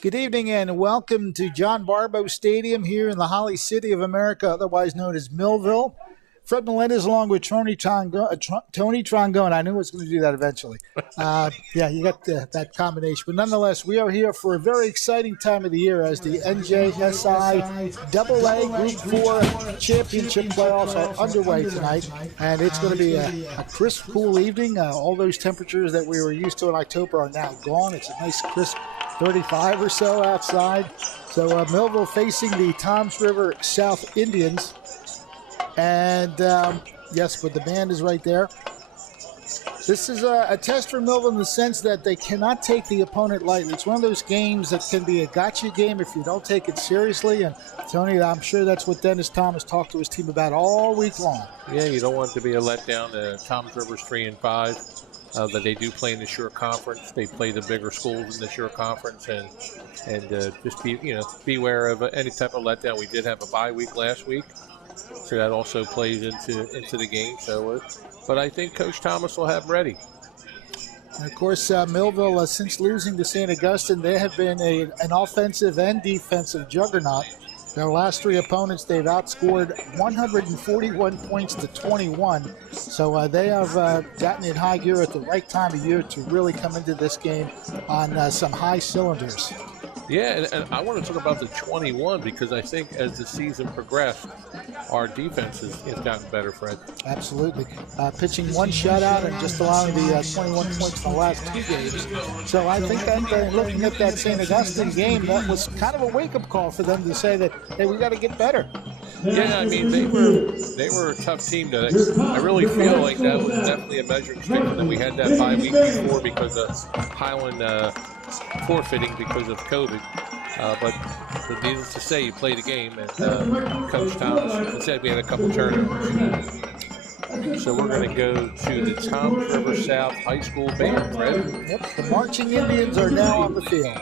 Good evening and welcome to John Barbow Stadium here in the Holly City of America, otherwise known as Millville. Fred Melendez along with Tony Trongone. I knew I was going to do that eventually. Yeah, you got that combination. But nonetheless, we are here for a very exciting time of the year as the NJSIAA Group 4 Championship playoffs are underway tonight. And it's going to be a crisp, cool evening. All those temperatures that we were used to in October are now gone. It's a nice, crisp 35 or so outside. So Millville facing the Toms River South Indians. And, yes, but the band is right there. This is a test for Millville in the sense that they cannot take the opponent lightly. It's one of those games that can be a gotcha game if you don't take it seriously. And, Tony, I'm sure that's what Dennis Thomas talked to his team about all week long. Yeah, you don't want it to be a letdown. Toms River's 3-5. That they do play in the Shore Conference. They play the bigger schools in the Shore Conference, and just beware of any type of letdown. We did have a bye week last week, so that also plays into the game. So, but I think Coach Thomas will have ready. And of course, Millville, since losing to St. Augustine, they have been an offensive and defensive juggernaut. Their last three opponents, they've outscored 141 points to 21. So they have gotten in high gear at the right time of year to really come into this game on some high cylinders. Yeah, and I want to talk about the 21 because I think as the season progressed, our defense has gotten better, Fred. Absolutely. Pitching one shutout and just allowing the 21 points in the last two games. So I think that looking at that St. Augustine game, that was kind of a wake-up call for them to say that, hey, we got to get better. Yeah, I mean, they were a tough team. I really feel like that was definitely a measuring stick for them. We had that bye week before because of Highland forfeiting because of COVID. But needless to say, you played the game, and Coach Thomas said we had a couple turnovers. So we're going to go to the Toms River South High School band, Fred. Yep, the Marching Indians are now on the field.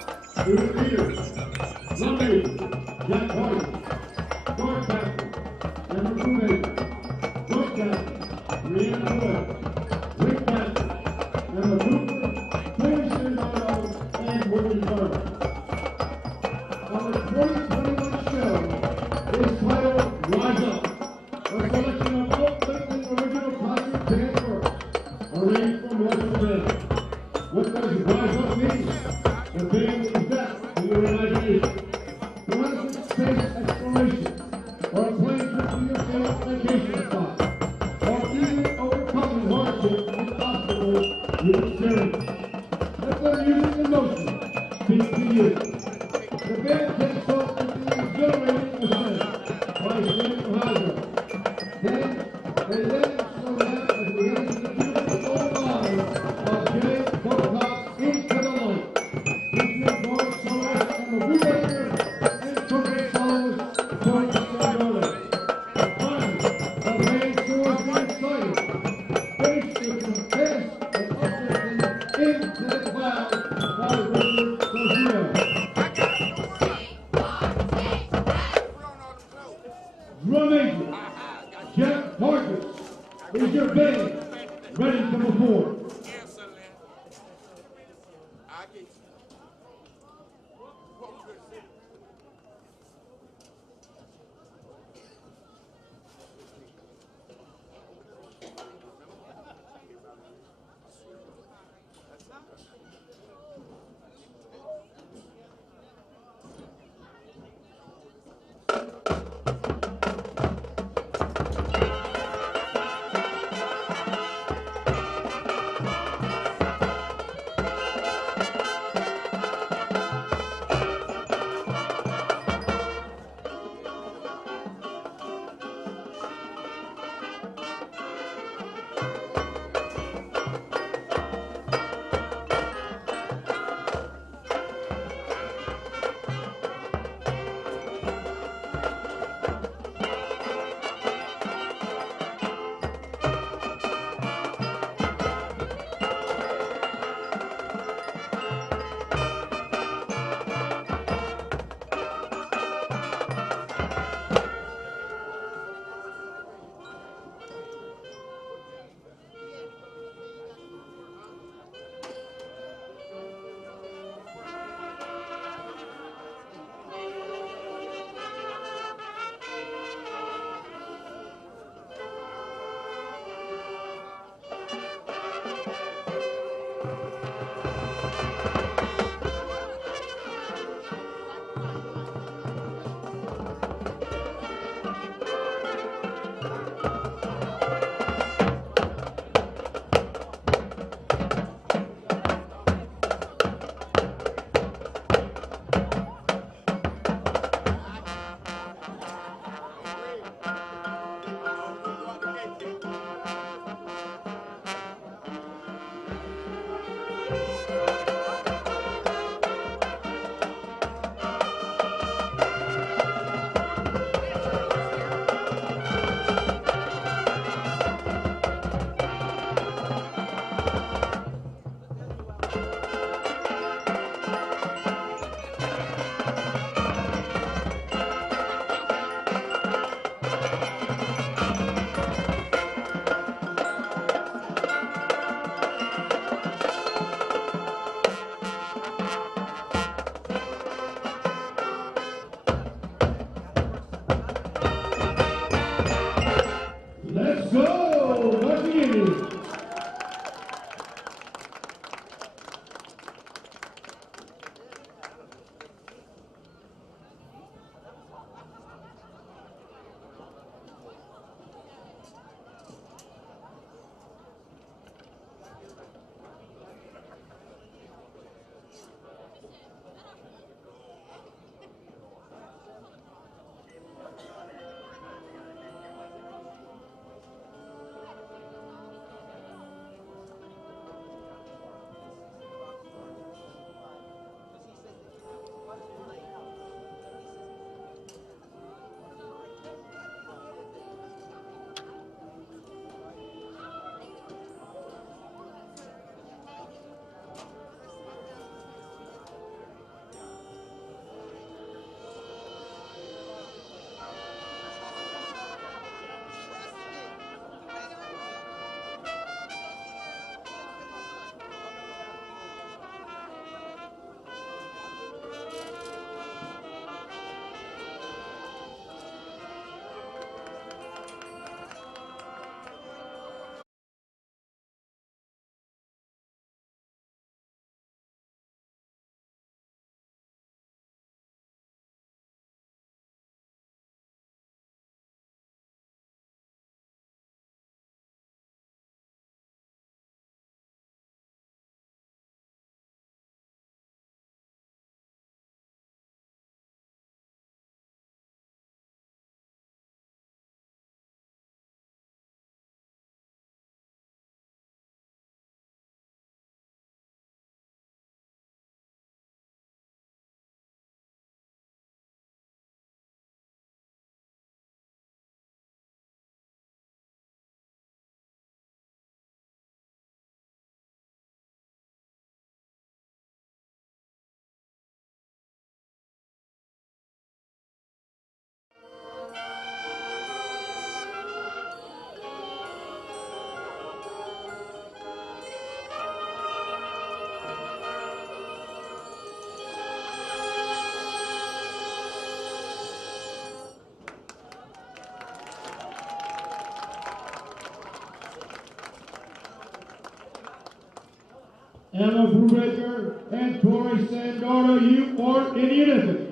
Emma Brubaker, and Tori Sandorno, you for Indianapolis.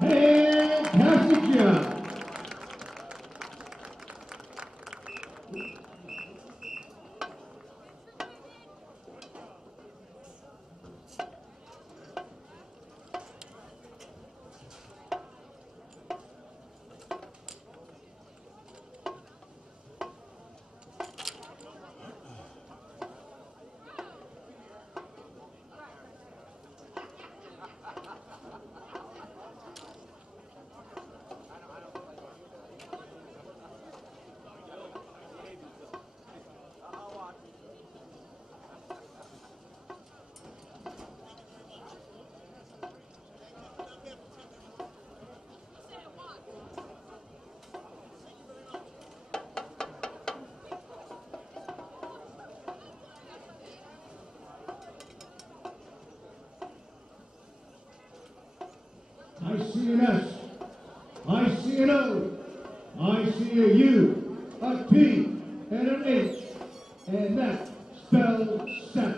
Fantastic job. I see an S, I see an O, I see a U, a P, and an H, and that spells set.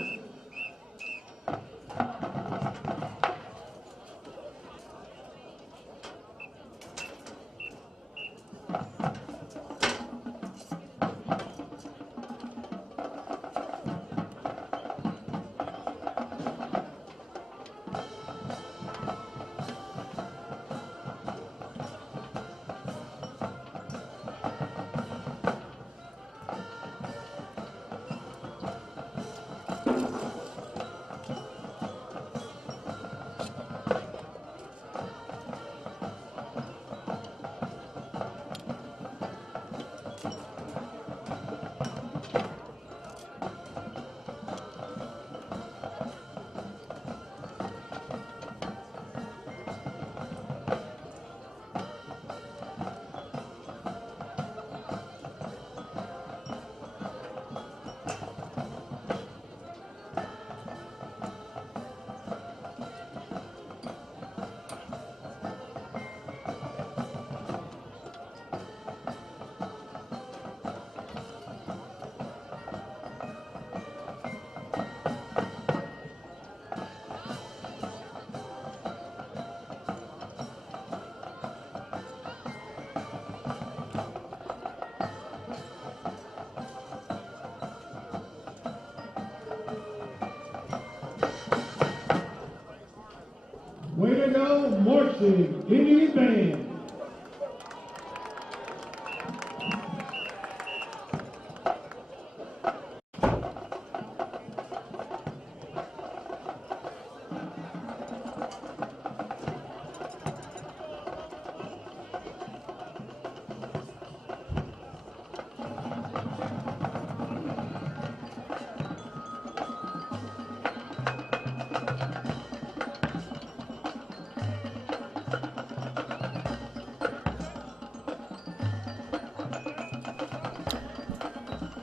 Way to go, marching Indian band.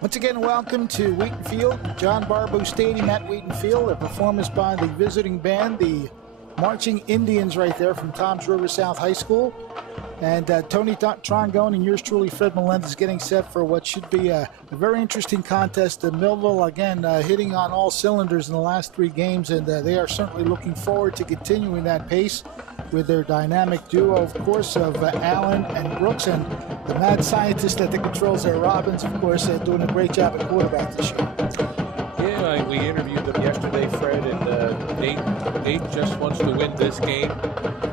Once again, welcome to Wheaton Field, John Barbow Stadium at Wheaton Field. A performance by the visiting band, the Marching Indians, right there from Toms River South High School. And Tony Trongone and yours truly, Fred Melendez, getting set for what should be a very interesting contest. Millville, again, hitting on all cylinders in the last 3 games, and they are certainly looking forward to continuing that pace with their dynamic duo, of course, of Allen and Brooks, and the mad scientist at the controls there, Robbins, of course, doing a great job at quarterback this year. Yeah, we interviewed them yesterday, Fred, and Nate just wants to win this game,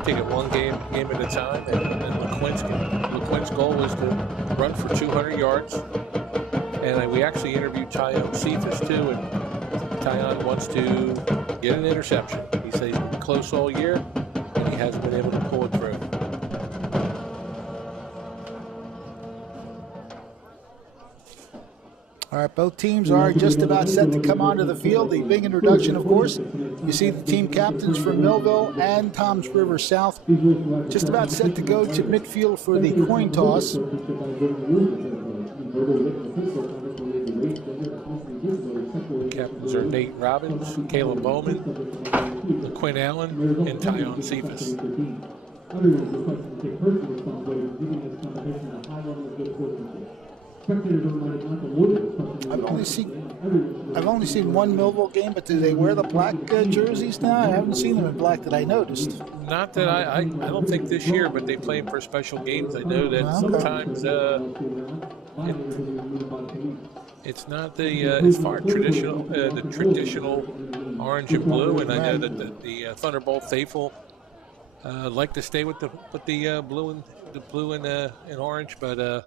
take it one game at a time, and LeQuint's goal is to run for 200 yards. And we actually interviewed Tyon Cephas, too, and Tyon wants to get an interception. He says he's been close all year, and he hasn't been able to pull it through. All right, both teams are just about set to come onto the field. The big introduction, of course. You see the team captains from Millville and Toms River South just about set to go to midfield for the coin toss. Captains are Nate Robbins, Caleb Bowman, LeQuint Allen, and Tyon Cephas. I've only seen one Millville game, but do they wear the black jerseys now? I haven't seen them in black that I noticed. Not that I don't think this year, but they play for special games. I know that sometimes it's not the as far traditional the traditional orange and blue, and I know that the Thunderbolt faithful like to stay with the blue and orange, but.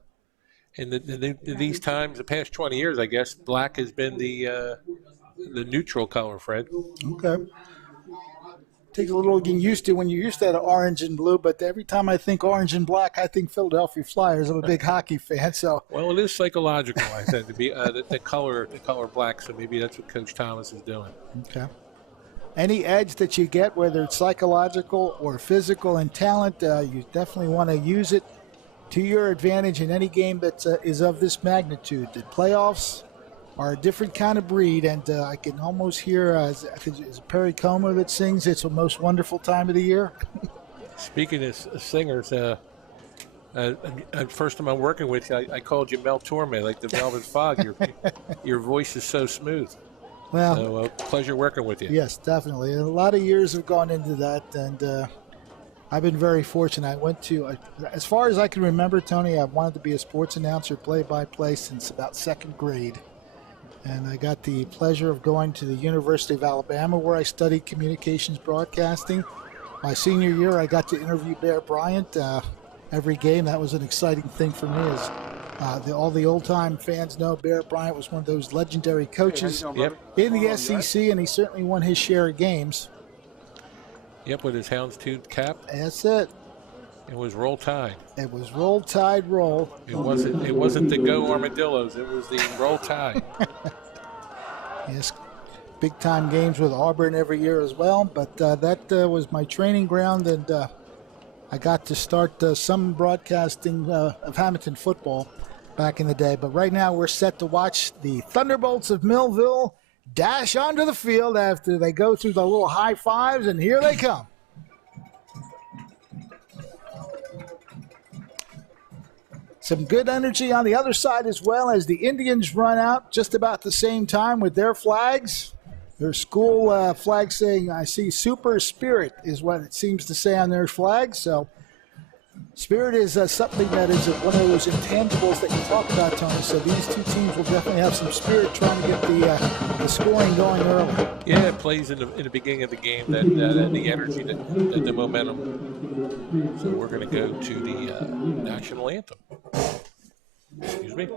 In these times, the past 20 years, I guess, black has been the neutral color, Fred. Okay. Takes a little getting used to when you're used to that orange and blue, but every time I think orange and black, I think Philadelphia Flyers. I'm a big hockey fan, so. Well, it is psychological, I think, to be the color black, so maybe that's what Coach Thomas is doing. Okay. Any edge that you get, whether it's psychological or physical and talent, you definitely want to use it to your advantage in any game that is of this magnitude. The playoffs are a different kind of breed, and I can almost hear, I think it's Perry Como that sings, "It's the most wonderful time of the year." Speaking of singers, first time I'm working with you, I called you Mel Torme, like the Velvet Fog. Your voice is so smooth. Well, so, pleasure working with you. Yes, definitely. A lot of years have gone into that, and I've been very fortunate. I went to, as far as I can remember, Tony, I've wanted to be a sports announcer, play-by-play, since about 2nd grade. And I got the pleasure of going to the University of Alabama, where I studied communications broadcasting. My senior year, I got to interview Bear Bryant every game. That was an exciting thing for me, as all the old-time fans know Bear Bryant was one of those legendary coaches in the SEC, and he certainly won his share of games. Yep, with his houndstooth cap. That's it. It was Roll Tide. It was Roll Tide Roll. It wasn't the Go Armadillos. It was the Roll Tide. Yes, big-time games with Auburn every year as well. But that was my training ground, and I got to start some broadcasting of Hamilton football back in the day. But right now we're set to watch the Thunderbolts of Millville dash onto the field after they go through the little high fives, and here they come. Some good energy on the other side as well, as the Indians run out just about the same time with their flags. Their school flag saying, I see Super Spirit is what it seems to say on their flag. So spirit is something that is one of those intangibles that you talk about, Tony. So these two teams will definitely have some spirit trying to get the scoring going early. Yeah, it plays in the beginning of the game, that the energy, the momentum. So we're going to go to the national anthem. Excuse me.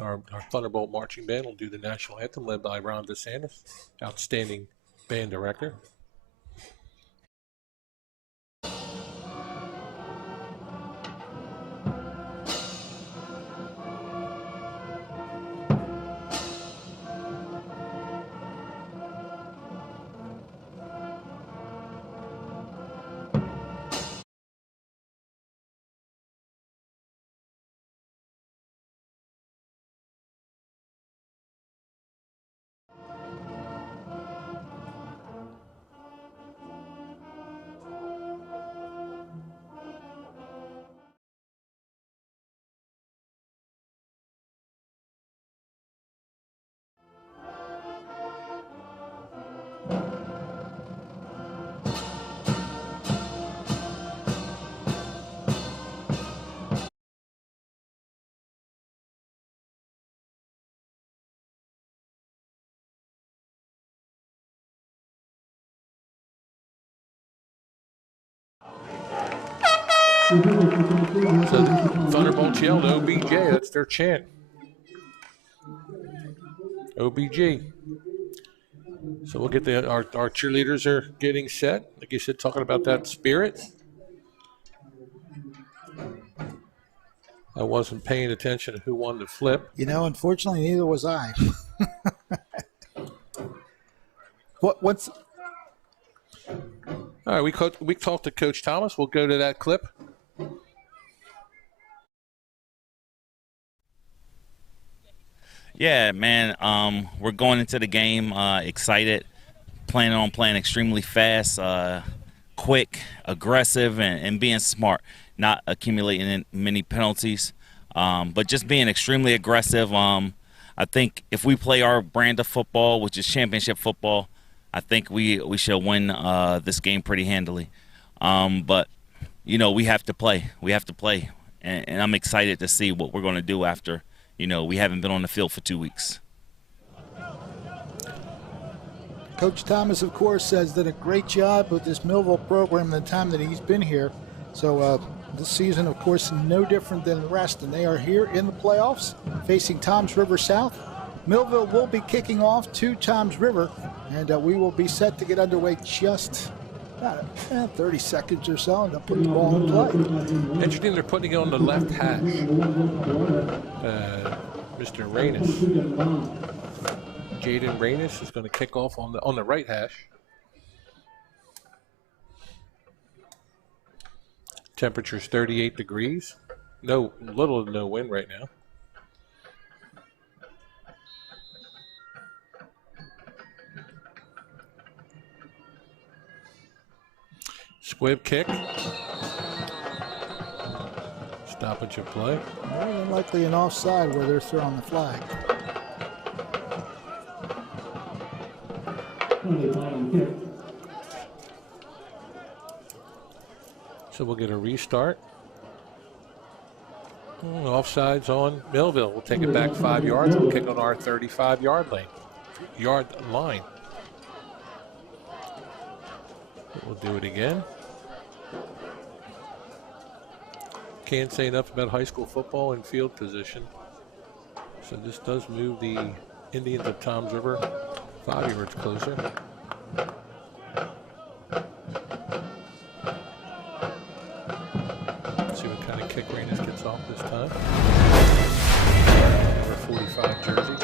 Our Thunderbolt marching band will do the national anthem, led by Ron DeSantis, outstanding band director. So the Thunderbolts yelled OBJ. That's their chant. OBG. So we'll get our cheerleaders are getting set. Like you said, talking about that spirit. I wasn't paying attention to who won the flip. You know, unfortunately, neither was I. What's... All right, we talked to Coach Thomas. We'll go to that clip. Yeah, man, we're going into the game excited, planning on playing extremely fast, quick, aggressive, and being smart, not accumulating many penalties, but just being extremely aggressive. I think if we play our brand of football, which is championship football, I think we should win this game pretty handily. But, you know, we have to play. We have to play, and I'm excited to see what we're going to do after. You know, we haven't been on the field for 2 weeks. Coach Thomas, of course, has done a great job with this Millville program in the time that he's been here. So this season, of course, no different than the rest. And they are here in the playoffs facing Toms River South. Millville will be kicking off to Toms River, and we will be set to get underway just about 30 seconds or so, and they'll put the ball in play. Interesting, they're putting it on the left hash. Mr. Reynes. Jaden Reynes is going to kick off on the right hash. Temperature's 38 degrees. Little to no wind right now. Squib kick. Stoppage of play. More than likely an offside where they're throwing the flag. So we'll get a restart. Offsides on Millville. We'll take it back 5 yards. We'll kick on our 35-yard line. We'll do it again. Can't say enough about high school football and field position. So this does move the Indians of Toms River 5 yards closer. Let's see what kind of kick Reynes gets off this time. Number 45 jersey.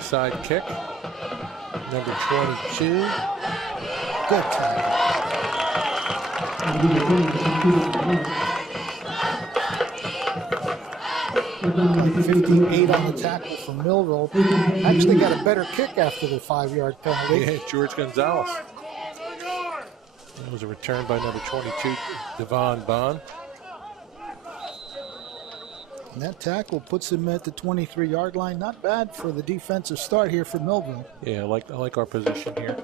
Side kick. Number 22. Good tackle. 58 on the tackle from Millville. Actually got a better kick after the 5-yard penalty. Yeah, George Gonzalez. That was a return by number 22, Devon Bond. And that tackle puts him at the 23-yard line. Not bad for the defensive start here for Millville. Yeah, I like our position here.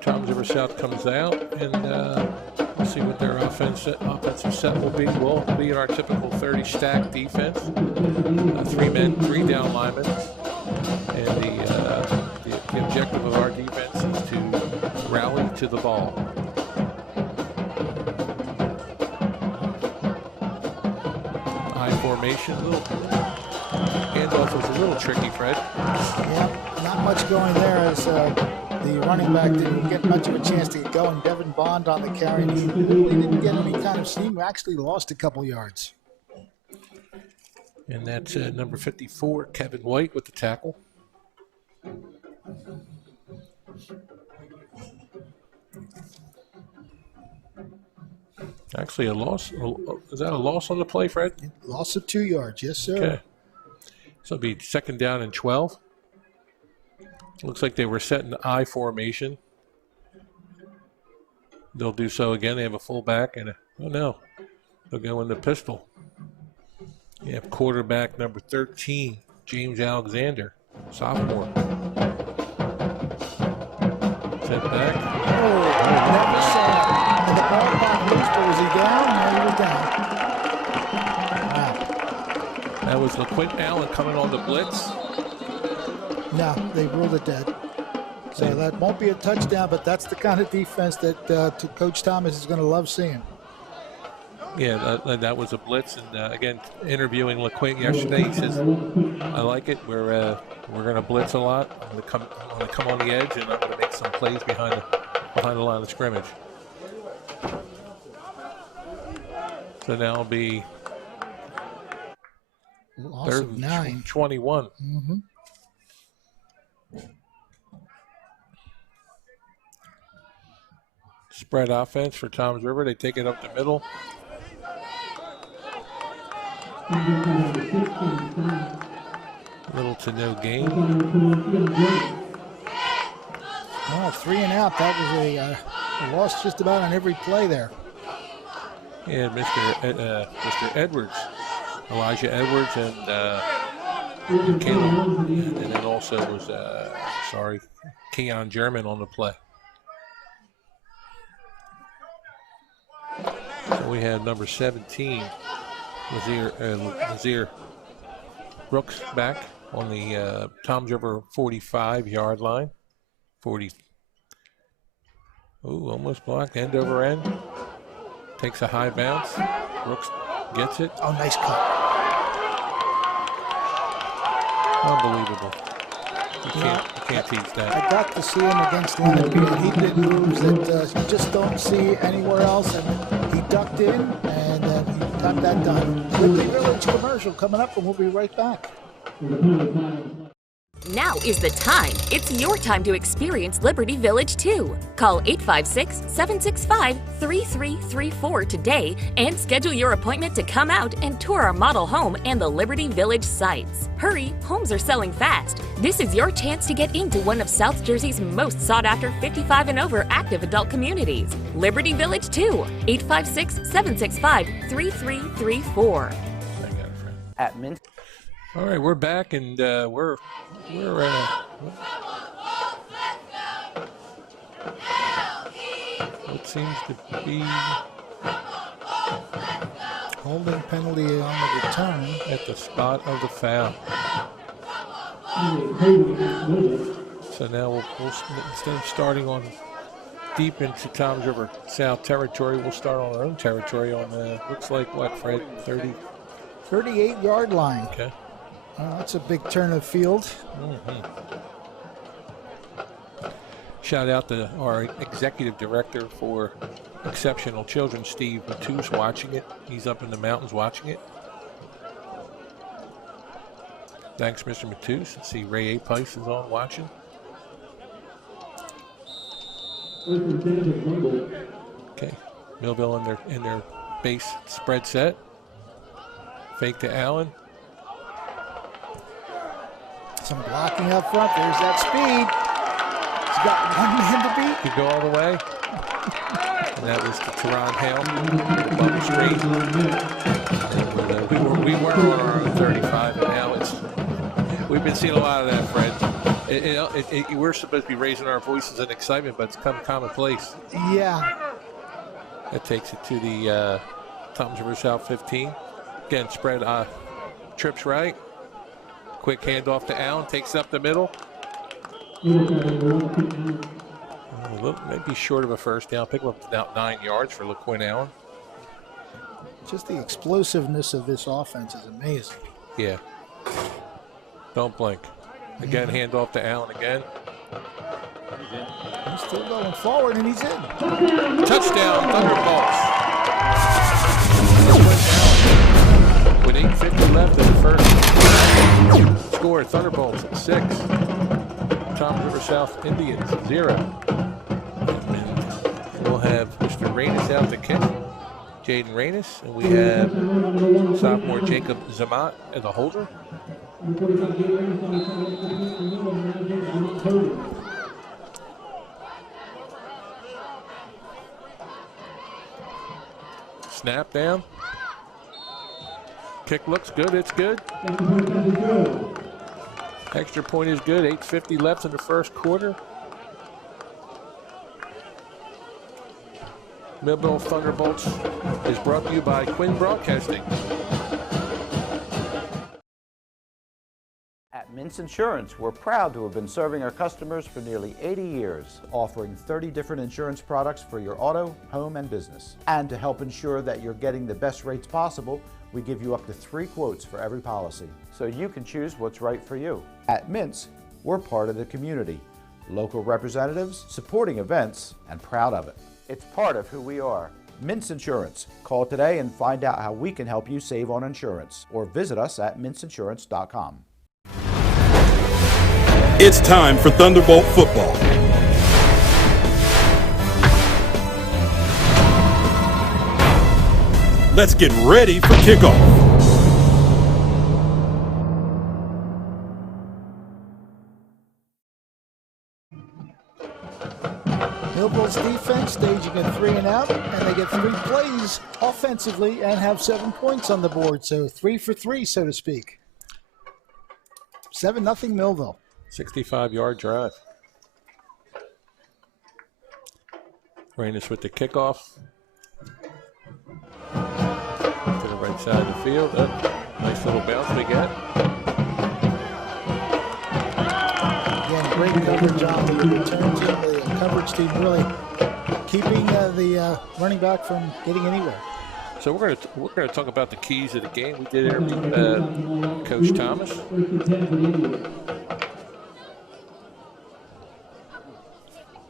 Toms River South comes out, and we'll see what their offensive set will be. We'll be in our typical 30-stack defense. 3 men, 3 down linemen. And the objective of our defense is to rally to the ball. Formation. Handoff was a little tricky, Fred. Yeah, not much going there as the running back didn't get much of a chance to get going. Devin Bond on the carry. He really didn't get any kind of steam. Actually lost a couple yards. And that's number 54, Kevin White with the tackle. Actually, a loss. Is that a loss on the play, Fred? Loss of 2 yards, yes, sir. Okay. So it'll be 2nd down and 12. Looks like they were set in the I formation. They'll do so again. They have a fullback and they'll go in the pistol. You have quarterback number 13, James Alexander, sophomore. Set back. Never saw it. And the ball got loose, but was he down? No, he was down. Wow. That was LaQuint Allen coming on the blitz. No, they ruled it dead. So that won't be a touchdown, but that's the kind of defense that Coach Thomas is going to love seeing. Yeah, that was a blitz, and again, interviewing LaQuinn yesterday, he says, "I like it. We're going to blitz a lot. I'm going to come on the edge, and I'm going to make some plays behind the line of scrimmage." So now it'll be Loss of 9. 21. Mm-hmm. Spread offense for Toms River. They take it up the middle. Little to no gain. Oh, 3 and out. That was a loss just about on every play there. And Mr. Edwards, Elijah Edwards, and Caleb, and then also was Keon German on the play. So we have number 17, Lazier Brooks, back on the Toms River 45-yard line. 40. Ooh, almost blocked, end over end. Takes a high bounce. Brooks gets it. Oh, nice cut. Unbelievable. You can't teach that. I got to see him against Lenape, and he did moves that you just don't see anywhere else. And he ducked in, and he got that done. Liberty Village commercial coming up, and we'll be right back. Now is the time. It's your time to experience Liberty Village too. Call 856-765-3334 today and schedule your appointment to come out and tour our model home and the Liberty Village sites. Hurry, homes are selling fast. This is your chance to get into one of South Jersey's most sought-after 55 and over active adult communities. Liberty Village 2, 856-765-3334. At Mint. All right, we're back, and we're what seems to be holding penalty on the return at the spot of the foul. So now we'll instead of starting on deep into Toms River South territory, we'll start on our own territory on looks like what, Fred, 38-yard line. Okay. That's a big turn of field. Mm-hmm. Shout out to our executive director for Exceptional Children, Steve Matuse, watching it. He's up in the mountains watching it. Thanks, Mr. Matuse. I see Ray Apice is on watching. Okay, Millville in their base spread set. Fake to Allen. Some blocking up front. There's that speed. He's got one man to beat. Could go all the way. And that was to Teron Hale, above the screen. We were on our own 35, but now we've been seeing a lot of that, Fred. We're supposed to be raising our voices in excitement, but it's come commonplace. Yeah. That takes it to the Toms River South 15. Again, spread trips right. Quick handoff to Allen, takes it up the middle. Maybe short of a first down. Pick up about 9 yards for LaQuinn Allen. Just the explosiveness of this offense is amazing. Yeah. Don't blink. Again, handoff to Allen again. He's still going forward, and he's in. Touchdown, Thunderbolts. With 8:50 left in the first. Score, Thunderbolts at 6. Toms River South Indians 0. And we'll have Mr. Reynes out to kick. Jaden Reynes. And we have sophomore Jacob Zamat as a holder. Snap down. Kick looks good. It's good. Extra point is good. 8:50 left in the first quarter. Millville Thunderbolts is brought to you by Quinn Broadcasting. At Mintz Insurance, we're proud to have been serving our customers for nearly 80 years, offering 30 different insurance products for your auto, home, and business. And to help ensure that you're getting the best rates possible, we give you up to 3 quotes for every policy, so you can choose what's right for you. At Mintz, we're part of the community, local representatives, supporting events, and proud of it. It's part of who we are. Mintz Insurance. Call today and find out how we can help you save on insurance, or visit us at mintzinsurance.com. It's time for Thunderbolt football. Let's get ready for kickoff. Millville's defense staging a 3 and out, and they get 3 plays offensively and have 7 points on the board. So 3 for 3, so to speak. 7-0 Millville. 65-yard drive. Rainius with the kickoff. To the right side of the field. Nice little bounce we get. Again, great coverage on the return team. The coverage team really keeping the running back from getting anywhere. So we're gonna talk about the keys of the game. We did interview Coach Thomas.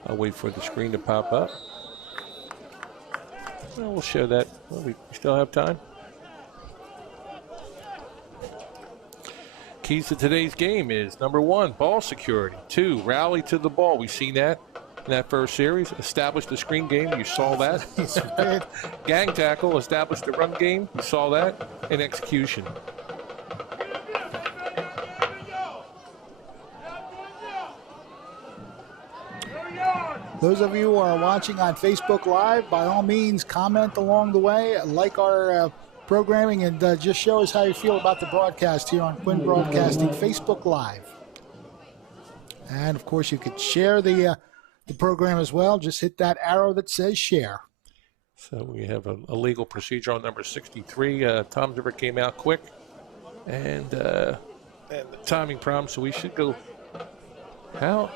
I'll wait for the screen to pop up. Well, we'll show that. Well, we still have time. Keys to today's game is number 1, ball security. 2, rally to the ball. We've seen that in that first series. Establish the screen game. You saw that. Gang tackle. Establish the run game. You saw that. And execution. Those of you who are watching on Facebook Live, by all means, comment along the way, like our programming, and just show us how you feel about the broadcast here on Quinn Broadcasting Facebook Live. And, of course, you could share the program as well. Just hit that arrow that says share. So we have a legal procedure on number 63. Tom's River came out quick, and the timing problem, so we should go. How?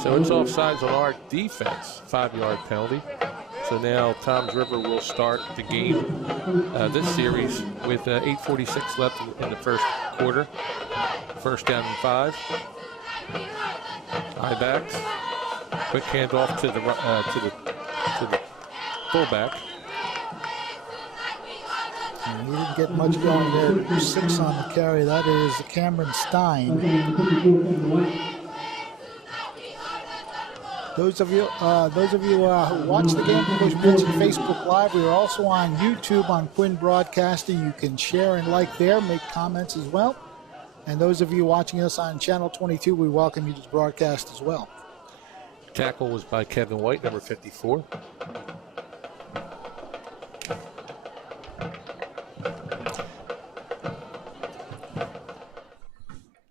So it's offsides on our defense, 5-yard penalty. So now Tom's River will start the game, this series, with 8:46 left in the first quarter. First down and 5. High backs. Quick handoff to the fullback. And he didn't get much going there. 6 on the carry. That is Cameron Stein. Those of you who watch the game, of course, mentioned Facebook Live. We are also on YouTube on Quinn Broadcasting. You can share and like there, make comments as well. And those of you watching us on Channel 22, we welcome you to the broadcast as well. Tackle was by Kevin White, number 54.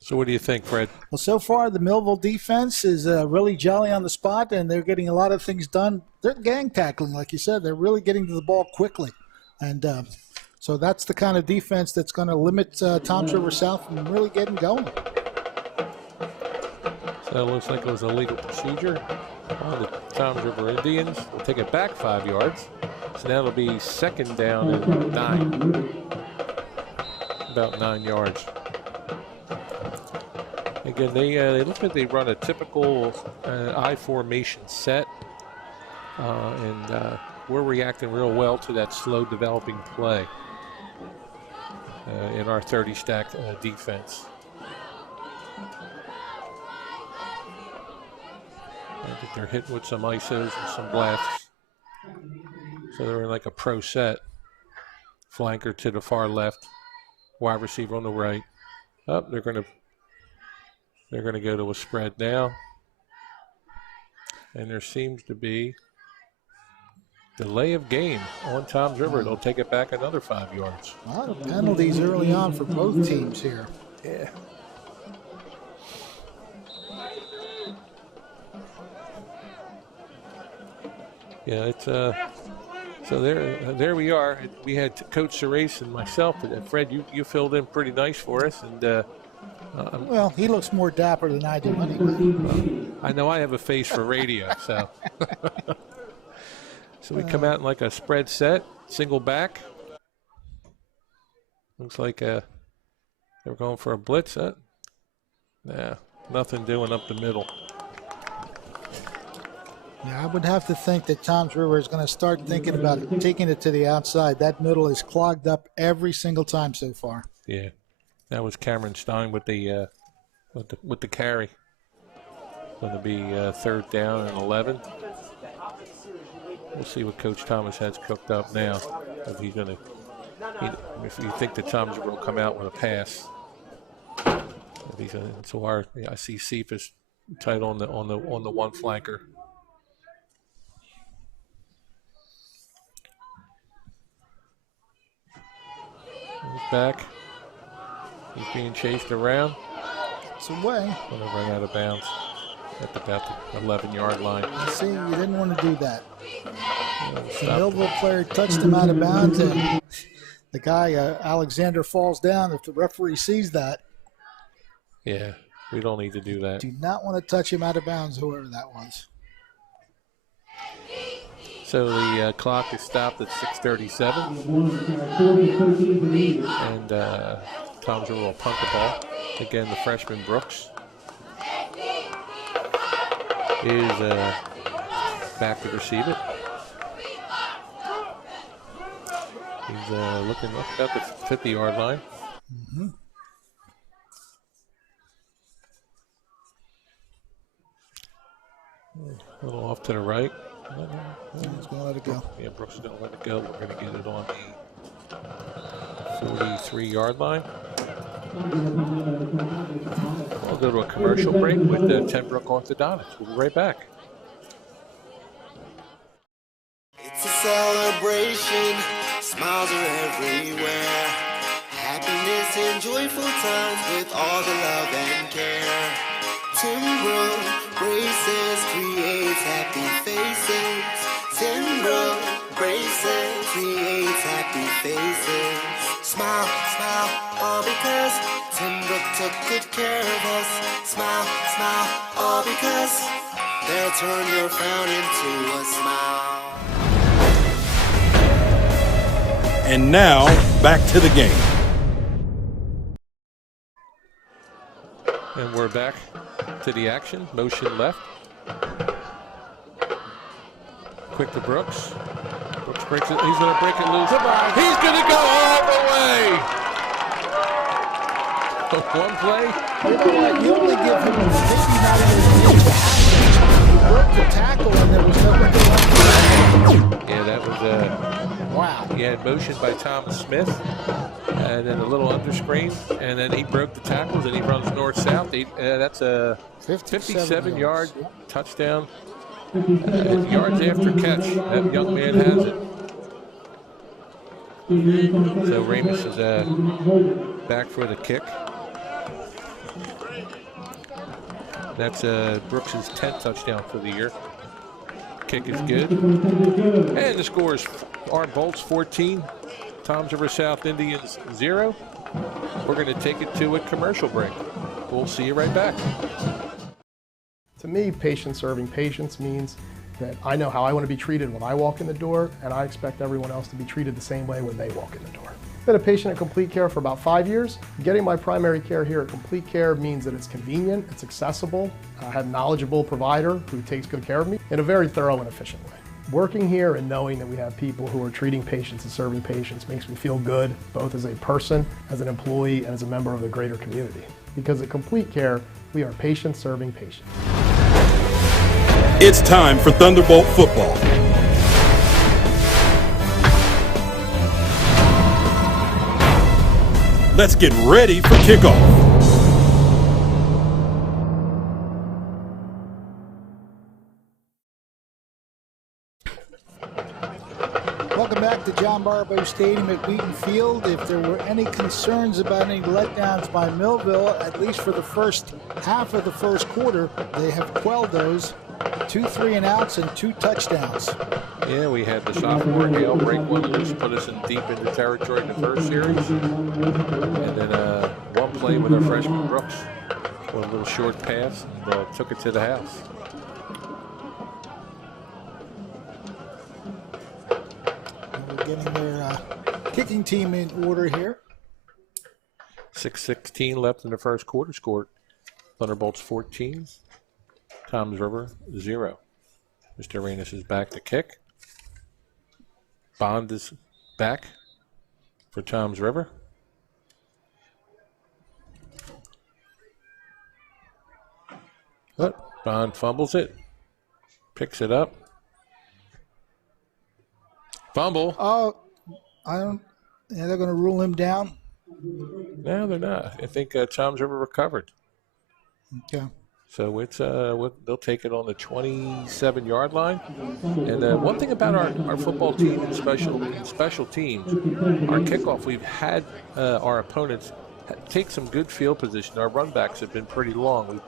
So what do you think, Fred? Well, so far the Millville defense is really jolly on the spot, and they're getting a lot of things done. They're gang tackling, like you said. They're really getting to the ball quickly. And so that's the kind of defense that's going to limit Toms River South from really getting going. So it looks like it was a legal procedure on the Toms River Indians. We'll take it back 5 yards. So now it'll be second down and 9. About 9 yards. Again, they look like they run a typical I formation set, and we're reacting real well to that slow developing play in our 30-stack defense. I think they're hitting with some ISOs and some blasts. So they're in like a pro set. Flanker to the far left, wide receiver on the right. Oh, they're going to go to a spread now. And there seems to be delay of game on Toms River. They'll take it back another 5 yards. A lot of penalties early on for both teams here. Yeah. Yeah, it's So there we are. We had Coach Cerace and myself, and Fred, you filled in pretty nice for us. And well, he looks more dapper than I do anyway. I know I have a face for radio, so. So we come out in like a spread set, single back. Looks like they're going for a blitz. Nah, nothing doing up the middle. Yeah, I would have to think that Toms River is going to start thinking about taking it to the outside. That middle is clogged up every single time so far. Yeah, that was Cameron Stein with the carry. Going to be 3rd down and 11. We'll see what Coach Thomas has cooked up now. If he's going to, if you think that Toms River will come out with a pass. If he's going to, so I see Cephas tight on the one flanker. He's back. He's being chased around. It's away. Going to run out of bounds at about the 11-yard line. See, you didn't want to do that. The Millville player touched him out of bounds, and the guy, Alexander, falls down. If the referee sees that. Yeah, we don't need to do that. Do not want to touch him out of bounds, whoever that was. So the clock is stopped at 6:37. And Toms River will punt the ball. Again, the freshman Brooks is back to receive it. He's looking up about the 50-yard line. Mm-hmm. A little off to the right. He's going to let it go. Yeah, Brooks is going to let it go. We're going to get it on the 43-yard line. We'll go to a commercial break with Tenbrook Orthodontics. We'll be right back. It's a celebration, smiles are everywhere. Happiness and joyful times with all the love and care. Tenbrook braces creates happy faces. Tenbrook braces creates happy faces. Smile, smile, all because Tenbrook took good care of us. Smile, smile, all because they'll turn your frown into a smile. And now, back to the game. And we're back to the action. Motion left. Quick to Brooks. Brooks breaks it. He's going to break it loose. He's going to go all the way. One play. You know what? You only give him 59 He broke the tackle and there was nobody left. Yeah, that was wow. He had motion by Thomas Smith, and then a little under screen, and then he broke the tackles and he runs north-south. That's a 57-yard touchdown. Yards after catch. That young man has it. So Ramus is back for the kick. That's Brooks' 10th touchdown for the year. Kick is good. And the score is Art Bolts 14, Toms River South Indians 0. We're going to take it to a commercial break. We'll see you right back. To me, patient serving patients means that I know how I want to be treated when I walk in the door, and I expect everyone else to be treated the same way when they walk in the door. I've been a patient at Complete Care for about 5 years. Getting my primary care here at Complete Care means that it's convenient, it's accessible, I have a knowledgeable provider who takes good care of me in a very thorough and efficient way. Working here and knowing that we have people who are treating patients and serving patients makes me feel good, both as a person, as an employee, and as a member of the greater community. Because at Complete Care, we are patients serving patients. It's time for Thunderbolt football. Let's get ready for kickoff. Welcome back to John Barbow Stadium at Wheaton Field. If there were any concerns about any letdowns by Millville, at least for the first half of the first quarter, they have quelled those 2 3-and-outs and 2 touchdowns. Yeah, we had the sophomore Hale break one loose, put us in deep into territory in the first series. And then one play with our freshman Brooks, a little short pass, and took it to the house. And we're getting their kicking team in order here. 6:16 left in the first quarter. Scored Thunderbolts 14, Toms River 0. Mr. Arenas is back to kick. Bond is back for Toms River. But Bond fumbles it, picks it up. Fumble. Oh, I don't. Yeah, they're going to rule him down. No, they're not. I think Toms River recovered. Okay. So it's they'll take it on the 27-yard line. And one thing about our football team and special teams, our kickoff, we've had our opponents take some good field position. Our run backs have been pretty long.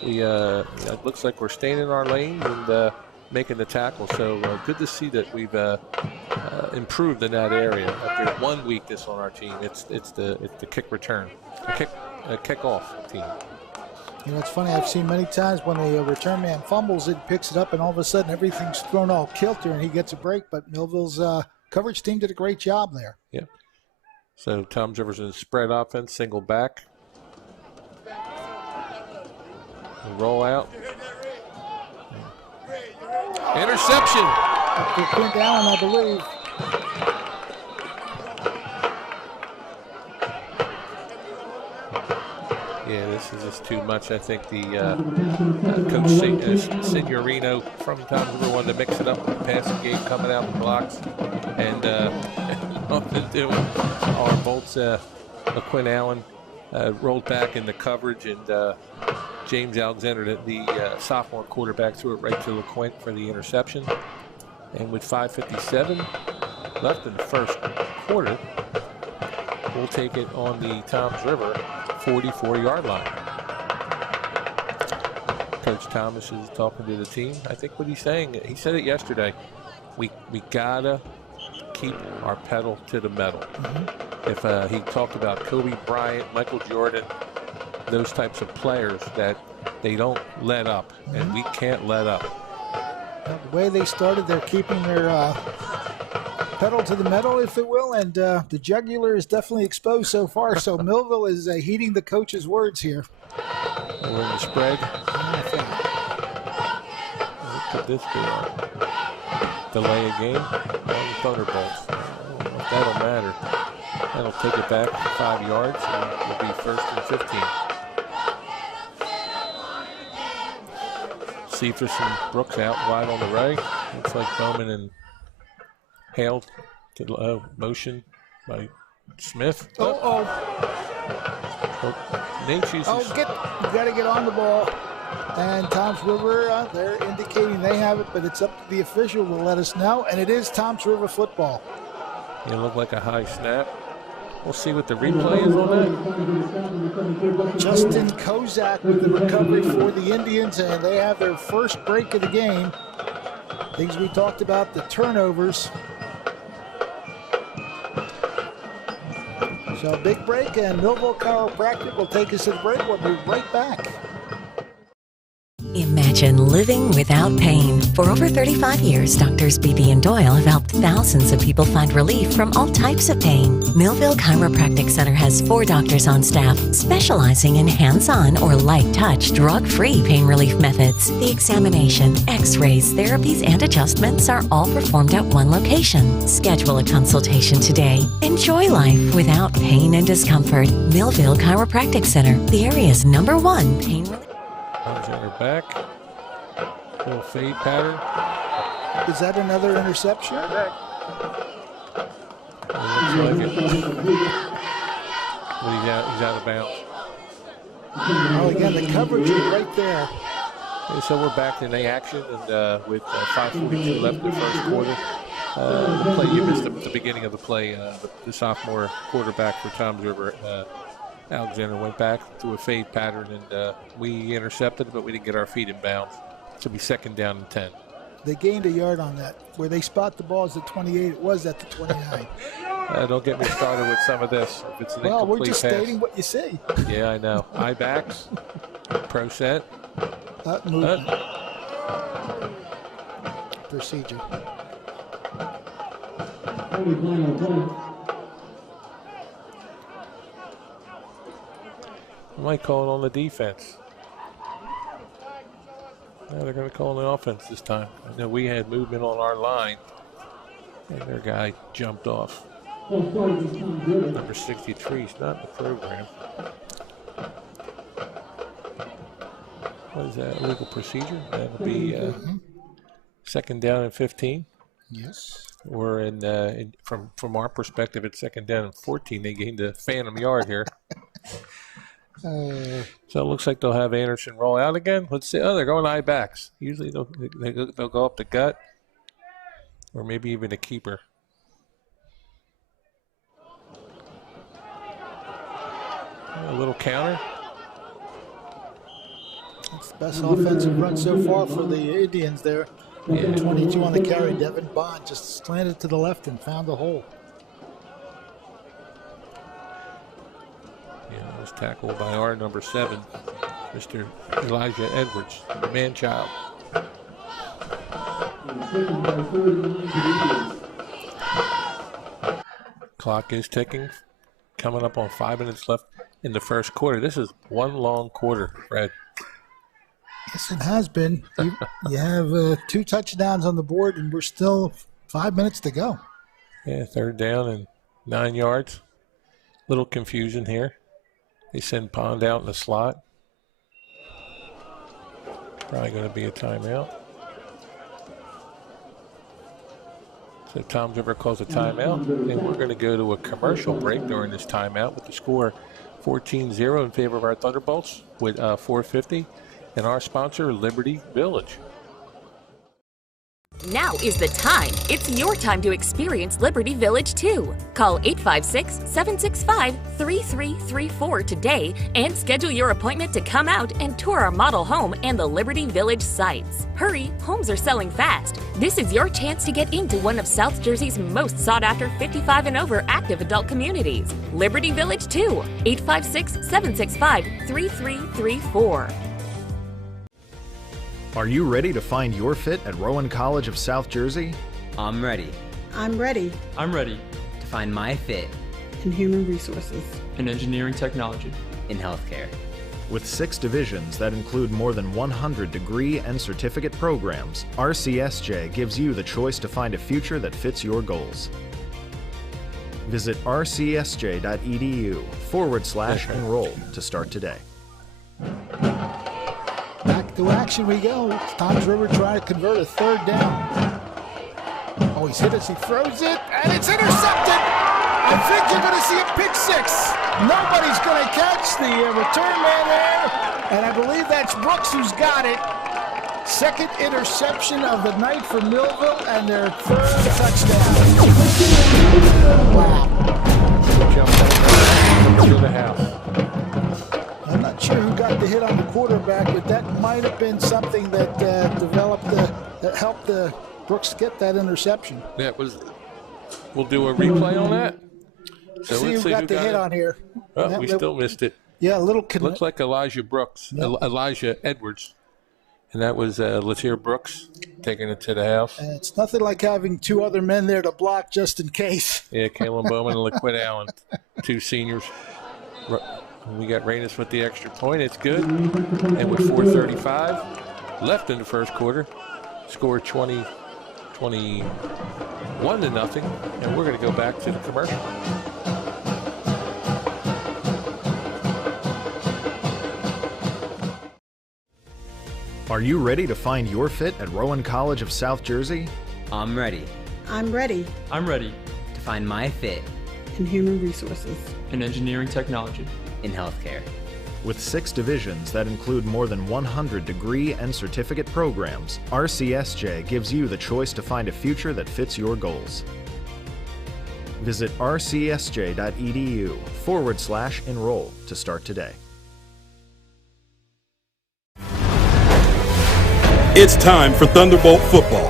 It looks like we're staying in our lane and making the tackle. So good to see that we've improved in that area. If there's one weakness on our team, it's the kick return, kickoff team. You know, it's funny. I've seen many times when the return man fumbles it, picks it up, and all of a sudden everything's thrown all kilter, and he gets a break. But Millville's coverage team did a great job there. Yeah. So Toms River's in a spread offense, single back. Roll out. Interception. Up to Clint Allen, I believe. Yeah, this is just too much. I think the coach Signorino from Toms River wanted to mix it up with the passing game coming out the blocks. And nothing to do. Our Bolts, Quinn Allen rolled back in the coverage, and James Alexander, the sophomore quarterback, threw it right to LeQuint for the interception. And with 5:57 left in the first quarter, we'll take it on the Toms River 44-yard line. Coach Thomas is talking to the team. I think what he's saying, he said it yesterday, we gotta keep our pedal to the metal. If he talked about Kobe Bryant, Michael Jordan, those types of players that they don't let up, and we can't let up. The way they started, they're keeping their pedal to the metal, if it will, and the jugular is definitely exposed so far. So Millville is heeding the coach's words here. We're in the spread. What could this be on? Delay a game on the Thunderbolts. That'll matter. That'll take it back 5 yards, and it'll be 1st and 15. Cephas and Brooks out wide on the right. Looks like Bowman and Hale to motion by Smith. Nate chooses. You got to get on the ball. And Toms River, they're indicating they have it, but it's up to the official to let us know. And it is Toms River football. It looked like a high snap. We'll see what the replay is on that. Justin Kozak with the recovery for the Indians, and they have their first break of the game. Things we talked about, the turnovers. So a big break, and Millville Chiropractic will take us to the break. We'll be right back. Imagine living without pain. For over 35 years, Doctors Beebe and Doyle have helped thousands of people find relief from all types of pain. Millville Chiropractic Center has 4 doctors on staff specializing in hands-on or light-touch, drug-free pain relief methods. The examination, x-rays, therapies, and adjustments are all performed at one location. Schedule a consultation today. Enjoy life without pain and discomfort. Millville Chiropractic Center, the area's #1 pain relief. Alexander back. Little fade pattern. Is that another interception? It looks like it. But he's out of bounds. Oh, again, the coverage is right there. Okay, so we're back in the action, and with 5:42 left in the first quarter. The play you missed at the beginning of the play. The sophomore quarterback for Toms River, Alexander, went back to a fade pattern, and we intercepted it, but we didn't get our feet in bounds. This will be 2nd down and 10. They gained a yard on that. Where they spot the balls at 28, it was at the 29. Don't get me started with some of this. If it's an Well, we're incomplete just pass. stating what you see. Yeah, I know. Eye backs, pro set. Movement. Procedure. I might call it on the defense. No, they're going to call on the offense this time. I know we had movement on our line, and their guy jumped off. Number 63 is not in the program. What is that, illegal procedure? That would be 2nd down and 15. Yes. Or from our perspective, it's 2nd down and 14. They gained a phantom yard here. So it looks like they'll have Anderson roll out again. Let's see. Oh, they're going eye backs. Usually they'll go up the gut, or maybe even a keeper. A little counter. That's the best offensive run so far for the Indians there. Yeah. 22 on the carry. Devin Bond just slanted to the left and found the hole. Yeah, it was tackled by our number 7, Mr. Elijah Edwards, the man-child. Clock is ticking. Coming up on 5 minutes left in the first quarter. This is one long quarter, Fred. Yes, it has been. You have 2 touchdowns on the board, and we're still 5 minutes to go. Yeah, 3rd down and 9 yards. Little confusion here. They send Pond out in the slot. Probably going to be a timeout. So Tom River calls a timeout, and we're going to go to a commercial break during this timeout with the score 14-0 in favor of our Thunderbolts with 4:50, and our sponsor, Liberty Village. Now is the time. It's your time to experience Liberty Village too. Call 856-765-3334 today and schedule your appointment to come out and tour our model home and the Liberty Village sites. Hurry, homes are selling fast. This is your chance to get into one of South Jersey's most sought-after 55 and over active adult communities. Liberty Village 2, 856-765-3334. Are you ready to find your fit at Rowan College of South Jersey? I'm ready. I'm ready. I'm ready to find my fit in human resources, in engineering technology, in healthcare. With 6 divisions that include more than 100 degree and certificate programs, RCSJ gives you the choice to find a future that fits your goals. Visit rcsj.edu/enroll to start today. Back to action we go. It's Tom's River trying to convert a 3rd down. Oh, he's hit as he throws it, and it's intercepted. I think you're going to see a pick 6. Nobody's going to catch the return man there, and I believe that's Brooks who's got it. 2nd interception of the night for Millville, and their 3rd touchdown. Wow. Jump to the house. I'm not sure who got the hit on the quarterback, but that might have been something that that helped Brooks get that interception. That was. We'll do a replay on that. So see who got the hit on here. Oh, we still missed it. Yeah, a little. Looks like Elijah Brooks, Elijah Edwards, and that was Latier Brooks taking it to the house. It's nothing like having 2 other men there to block just in case. Yeah, Kalen Bowman and Laquid Allen, 2 seniors. We got Reynes with the extra point. It's good. And with 4:35 left in the first quarter, score 21-0, and we're going to go back to the commercial. Are you ready to find your fit at Rowan College of South Jersey? I'm ready. I'm ready I'm ready to find my fit in human resources, in engineering technology, in healthcare. With 6 divisions that include more than 100 degree and certificate programs, RCSJ gives you the choice to find a future that fits your goals. Visit rcsj.edu/enroll to start today. It's time for Thunderbolt football.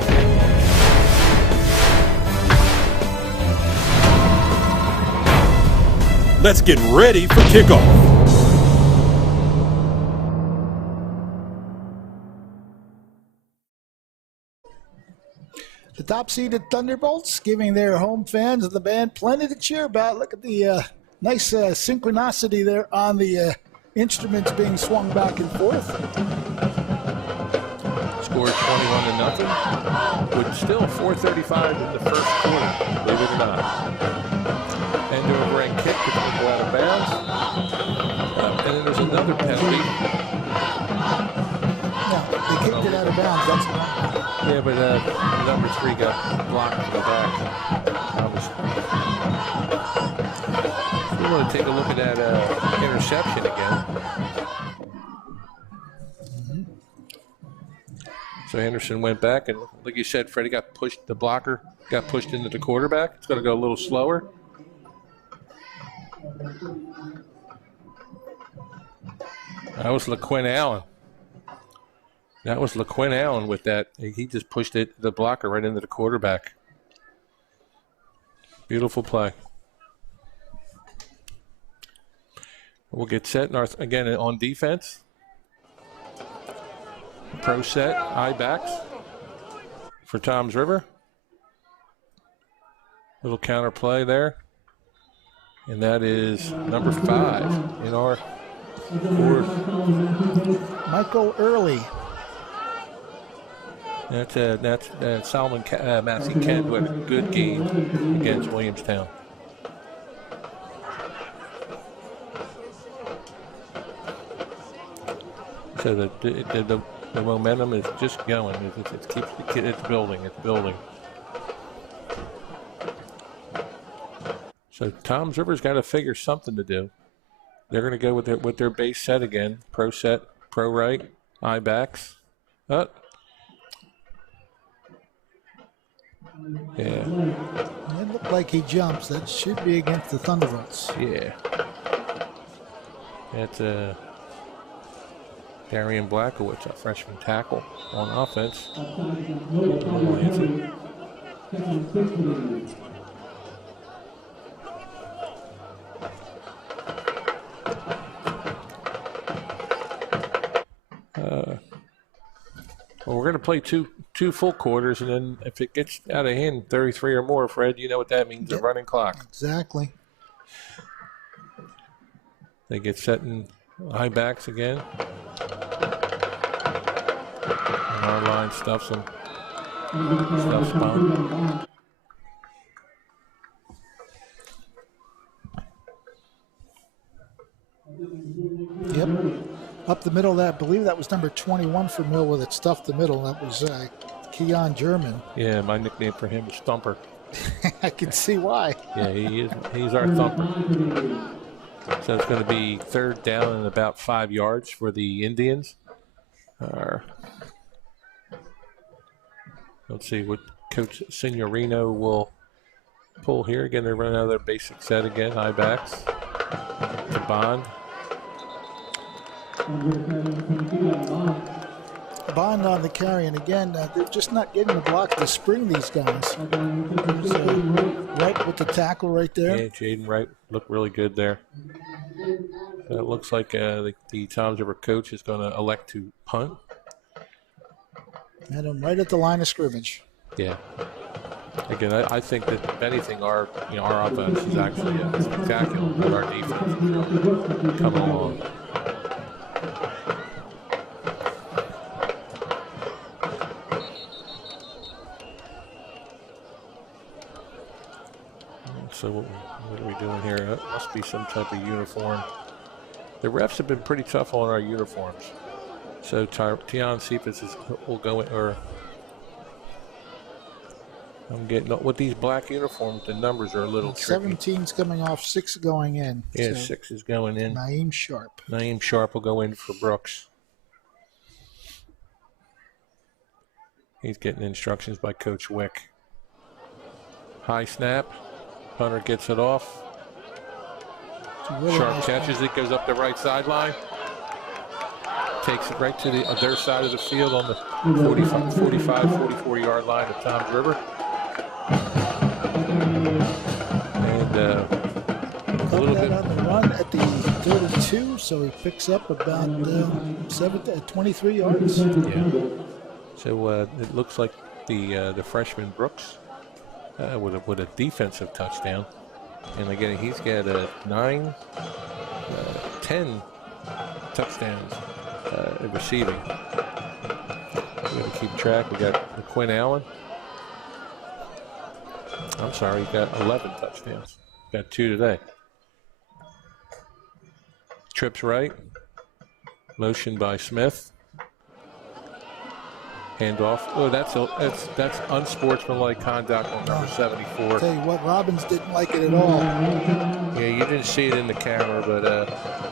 Let's get ready for kickoff. The top-seeded Thunderbolts giving their home fans of the band plenty to cheer about. Look at the nice synchronicity there on the instruments being swung back and forth. Scored 21-0, with still 4:35 in the first quarter, believe it or not. End over end kick to go out of bounds. And then there's another penalty. No, they kicked it out of bounds. That's yeah, but number 3 got blocked to the back. We want to take a look at that interception again. So Anderson went back, and like you said, Freddie got pushed. The blocker got pushed into the quarterback. It's going to go a little slower. That was LaQuinn Allen. That was LaQuinn Allen with that. He just pushed the blocker right into the quarterback. Beautiful play. We'll get set again on defense. Pro set, eye backs for Toms River. Little counter play there. And that is number 5 in our board. Michael Early. That's Solomon Massey Kent with a good game against Williamstown. So the momentum is just going. It's building. It's building. So Toms River's got to figure something to do. They're going to go with their base set again. Pro set, pro right, eye backs. Yeah. It looked like he jumps. That should be against the Thunderbolts. Yeah. That's Darian Blackowitz, a freshman tackle on offense. Well, we're going to play two full quarters, and then if it gets out of hand, 33 or more, Fred, you know what that means, a running clock. Exactly. They get set in high backs again. And our line stuffs them. Stuffs them. Yep. Up the middle, I believe that was number 21 for Millville that stuffed the middle. That was Keon German. Yeah, my nickname for him is Thumper. I can see why. Yeah, he's our Thumper. So it's going to be 3rd down and about 5 yards for the Indians. Let's see what Coach Signorino will pull here. Again, they're running out of their basic set again. High backs to Bond. Bond on the carry, and again, they're just not getting the blocks to spring these guys. So, right with the tackle right there. Yeah, Jaden Wright looked really good there. So it looks like the Toms River coach is going to elect to punt. Had him right at the line of scrimmage. Yeah. Again, I think that if anything, our offense is actually spectacular with our defense coming along. So what are we doing here? That must be some type of uniform. The refs have been pretty tough on our uniforms. So Tian Cephas will go in, or I'm getting with these black uniforms. The numbers are a little tricky. 17's coming off, 6 going in. Yeah, so 6 is going in. Naeem Sharp. Naeem Sharp will go in for Brooks. He's getting instructions by Coach Wick. High snap. Punter gets it off. Really Sharp nice catches it, goes up the right sideline. takes it right to their side of the field on the 44-yard line of Toms River. And a little bit on the run at the 32, so he picks up about 23 yards. Yeah. So it looks like the freshman Brooks with a defensive touchdown. And again, he's got 10 touchdowns receiving. We're going to keep track. We got Quinn Allen. I'm sorry, he got 11 touchdowns. Got 2 today. Trips right. Motion by Smith. Handoff. Oh, that's unsportsmanlike conduct on number 74. Tell you what, Robbins didn't like it at all. Yeah, you didn't see it in the camera, but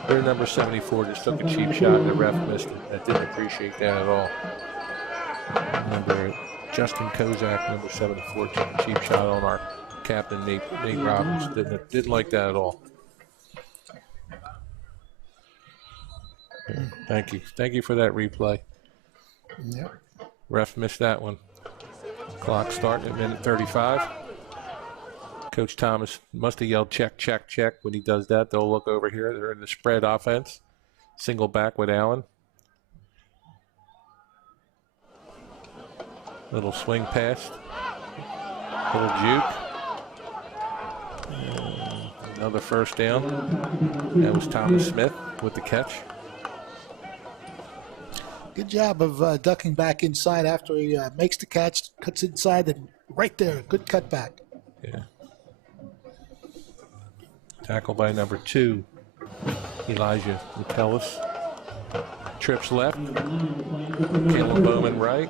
their number 74 just took a cheap shot and the ref missed it. I didn't appreciate that at all. Remember, Justin Kozak, number 74, took a cheap shot on our captain, Nate Robbins. Didn't like that at all. Thank you. Thank you for that replay. Yep. Ref missed that one. Clock starting at minute 35. Coach Thomas must have yelled check, check, check. When he does that, they'll look over here. They're in the spread offense. Single back with Allen. Little swing pass. Little juke. Another first down. That was Thomas Smith with the catch. Good job of ducking back inside after he makes the catch, cuts inside, and right there, good cutback. Yeah. Tackle by number 2, Elijah Metellus. Trips left. Caleb Bowman right.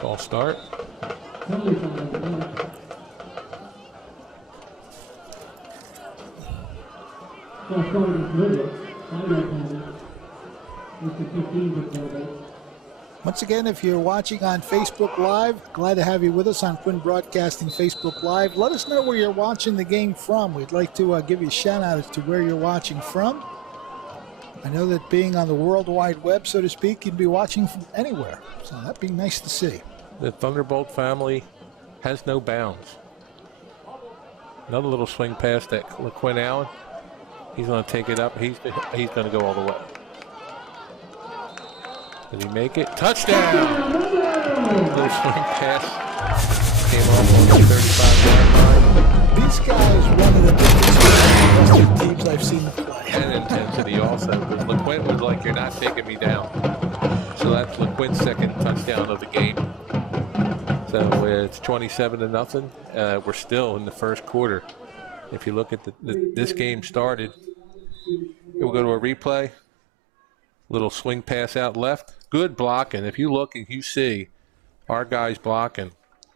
False start. Once again, if you're watching on Facebook Live, glad to have you with us on Quinn Broadcasting Facebook Live. Let us know where you're watching the game from. We'd like to give you a shout out as to where you're watching from. I know that being on the World Wide Web, so to speak, you'd be watching from anywhere. So that'd be nice to see. The Thunderbolt family has no bounds. Another little swing pass that Quinn Allen. He's going to take it up. He's going to go all the way. Did he make it? Touchdown! Little swing pass came off on the 35-yard line. These guys, one of the biggest teams I've seen play. And intensity also. Because LeQuint was like, you're not taking me down. So that's LeQuint's second touchdown of the game. So it's 27-0. We're still in the first quarter. If you look at this game started, we'll go to a replay. Little swing pass out left. Good blocking. If you look and you see our guys blocking,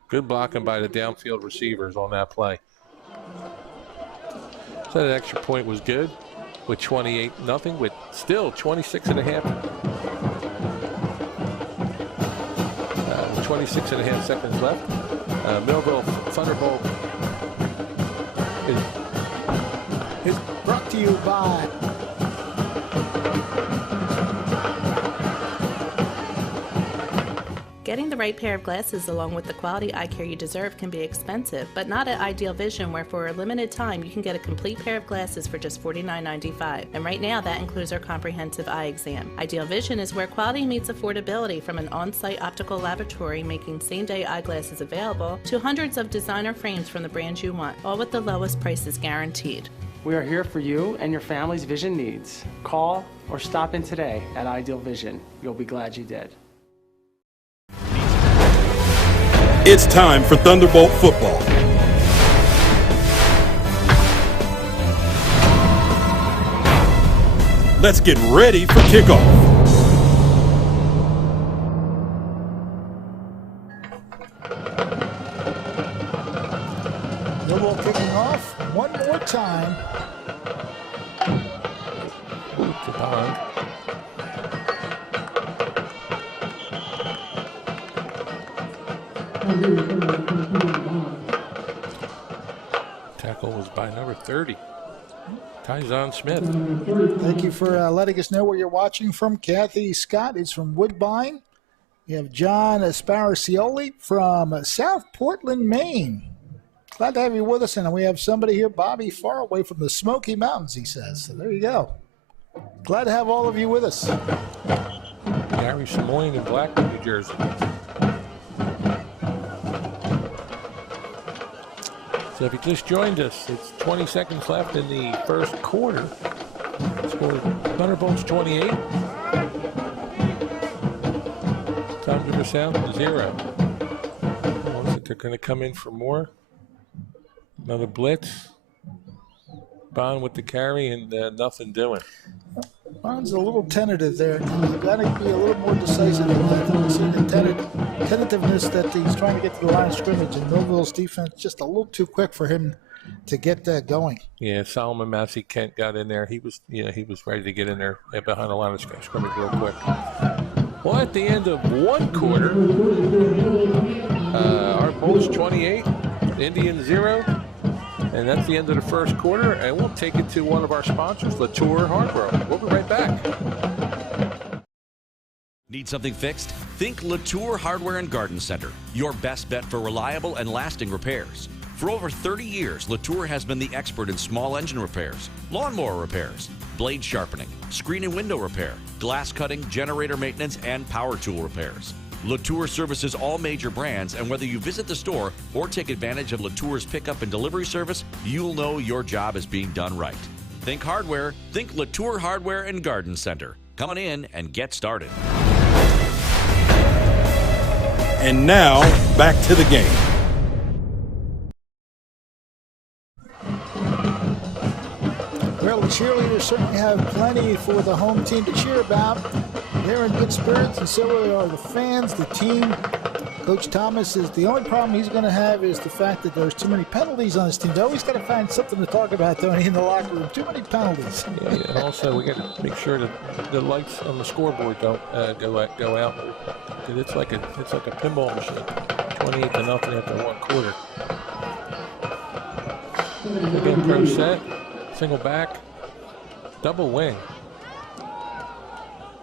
good blocking by the downfield receivers on that play. So that extra point was good with 28-0 with still 26.5. 26.5 seconds left. Millville Thunderbolt is brought to you by Getting the right pair of glasses along with the quality eye care you deserve can be expensive, but not at Ideal Vision, where for a limited time you can get a complete pair of glasses for just $49.95. And right now that includes our comprehensive eye exam. Ideal Vision is where quality meets affordability, from an on-site optical laboratory making same-day eyeglasses available to hundreds of designer frames from the brands you want, all with the lowest prices guaranteed. We are here for you and your family's vision needs. Call or stop in today at Ideal Vision. You'll be glad you did. It's time for Thunderbolt football. Let's get ready for kickoff. Millville kicking off one more time. tackle was by number 30, Tyzon Smith. Thank you for letting us know where you're watching from. Kathy Scott is from Woodbine. You have John Sparicioli from South Portland, Maine. Glad to have you with us. And we have somebody here, Bobby, far away from the Smoky Mountains, he says. So there you go. Glad to have all of you with us. Gary Samoin in Blackwood, New Jersey. So if you just joined us, it's 20 seconds left in the first quarter. Score Thunderbolts 28. Thunder Sound 0. Looks like they're going to come in for more. Another blitz. Bond with the carry and nothing doing. Bond's a little tentative there. You've got to be a little more decisive than that. You see the tentativeness that he's trying to get to the line of scrimmage, and Millville's defense just a little too quick for him to get that going. Yeah, Solomon Massey Kent got in there. He was ready to get in there behind the line of scrimmage real quick. Well, at the end of one quarter, our Bolts 28, Indians 0. And that's the end of the first quarter, and we'll take it to one of our sponsors, Latour Hardware. We'll be right back. Need something fixed? Think Latour Hardware and Garden Center, your best bet for reliable and lasting repairs. For over 30 years, Latour has been the expert in small engine repairs, lawnmower repairs, blade sharpening, screen and window repair, glass cutting, generator maintenance, and power tool repairs. Latour services all major brands, and whether you visit the store or take advantage of Latour's pickup and delivery service, you'll know your job is being done right. Think hardware, think Latour Hardware and Garden Center. Come on in and get started. And now, back to the game. Well, the cheerleaders certainly have plenty for the home team to cheer about. They're in good spirits, and so are the fans, the team. Coach Thomas is the only problem he's going to have is the fact that there's too many penalties on his team. They always got to find something to talk about, Tony, in the locker room. Too many penalties. Yeah, and also we got to make sure that the lights on the scoreboard don't go out. It's like a pinball machine. 28-0 after one quarter. Again, pro set, single back, double wing.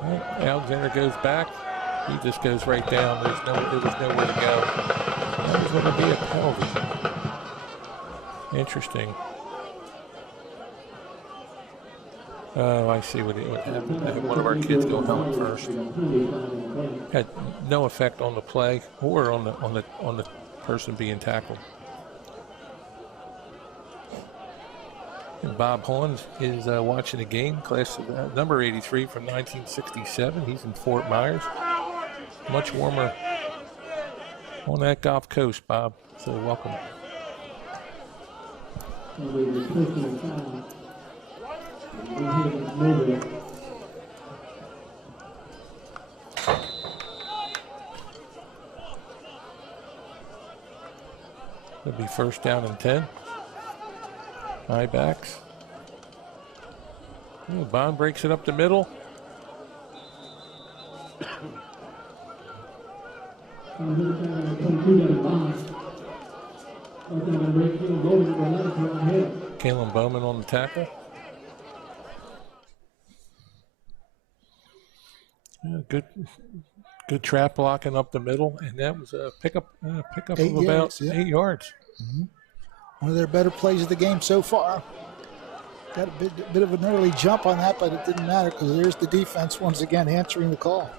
Alexander goes back. He just goes right down. There was nowhere to go. That was going to be a penalty. Interesting. Oh, I see what happened. I had one of our kids go home first. Had no effect on the play or on the person being tackled. And Bob Horns is watching the game, class number 83 from 1967. He's in Fort Myers. Much warmer on that Gulf Coast, Bob. So welcome. It'll be first down and 10. High backs. Bond breaks it up the middle. Kalen Bowman on the tackle. Yeah, good trap blocking up the middle, and that was a pickup of about 8 yards. Mm-hmm. One of their better plays of the game so far. Got a bit of an early jump on that, but it didn't matter because there's the defense once again answering the call.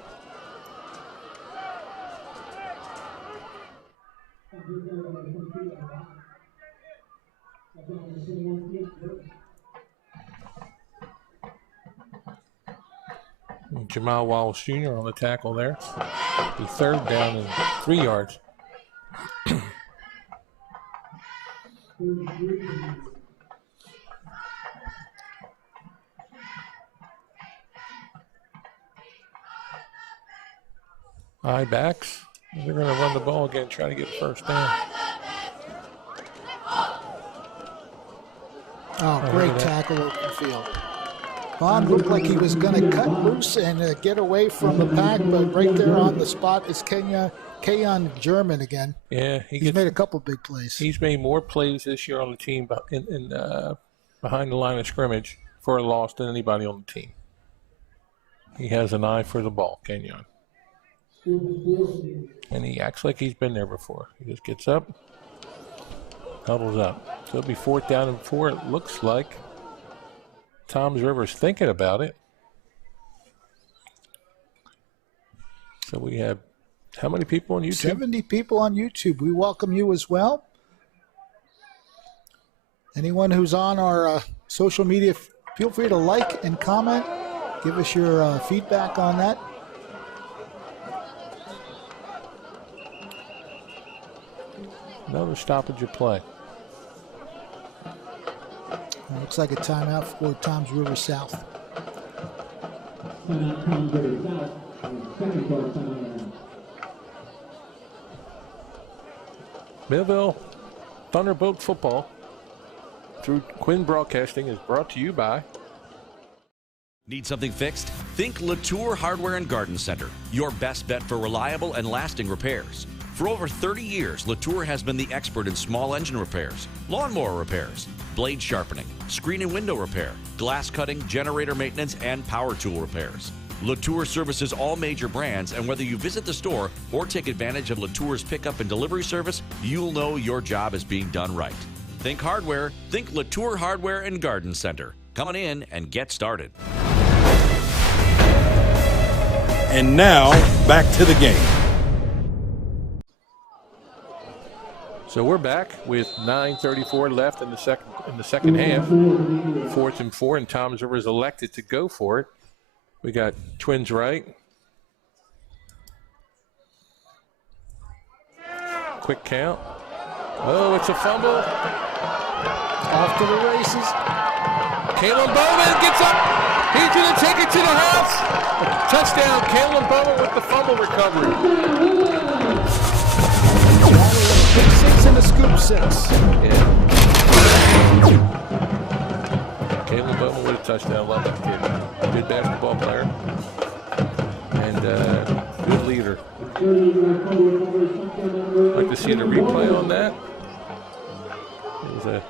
Jamal Wallace Jr. on the tackle there. The third down and 3 yards. High backs. They're going to run the ball again, try to get first down. Oh, great tackle open field. Bond looked like he was going to cut loose and get away from the pack, but right there on the spot is Kenyon Keon German again. Yeah, he's made a couple big plays. He's made more plays this year on the team behind the line of scrimmage for a loss than anybody on the team. He has an eye for the ball, Kenyon. And he acts like he's been there before. He just gets up, huddles up. So it'll be 4th down and 4. It looks like Toms River's thinking about it. So we have how many people on YouTube? 70 people on YouTube. We welcome you as well. Anyone who's on our social media, feel free to like and comment. Give us your feedback on that. Another stoppage of play. Looks like a timeout for Toms River South. Millville Thunderbolt football through Quinn Broadcasting is brought to you by. Need something fixed? Think Latour Hardware and Garden Center, your best bet for reliable and lasting repairs. For over 30 years, Latour has been the expert in small engine repairs, lawnmower repairs, blade sharpening, screen and window repair, glass cutting, generator maintenance, and power tool repairs. Latour services all major brands, and whether you visit the store or take advantage of Latour's pickup and delivery service, you'll know your job is being done right. Think hardware, think Latour Hardware and Garden Center. Come on in and get started. And now, back to the game. So we're back with 9:34 left in the second half. 4th and 4, and Toms River is elected to go for it. We got twins right. Quick count. Oh, it's a fumble. Off to the races. Caleb Bowman gets up. He's going to take it to the house. Touchdown, Caleb Bowman with the fumble recovery. Pick 6 and a scoop 6. Yeah. Caleb Bowman with a touchdown. Love that kid. Good basketball player. And good leader. I'd like to see the replay on that. It was a...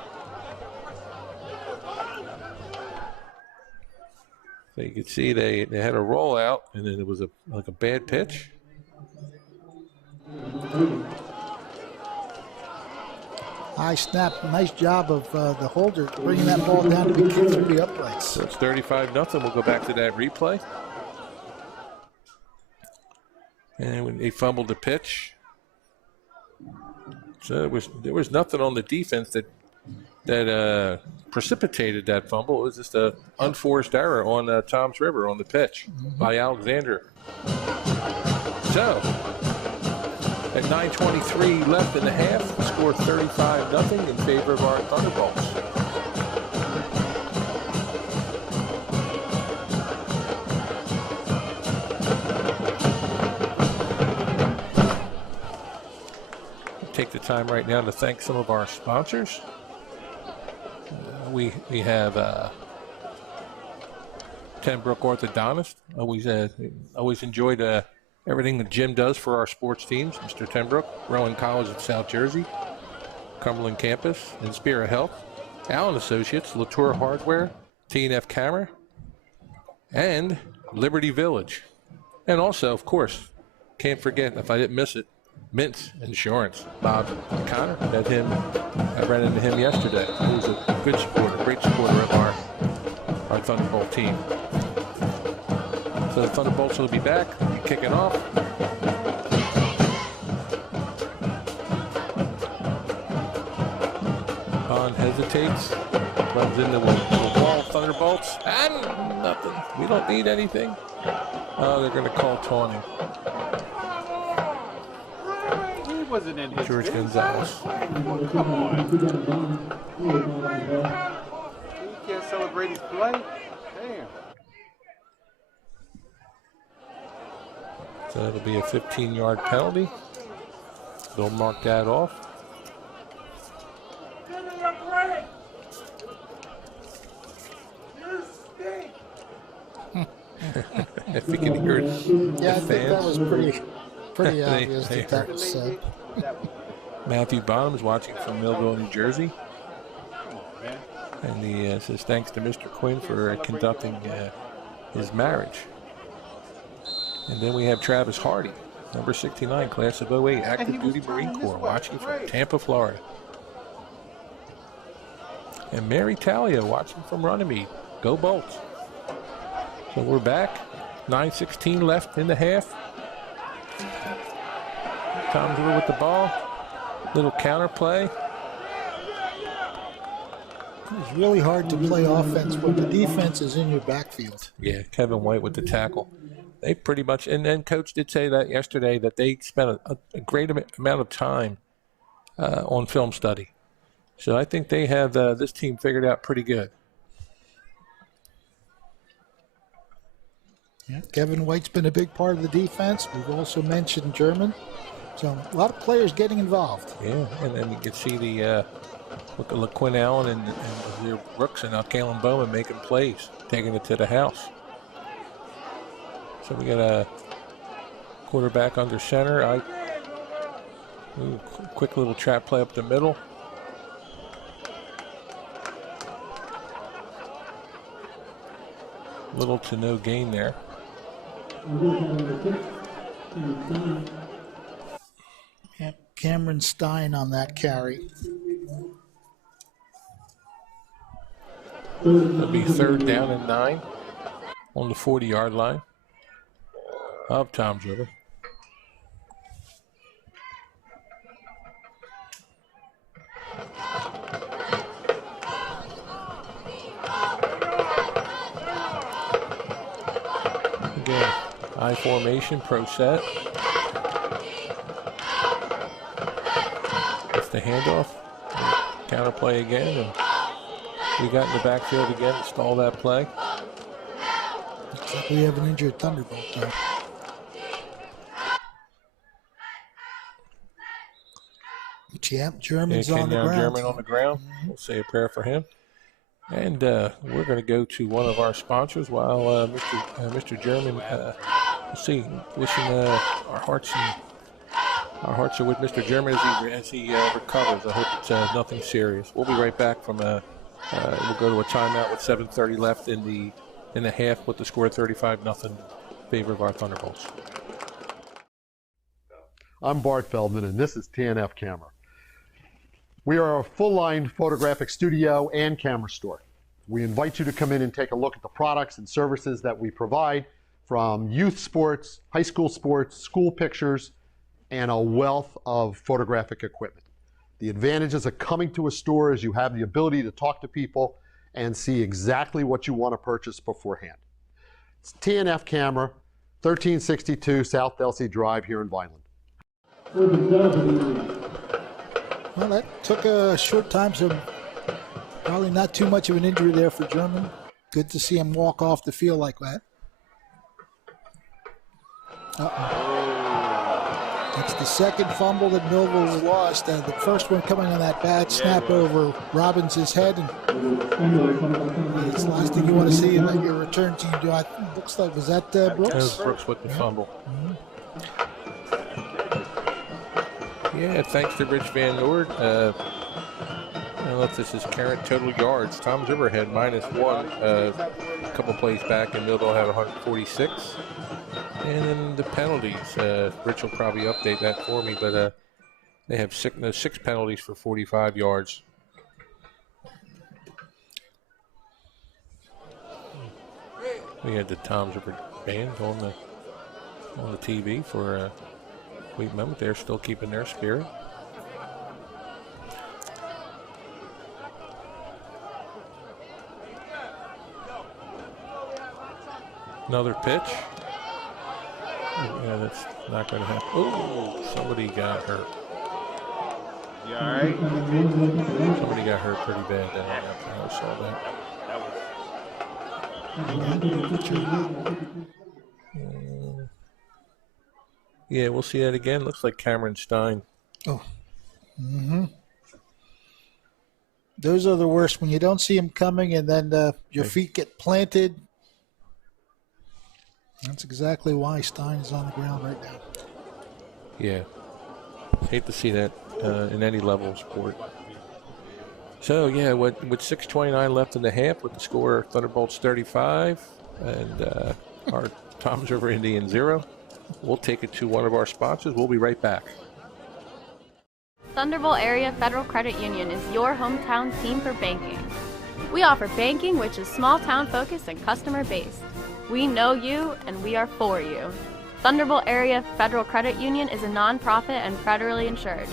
So you could see they had a rollout, and then it was like a bad pitch. High snap. Nice job of the holder bringing that ball down to be kicked through the uprights. So it's 35-0. We'll go back to that replay. And when he fumbled the pitch. So there was nothing on the defense that precipitated that fumble. It was just an unforced error on Toms River on the pitch by Alexander. So at 9:23 left in the half, the score 35-0 in favor of our Thunderbolts. Take the time right now to thank some of our sponsors. We have Tenbrook Orthodontist. Always enjoyed everything that Jim does for our sports teams. Mr. Tenbrook, Rowan College of South Jersey, Cumberland Campus, Inspira Health, Allen Associates, Latour Hardware, T&F Camera, and Liberty Village. And also, of course, can't forget, if I didn't miss it, Mintz Insurance. Bob Connor, I ran into him yesterday. He was a good supporter, great supporter of our Thunderbolt team. So the Thunderbolts will be back, kicking off. Bond hesitates, runs into the wall. Thunderbolts, and nothing. We don't need anything. Oh, they're going to call taunting. Wasn't in his George business. Gonzalez. Come on. He can't celebrate his play. Damn. So it'll be a 15-yard penalty. They'll mark that off. If we can hear it. Yeah, I think that was pretty obvious that was said. Matthew Bonham's watching from Millville, New Jersey. And he says thanks to Mr. Quinn for conducting his marriage. And then we have Travis Hardy, number 69, class of 08, active duty Marine Corps, watching from Tampa, Florida. And Mary Talia watching from Runnymede. Go Bolts. So we're back. 9:16 left in the half. Tom's over with the ball. Little counter play. It's really hard to play offense when the defense is in your backfield. Yeah, Kevin White with the tackle. They pretty much, and then Coach did say that yesterday that they spent a great amount of time on film study. So I think they have this team figured out pretty good. Yeah, Kevin White's been a big part of the defense. We've also mentioned German. So a lot of players getting involved. Yeah, and then you can see the look at Quinn Allen and their rooks and now Kalen Bowman making plays, taking it to the house. So we got a quarterback under center. Quick little trap play up the middle. Little to no gain there. Yeah, Cameron Stein on that carry. It'll be 3rd down and 9 on the 40-yard line of Toms River. Again, I formation, pro set. It's the handoff. Counter play again, and we got in the backfield again to stall that play. Looks like we have an injured Thunderbolt though. But yeah, German's on the ground. German on the ground. We'll say a prayer for him. And we're going to go to one of our sponsors while Mr. German, let's see, wishing our hearts are with Mr. German as he recovers. I hope it's nothing serious. We'll be right back from we'll go to a timeout with 7:30 left in the half with the score 35-0 in favor of our Thunderbolts. I'm Bart Feldman, and this is TNF Camera. We are a full-line photographic studio and camera store. We invite you to come in and take a look at the products and services that we provide, from youth sports, high school sports, school pictures, and a wealth of photographic equipment. The advantages of coming to a store is you have the ability to talk to people and see exactly what you want to purchase beforehand. It's TNF Camera, 1362 South Delsey Drive here in Vineland. Well, that took a short time, so probably not too much of an injury there for German. Good to see him walk off the field like that. That's the second fumble that Millville's lost. The first one coming on that bad snap over Robbins' head. And it's the last thing you want to see in your return team do. Looks like, was that Brooks? That was Brooks with the fumble. Mm-hmm. Yeah, thanks to Rich Van Noord. I don't know if this is current total yards. Toms River had -1 a couple plays back, and Millville had 146. And then the penalties. Rich will probably update that for me, but they have 6 penalties for 45 yards. We had the Toms River band on the TV for Wheaton. They're still keeping their spirit. Another pitch. Yeah, that's not going to happen. Oh, somebody got hurt. You all right? Somebody got hurt pretty bad down there. I saw that. Yeah, we'll see that again. Looks like Cameron Stein. Oh. Mm-hmm. Those are the worst when you don't see them coming and then your feet get planted. That's exactly why Stein is on the ground right now. Yeah. Hate to see that in any level of sport. So, yeah, with 6:29 left in the half, with the score Thunderbolts 35 and our Toms River Indians 0, we'll take it to one of our sponsors. We'll be right back. Thunderbolt Area Federal Credit Union is your hometown team for banking. We offer banking which is small town focused and customer based. We know you and we are for you. Thunderbolt Area Federal Credit Union is a non-profit and federally insured.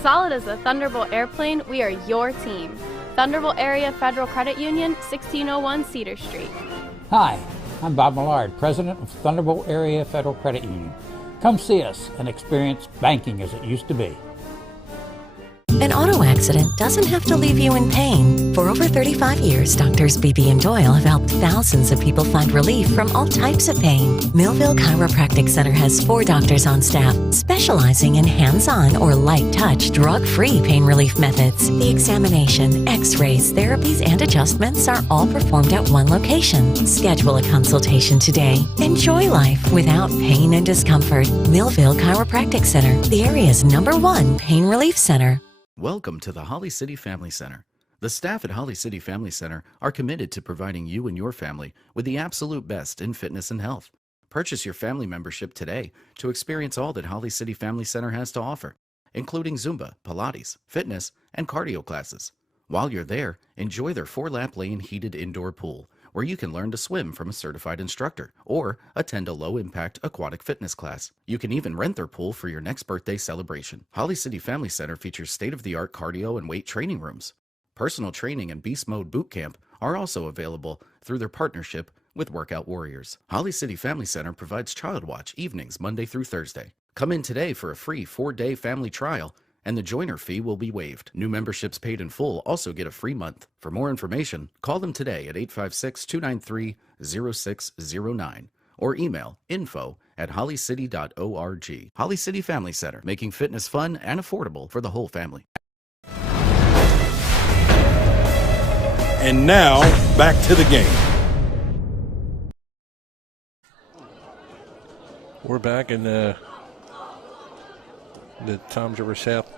Solid as a Thunderbolt airplane, we are your team. Thunderbolt Area Federal Credit Union, 1601 Cedar Street. Hi, I'm Bob Millard, President of Thunderbolt Area Federal Credit Union. Come see us and experience banking as it used to be. An auto accident doesn't have to leave you in pain. For over 35 years, Doctors Beebe and Doyle have helped thousands of people find relief from all types of pain. Millville Chiropractic Center has 4 doctors on staff specializing in hands-on or light-touch, drug-free pain relief methods. The examination, x-rays, therapies, and adjustments are all performed at one location. Schedule a consultation today. Enjoy life without pain and discomfort. Millville Chiropractic Center, the area's #1 pain relief center. Welcome to the Holly City Family Center. The staff at Holly City Family Center are committed to providing you and your family with the absolute best in fitness and health. Purchase your family membership today to experience all that Holly City Family Center has to offer, including Zumba, Pilates, fitness, and cardio classes. While you're there, enjoy their 4-lap lane heated indoor pool, where you can learn to swim from a certified instructor or attend a low-impact aquatic fitness class. You can even rent their pool for your next birthday celebration. Holly City Family Center features state-of-the-art cardio and weight training rooms. Personal training and Beast Mode Boot Camp are also available through their partnership with Workout Warriors. Holly City Family Center provides Child Watch evenings Monday through Thursday. Come in today for a free 4-day family trial, and the joiner fee will be waived. New memberships paid in full also get a free month. For more information, call them today at 856-293-0609 or email info@hollycity.org. Holly City Family Center, making fitness fun and affordable for the whole family. And now, back to the game. We're back in the Toms River South.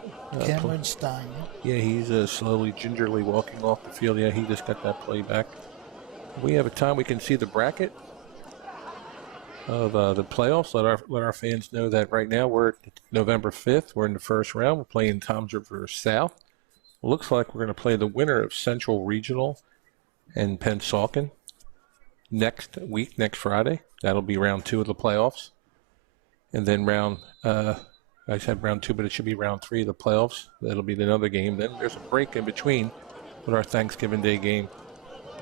Cameron Stein. Yeah, he's slowly, gingerly walking off the field. Yeah, he just got that play back. We have a time we can see the bracket of the playoffs. Let our fans know that right now we're November 5th. We're in the first round. We're playing Toms River South. Looks like we're going to play the winner of Central Regional and Pennsauken next week, next Friday. That'll be round 2 of the playoffs. And then I said round 2, but it should be round 3 of the playoffs. That'll be another game. Then there's a break in between with our Thanksgiving Day game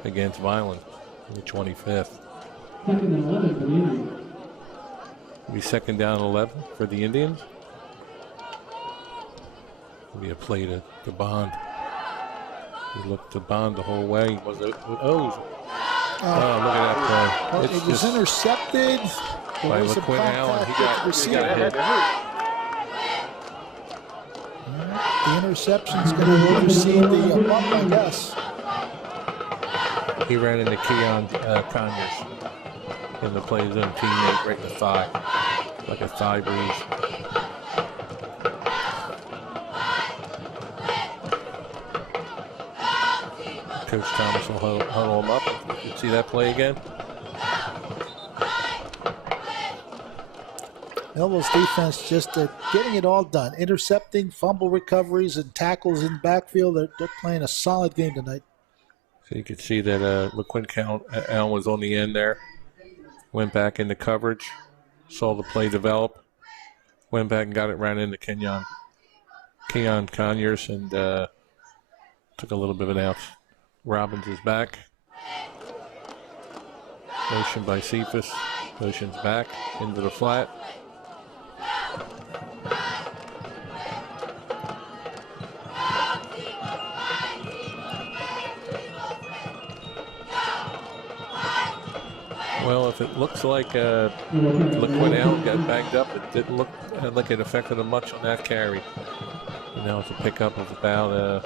against Violin on the 25th. Second and 11 for the Indians. It'll be second down and 11 for the Indians. It'll be a play to Bond. He looked to Bond the whole way. Was it? Oh, look at that play. Well, it was intercepted by LaQuinn Allen. He got hit. The interception's going to oversee the bump, I guess. He ran into Keon Conyers in the play zone, teammate right in the thigh, like a thigh breeze. Coach Thomas will huddle him up. You see that play again? Millville's defense just getting it all done. Intercepting, fumble recoveries, and tackles in the backfield. They're playing a solid game tonight. So you can see that LaQuinn Allen was on the end there. Went back into coverage. Saw the play develop. Went back and got it right into Keon Conyers and took a little bit of an out. Robbins is back. Motion by Cephas. Motion's back into the flat. Well, if it looks like LaQuinn Allen got banged up, it didn't look like it affected him much on that carry. And now it's a pickup of about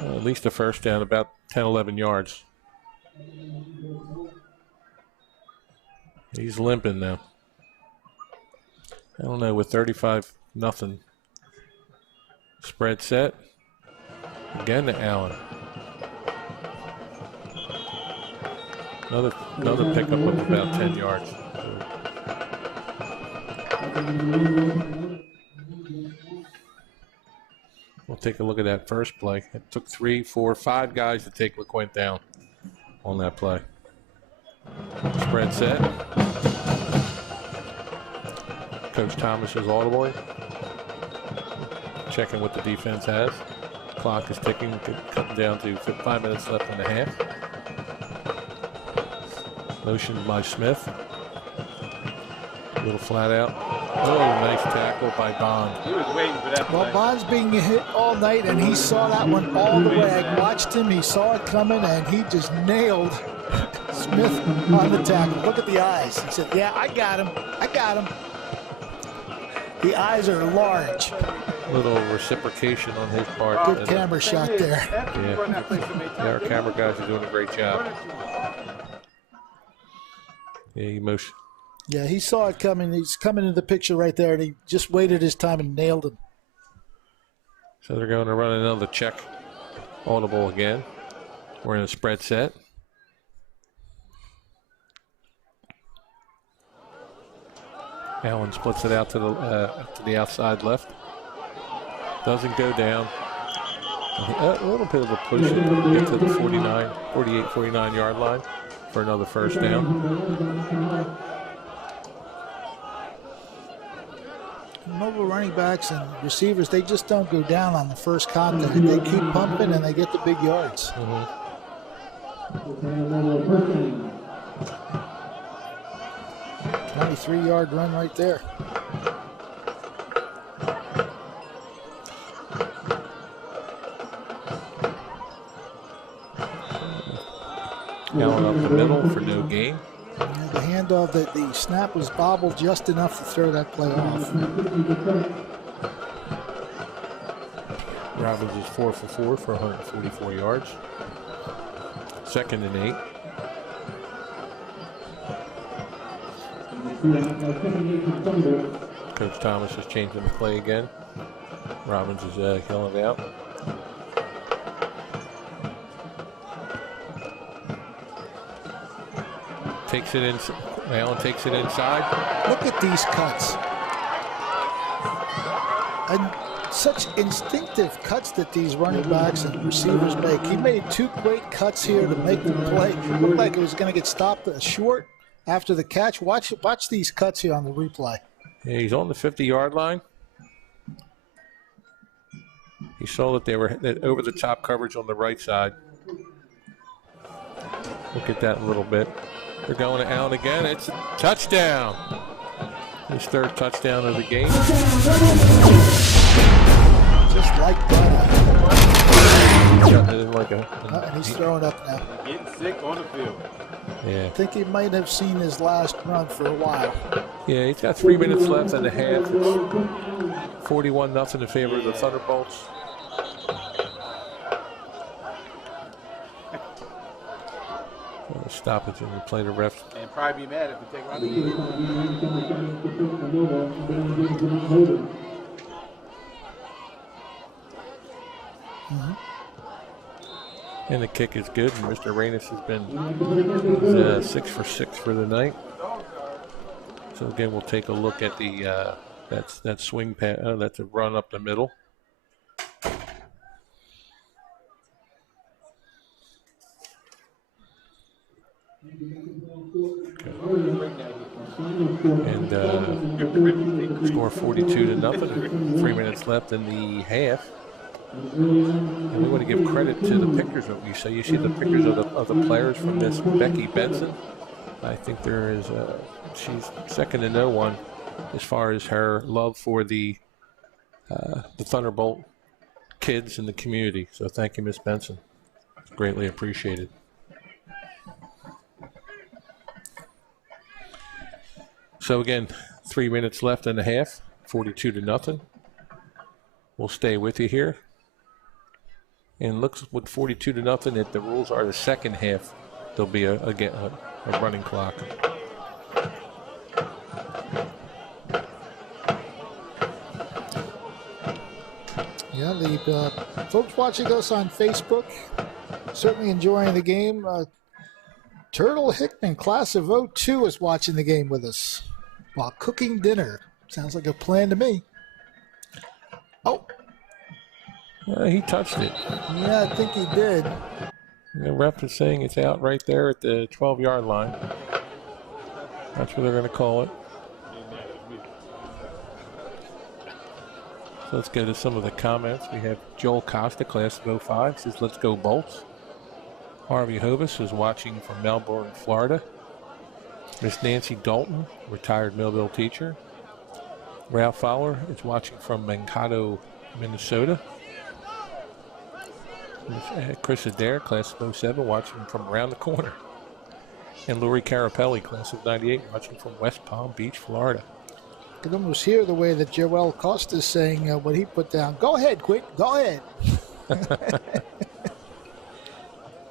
at least a first down, about 10, 11 yards. He's limping now. I don't know, with 35-0. Spread set. Again to Allen. Another pickup of about 10 yards. We'll take a look at that first play. It took 3, 4, 5 guys to take LeQuint down on that play. Spread set. Coach Thomas is audibly checking what the defense has. Clock is ticking, cutting down to 5 minutes left in the half. Motion by Smith. A little flat out. Oh, nice tackle by Bond. He was waiting for that play. Well, Bond's being hit all night, and he saw that one all the way. I watched him. He saw it coming, and he just nailed Smith on the tackle. Look at the eyes. He said, yeah, I got him. I got him. The eyes are large. Little reciprocation on his part. Good camera shot there. Yeah, our camera guys are doing a great job. Yeah, he motion. Yeah, he saw it coming. He's coming into the picture right there, and he just waited his time and nailed him. So they're going to run another check. Audible again. We're in a spread set. Allen splits it out to the outside left. Doesn't go down. A little bit of a push to get to the 49 yard line for another first down. Mobile running backs and receivers, they just don't go down on the first contact. They keep pumping and they get the big yards. 23-yard run right there. Allen up the middle for no gain. Yeah, the handoff, the snap was bobbled just enough to throw that play off. Robbins is 4 for 4 for 144 yards. 2nd and 8. Coach Thomas is changing the play again. Robbins is killing it out. Takes it in. Allen takes it inside. Look at these cuts. And such instinctive cuts that these running backs and receivers make. He made 2 great cuts here to make the play. It looked like it was going to get stopped short after the catch. Watch these cuts here on the replay. Yeah, he's on the 50-yard line. He saw that they were over the top coverage on the right side. Look at that a little bit. They're going to Allen again. It's a touchdown. His 3rd touchdown of the game. Just like that. And he's throwing up now. Getting sick on the field. Yeah. I think he might have seen his last run for a while. Yeah, he's got 3 minutes left in the half. 41-0 in favor of the Thunderbolts. Stoppage and we play the ref. And probably be mad if we take one. And the kick is good. And Mr. Reynes has been 6 for 6 for the night. So again, we'll take a look at the that swing pass. That's a run up the middle. And score 42-0. 3 minutes left in the half. And we want to give credit to the pictures that we see. You see the pictures of the players from this Becky Benson. I think there is she's second to no one as far as her love for the Thunderbolt kids in the community. So thank you, Miss Benson. Greatly appreciated. So again, 3 minutes left in the half, 42-0. We'll stay with you here. And looks with 42-0 that the rules are the second half. There'll be a running clock. Yeah, the folks watching us on Facebook certainly enjoying the game. Turtle Hickman, class of 02, is watching the game with us while cooking dinner. Sounds like a plan to me. Oh. He touched it. Yeah, I think he did. The ref is saying it's out right there at the 12-yard line. That's what they're going to call it. So let's go to some of the comments. We have Joel Costa, class of 05, says, let's go Bolts. Harvey Hovis is watching from Melbourne, Florida. Miss Nancy Dalton, retired Millville teacher. Ralph Fowler is watching from Mankato, Minnesota. Chris Adair, class of 07, watching from around the corner. And Lori Carapelli, class of 98, watching from West Palm Beach, Florida. I can almost hear the way that Joel Costa is saying what he put down. Go ahead, Quinn. Go ahead.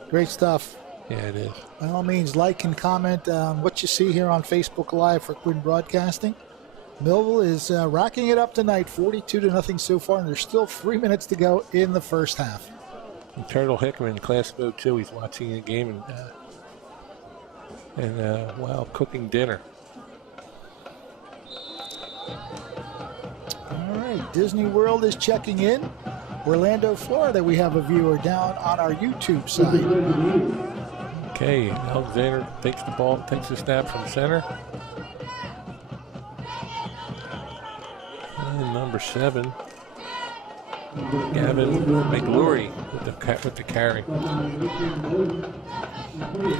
Great stuff. Yeah, it is. By all means, like and comment on what you see here on Facebook Live for Quinn Broadcasting. Millville is racking it up tonight, 42-0 so far, and there's still 3 minutes to go in the first half. And Turtle Hickman, class of 02, he's watching a game and while cooking dinner. All right, Disney World is checking in. Orlando, Florida, we have a viewer down on our YouTube side. Okay, Alexander takes the ball, takes a snap from center. And number 7, Gavin McGlory with the carry.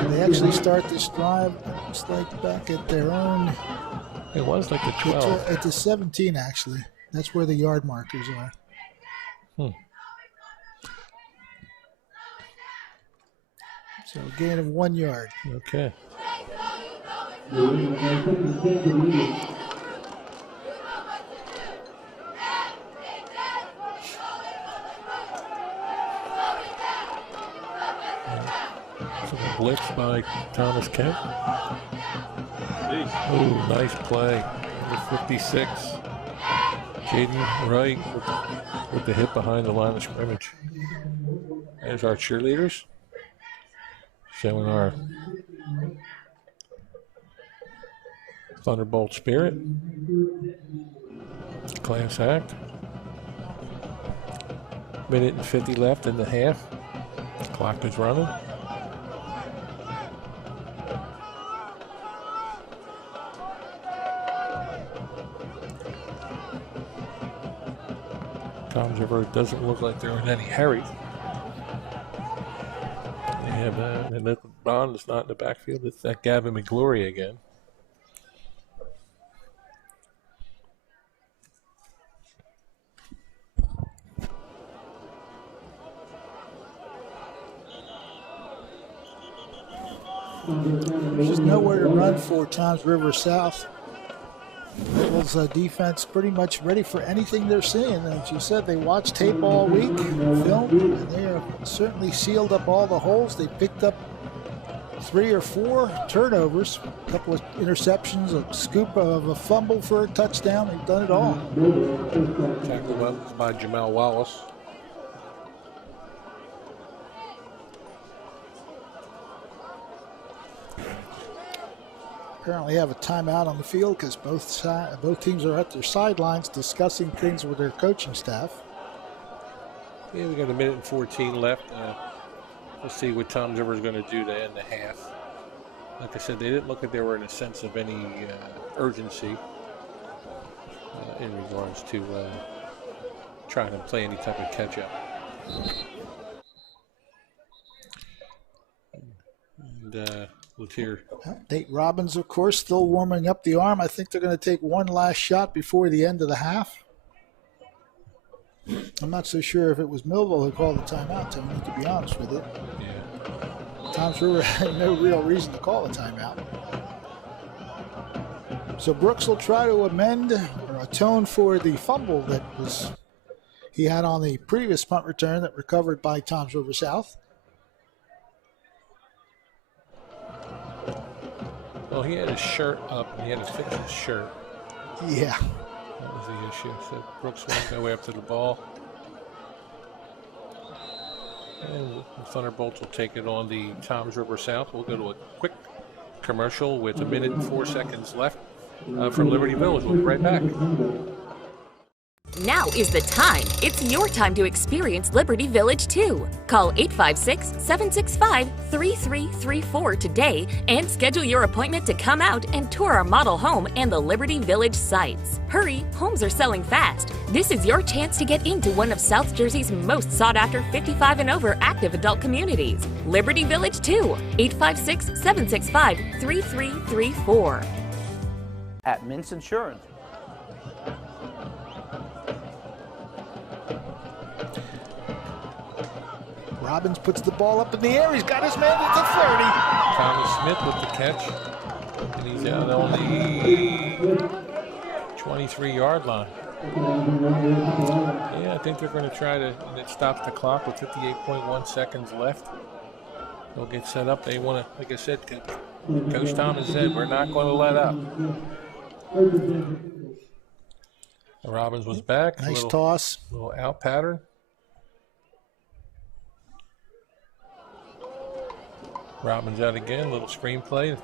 They actually start this drive, looks like back at their own. It was like the 12. At the 17, actually. That's where the yard markers are. So a gain of 1 yard. Okay. So the blitz by Thomas Kemp. Oh, nice play. Number 56. Jaden Wright with the hit behind the line of scrimmage. There's our cheerleaders showing our Thunderbolt spirit. Class act. Minute and 50 left in the half. Clock is running. Tom's River doesn't look like they're in any hurry. They have and Bond is not in the backfield. It's that Gavin McGlory again. There's just nowhere to run for Toms River South. Millville's defense pretty much ready for anything they're seeing. As you said, they watched tape all week, filmed, and they are certainly sealed up all the holes. They picked up 3 or 4 turnovers, a couple of interceptions, a scoop of a fumble for a touchdown. They've done it all. Tackle weapons by Jamel Wallace. Apparently have a timeout on the field because both teams are at their sidelines discussing things with their coaching staff. Yeah, we got a minute and 14 left. We'll see what Toms River is going to do to end the half. Like I said, they didn't look like they were in a sense of any urgency in regards to trying to play any type of catch-up. And let's hear. Nate Robbins, of course, still warming up the arm. I think they're going to take one last shot before the end of the half. I'm not so sure if it was Millville who called the timeout, Tony, to be honest with you. Yeah. Toms River had no real reason to call a timeout. So Brooks will try to amend or atone for the fumble that he had on the previous punt return that recovered by Toms River South. Well, he had his shirt up and he had to fix his shirt. Yeah. That was the issue. So Brooks went all the way up to the ball. And the Thunderbolts will take it on the Toms River South. We'll go to a quick commercial with 1 minute and 4 seconds left from Liberty Village. We'll be right back. Now is the time. It's your time to experience Liberty Village too. Call 856-765-3334 today and schedule your appointment to come out and tour our model home and the Liberty Village sites. Hurry, homes are selling fast. This is your chance to get into one of South Jersey's most sought-after 55 and over active adult communities. Liberty Village 2, 856-765-3334. At Mintz Insurance. Robbins puts the ball up in the air. He's got his man at the 30. Thomas Smith with the catch. And he's out on the 23-yard line. Yeah, I think they're going to try to, and it stops the clock with 58.1 seconds left. They'll get set up. They want to, like I said, Coach Thomas said, we're not going to let up. Robbins was back. Nice toss. Little out pattern. Robbins out again, little screen play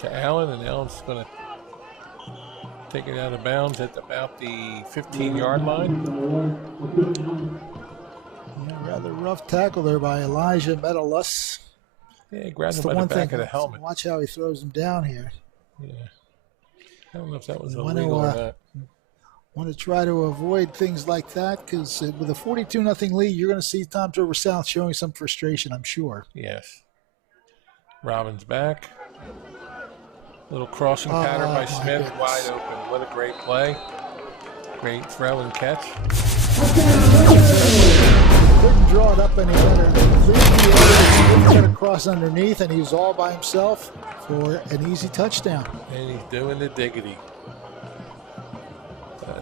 to Allen, and Allen's going to take it out of bounds at about the 15-yard line. Yeah, rather rough tackle there by Elijah Metalus. Yeah, he grabbed him by the back of the helmet. Watch how he throws him down here. Yeah. I don't know if that was illegal or not. Want to try to avoid things like that because with a 42-0 lead, you're going to see Toms River South showing some frustration, I'm sure. Yes. Robbins back. Little crossing pattern by Smith, goodness. wide open. What a great play. Great throw and catch. Couldn't draw it up any better. He's got to cross underneath, and he's all by himself for an easy touchdown. And he's doing the diggity.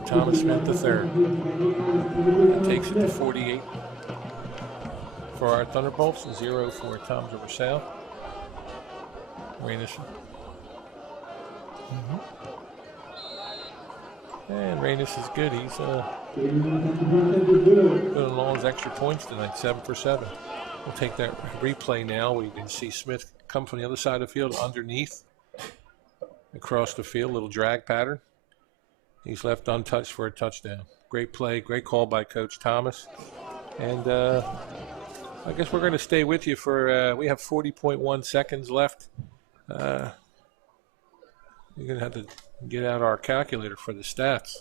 Thomas Smith III. He takes it to 48 for our Thunderbolts, 0 for Toms River South. Rainish. And Rainish is good. He's putting all his extra points tonight, 7 for 7. We'll take that replay now where you can see Smith come from the other side of the field underneath, across the field, little drag pattern. He's left untouched for a touchdown. Great play, great call by Coach Thomas. And I guess we're going to stay with you for, we have 40.1 seconds left. You're going to have to get out our calculator for the stats.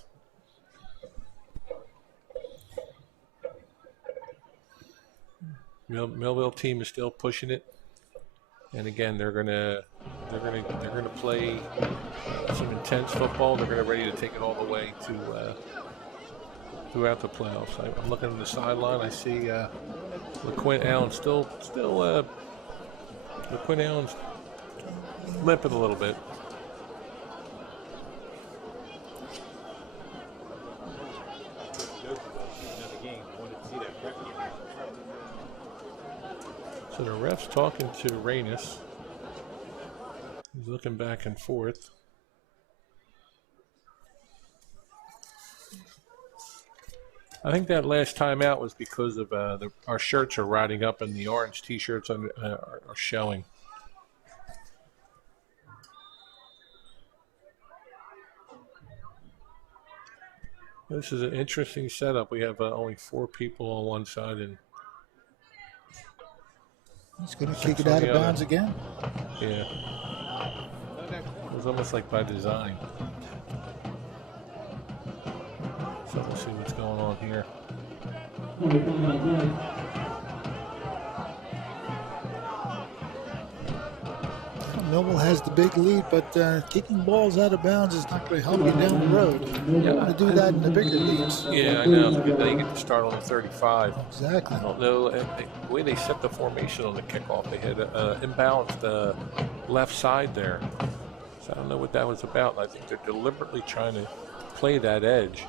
Millville team is still pushing it. And again, they're gonna play some intense football. They're gonna ready to take it all the way to throughout the playoffs. I'm looking at the sideline. I see LaQuint Allen still LaQuint Allen's limping a little bit. So the ref's talking to Rainish. He's looking back and forth. I think that last time out was because of our shirts are riding up and the orange T-shirts are showing. This is an interesting setup. We have only 4 people on one side and he's going to kick it out of bounds again. Yeah. It was almost like by design. So we'll see what's going on here. Millville has the big lead, but kicking balls out of bounds is not going to help you down the road. You're going to do that in the bigger leagues. Yeah, I know. It's good that you get to start on the 35. Exactly. I don't know. The way they set the formation on the kickoff, they had imbalanced left side there. So I don't know what that was about. I think they're deliberately trying to play that edge.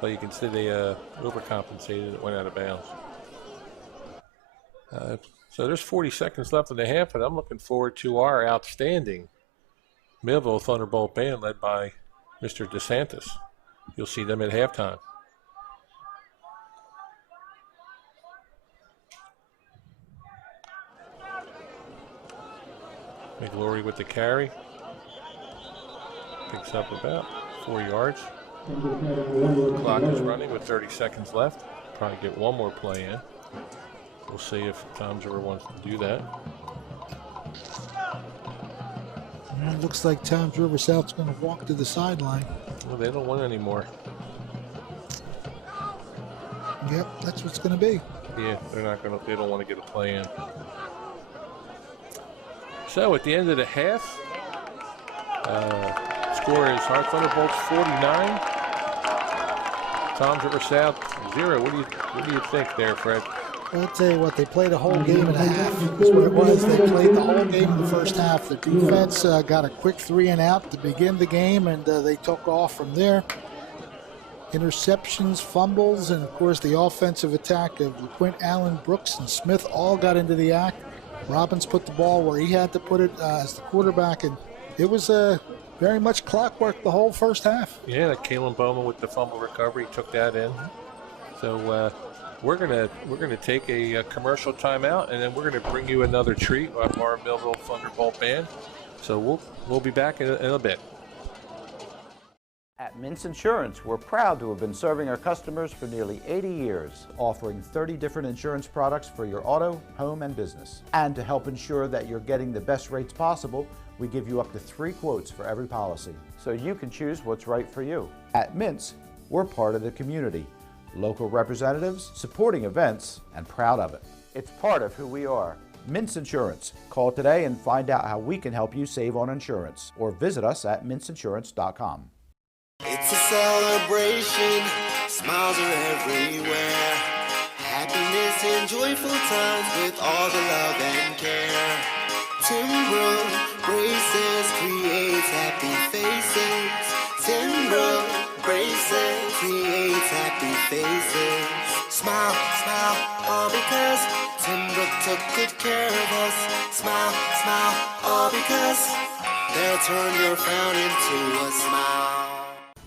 But you can see they overcompensated. It went out of bounds. So there's 40 seconds left in the half, and I'm looking forward to our outstanding Millville Thunderbolt band led by Mr. DeSantis. You'll see them at halftime. McGlory with the carry. Picks up about 4 yards. Clock is running with 30 seconds left. Probably get one more play in. We'll see if Tom's ever wants to do that. And it looks like Tom's River South's going to walk to the sideline. Well, they don't want any more. Yep, that's what's going to be. Yeah, they're not going to. They don't want to get a play in. So at the end of the half, score is our Thunderbolts 49, Tom's River South 0. What do you think there, Fred? I'll tell you what, they played a whole game and a half. That's what it was. They played the whole game in the first half. The defense got a quick 3-and-out to begin the game, and they took off from there. Interceptions, fumbles, and of course the offensive attack of LeQuint, Allen, Brooks, and Smith all got into the act. Robbins put the ball where he had to put it as the quarterback, and it was very much clockwork the whole first half. Yeah, like Kalen Bowman with the fumble recovery took that in. So we're gonna take a commercial timeout, and then we're gonna bring you another treat of our Millville Thunderbolt band. So we'll be back in a bit. At Mintz Insurance, we're proud to have been serving our customers for nearly 80 years, offering 30 different insurance products for your auto, home, and business. And to help ensure that you're getting the best rates possible, we give you up to 3 quotes for every policy, so you can choose what's right for you. At Mintz, we're part of the community, local representatives, supporting events, and proud of it. It's part of who we are. Mintz Insurance. Call today and find out how we can help you save on insurance, or visit us at mintzinsurance.com. It's a celebration, smiles are everywhere. Happiness and joyful times with all the love and care. Timbro braces creates happy faces. Timbro braces creates happy faces. Smile, smile, all because Timbro took good care of us. Smile, smile, all because they'll turn your frown into a smile.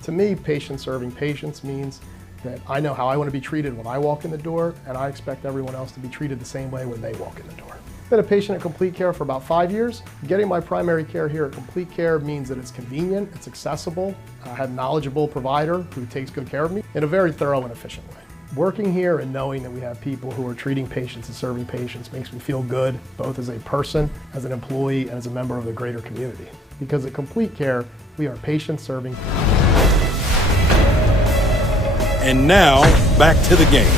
To me, patient serving patients means that I know how I want to be treated when I walk in the door, and I expect everyone else to be treated the same way when they walk in the door. I've been a patient at Complete Care for about 5 years. Getting my primary care here at Complete Care means that it's convenient, it's accessible, I have a knowledgeable provider who takes good care of me in a very thorough and efficient way. Working here and knowing that we have people who are treating patients and serving patients makes me feel good, both as a person, as an employee, and as a member of the greater community. Because at Complete Care, we are patient serving. And now, back to the game.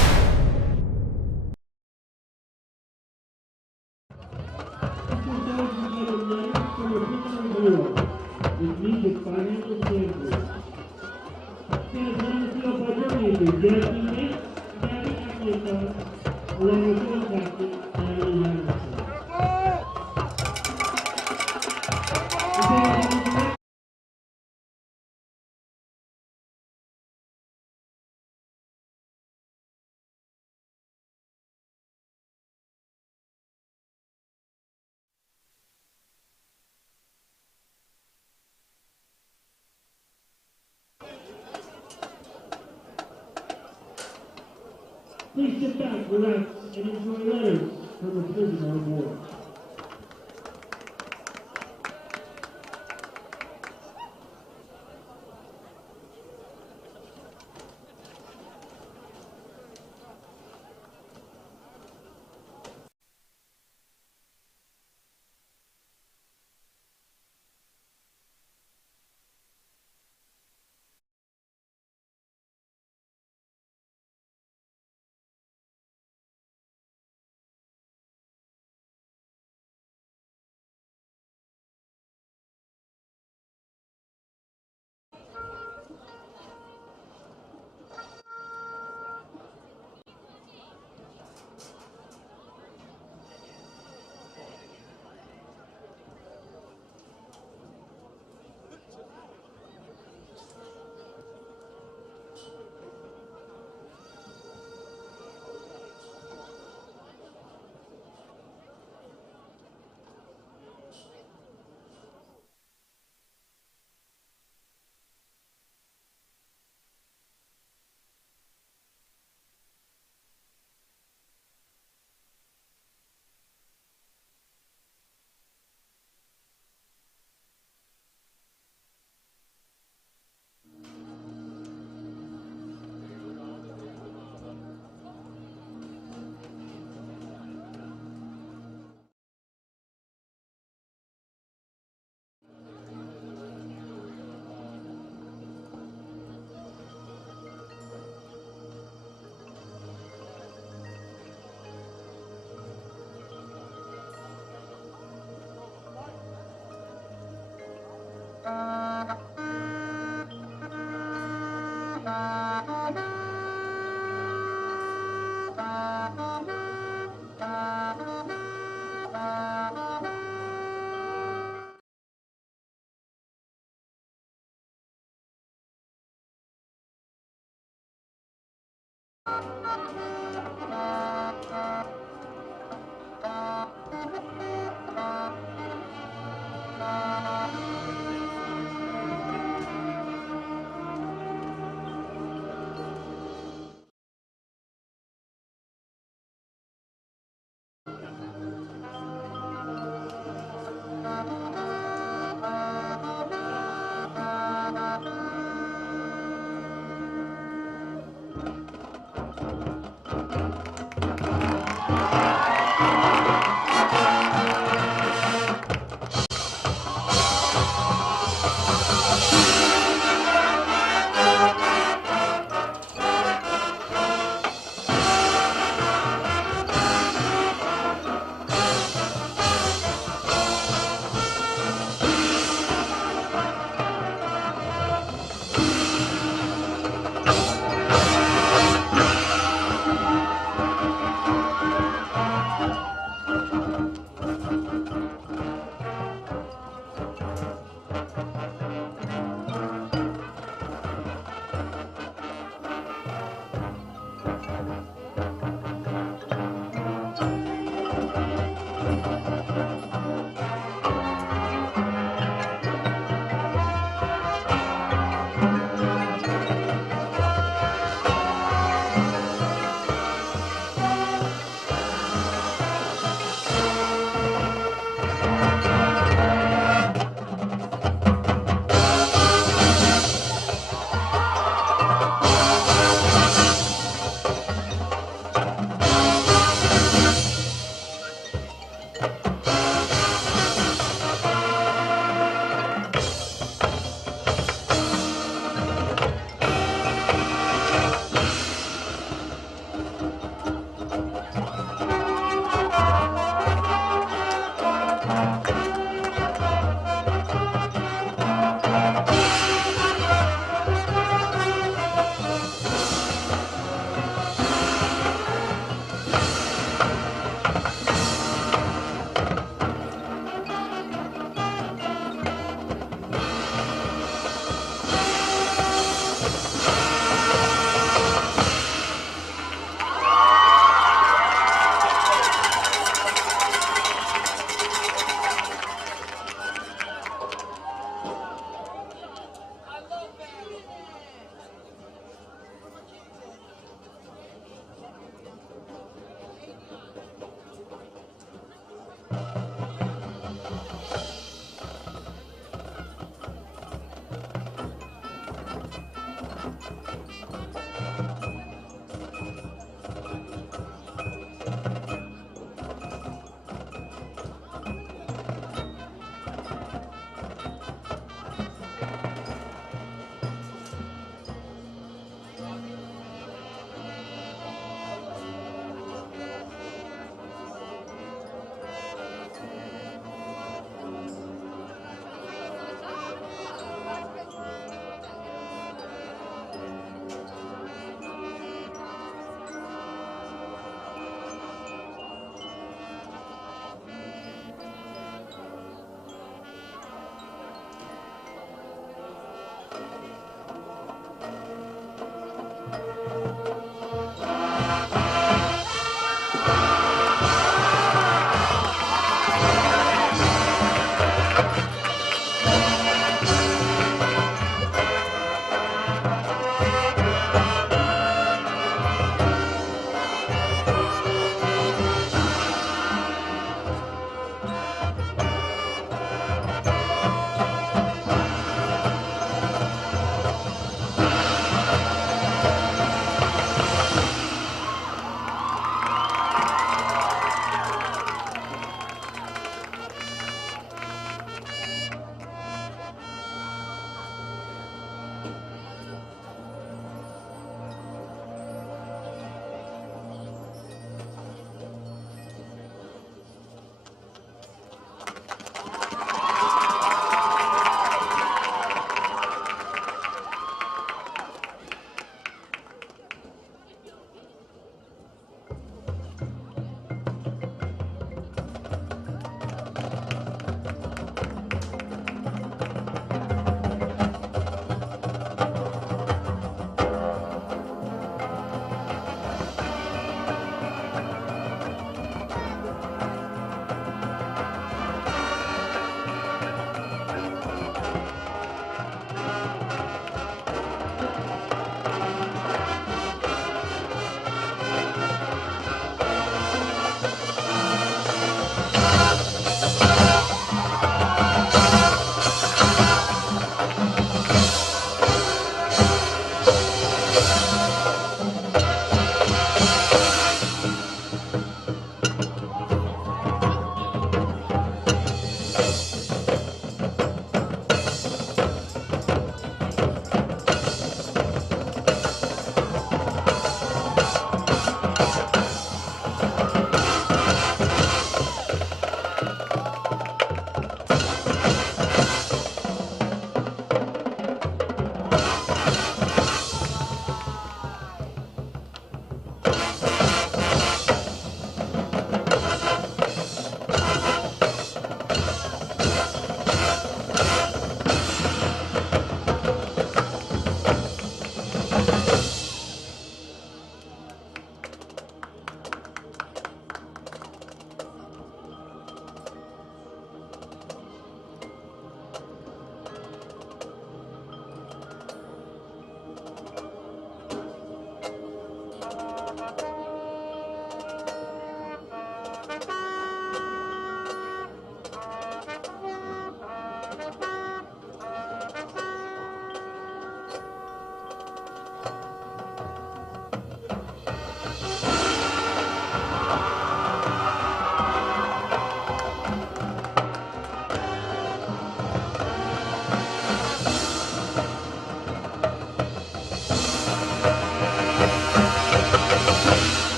Please sit back, relax, and enjoy letters from the prisoner of war.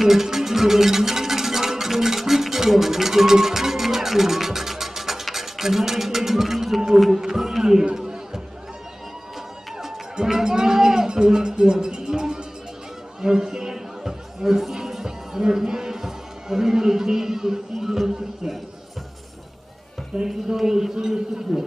The highest age in over 20 years. Congratulations to our seniors, our staff, our students, and our parents, everyone engaged with season of success. Thank you always for your support.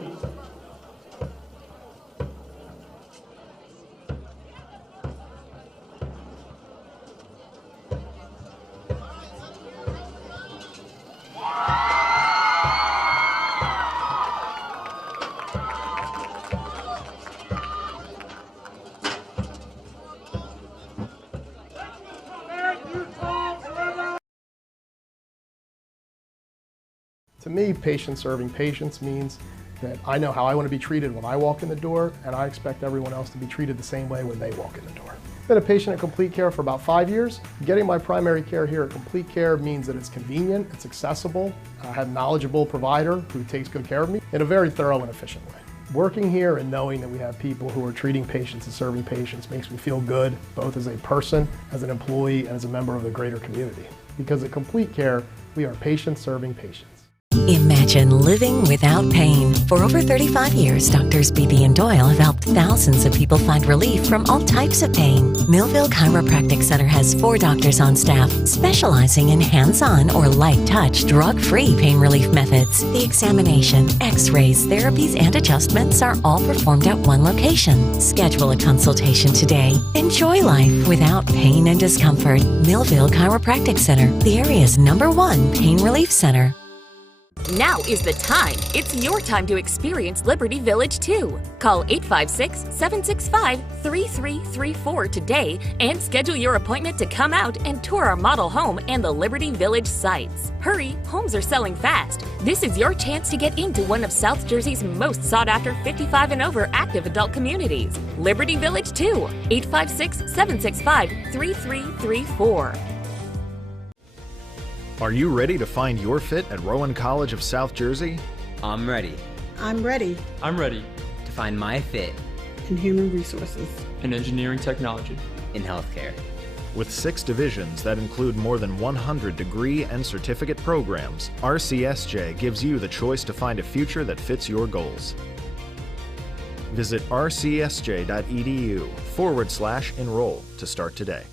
To me, patient serving patients means that I know how I want to be treated when I walk in the door, and I expect everyone else to be treated the same way when they walk in the door. I've been a patient at Complete Care for about 5 years. Getting my primary care here at Complete Care means that it's convenient, it's accessible, I have a knowledgeable provider who takes good care of me in a very thorough and efficient way. Working here and knowing that we have people who are treating patients and serving patients makes me feel good, both as a person, as an employee, and as a member of the greater community. Because at Complete Care, we are patients serving patients. Imagine living without pain. For over 35 years, Doctors Beebe and Doyle have helped thousands of people find relief from all types of pain. Millville Chiropractic Center has 4 doctors on staff specializing in hands-on or light-touch, drug-free pain relief methods. The examination, x-rays, therapies, and adjustments are all performed at one location. Schedule a consultation today. Enjoy life without pain and discomfort. Millville Chiropractic Center, the area's #1 pain relief center. Now is the time. It's your time to experience Liberty Village too. Call 856-765-3334 today and schedule your appointment to come out and tour our model home and the Liberty Village sites. Hurry, homes are selling fast. This is your chance to get into one of South Jersey's most sought-after 55 and over active adult communities. Liberty Village 2, 856-765-3334. Are you ready to find your fit at Rowan College of South Jersey? I'm ready. I'm ready. I'm ready. To find my fit. In human resources. In engineering technology. In healthcare. With 6 divisions that include more than 100 degree and certificate programs, RCSJ gives you the choice to find a future that fits your goals. Visit rcsj.edu/enroll to start today.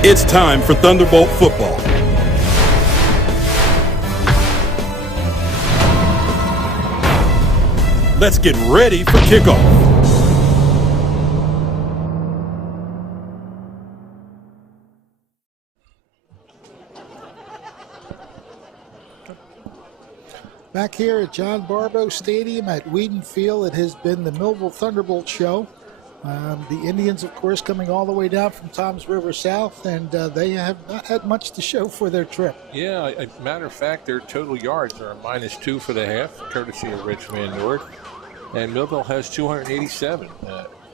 It's time for Thunderbolt football. Let's get ready for kickoff. Back here at John Barbow Stadium at Wheaton Field, it has been the Millville Thunderbolts show. The Indians, of course, coming all the way down from Toms River South, and they have not had much to show for their trip. Yeah, matter of fact, their total yards are -2 for the half, courtesy of Rich Van Noord. And Millville has 287.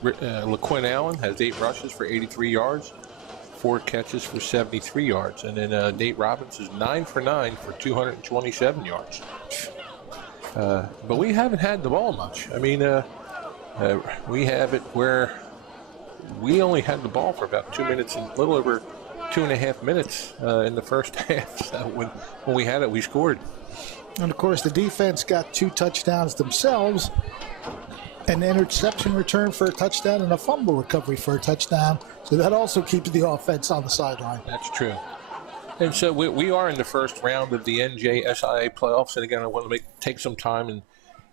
LaQuinn Allen has 8 rushes for 83 yards, 4 catches for 73 yards. And then Nate Robbins is 9 for 9 for 227 yards. But we haven't had the ball much. I mean, we have it where we only had the ball for about 2 minutes and a little over 2.5 minutes in the first half. So when we had it, we scored. And of course, the defense got 2 touchdowns themselves, an interception return for a touchdown and a fumble recovery for a touchdown. So that also keeps the offense on the sideline. That's true. And so we are in the first round of the NJSIAA playoffs. And again, I want to take some time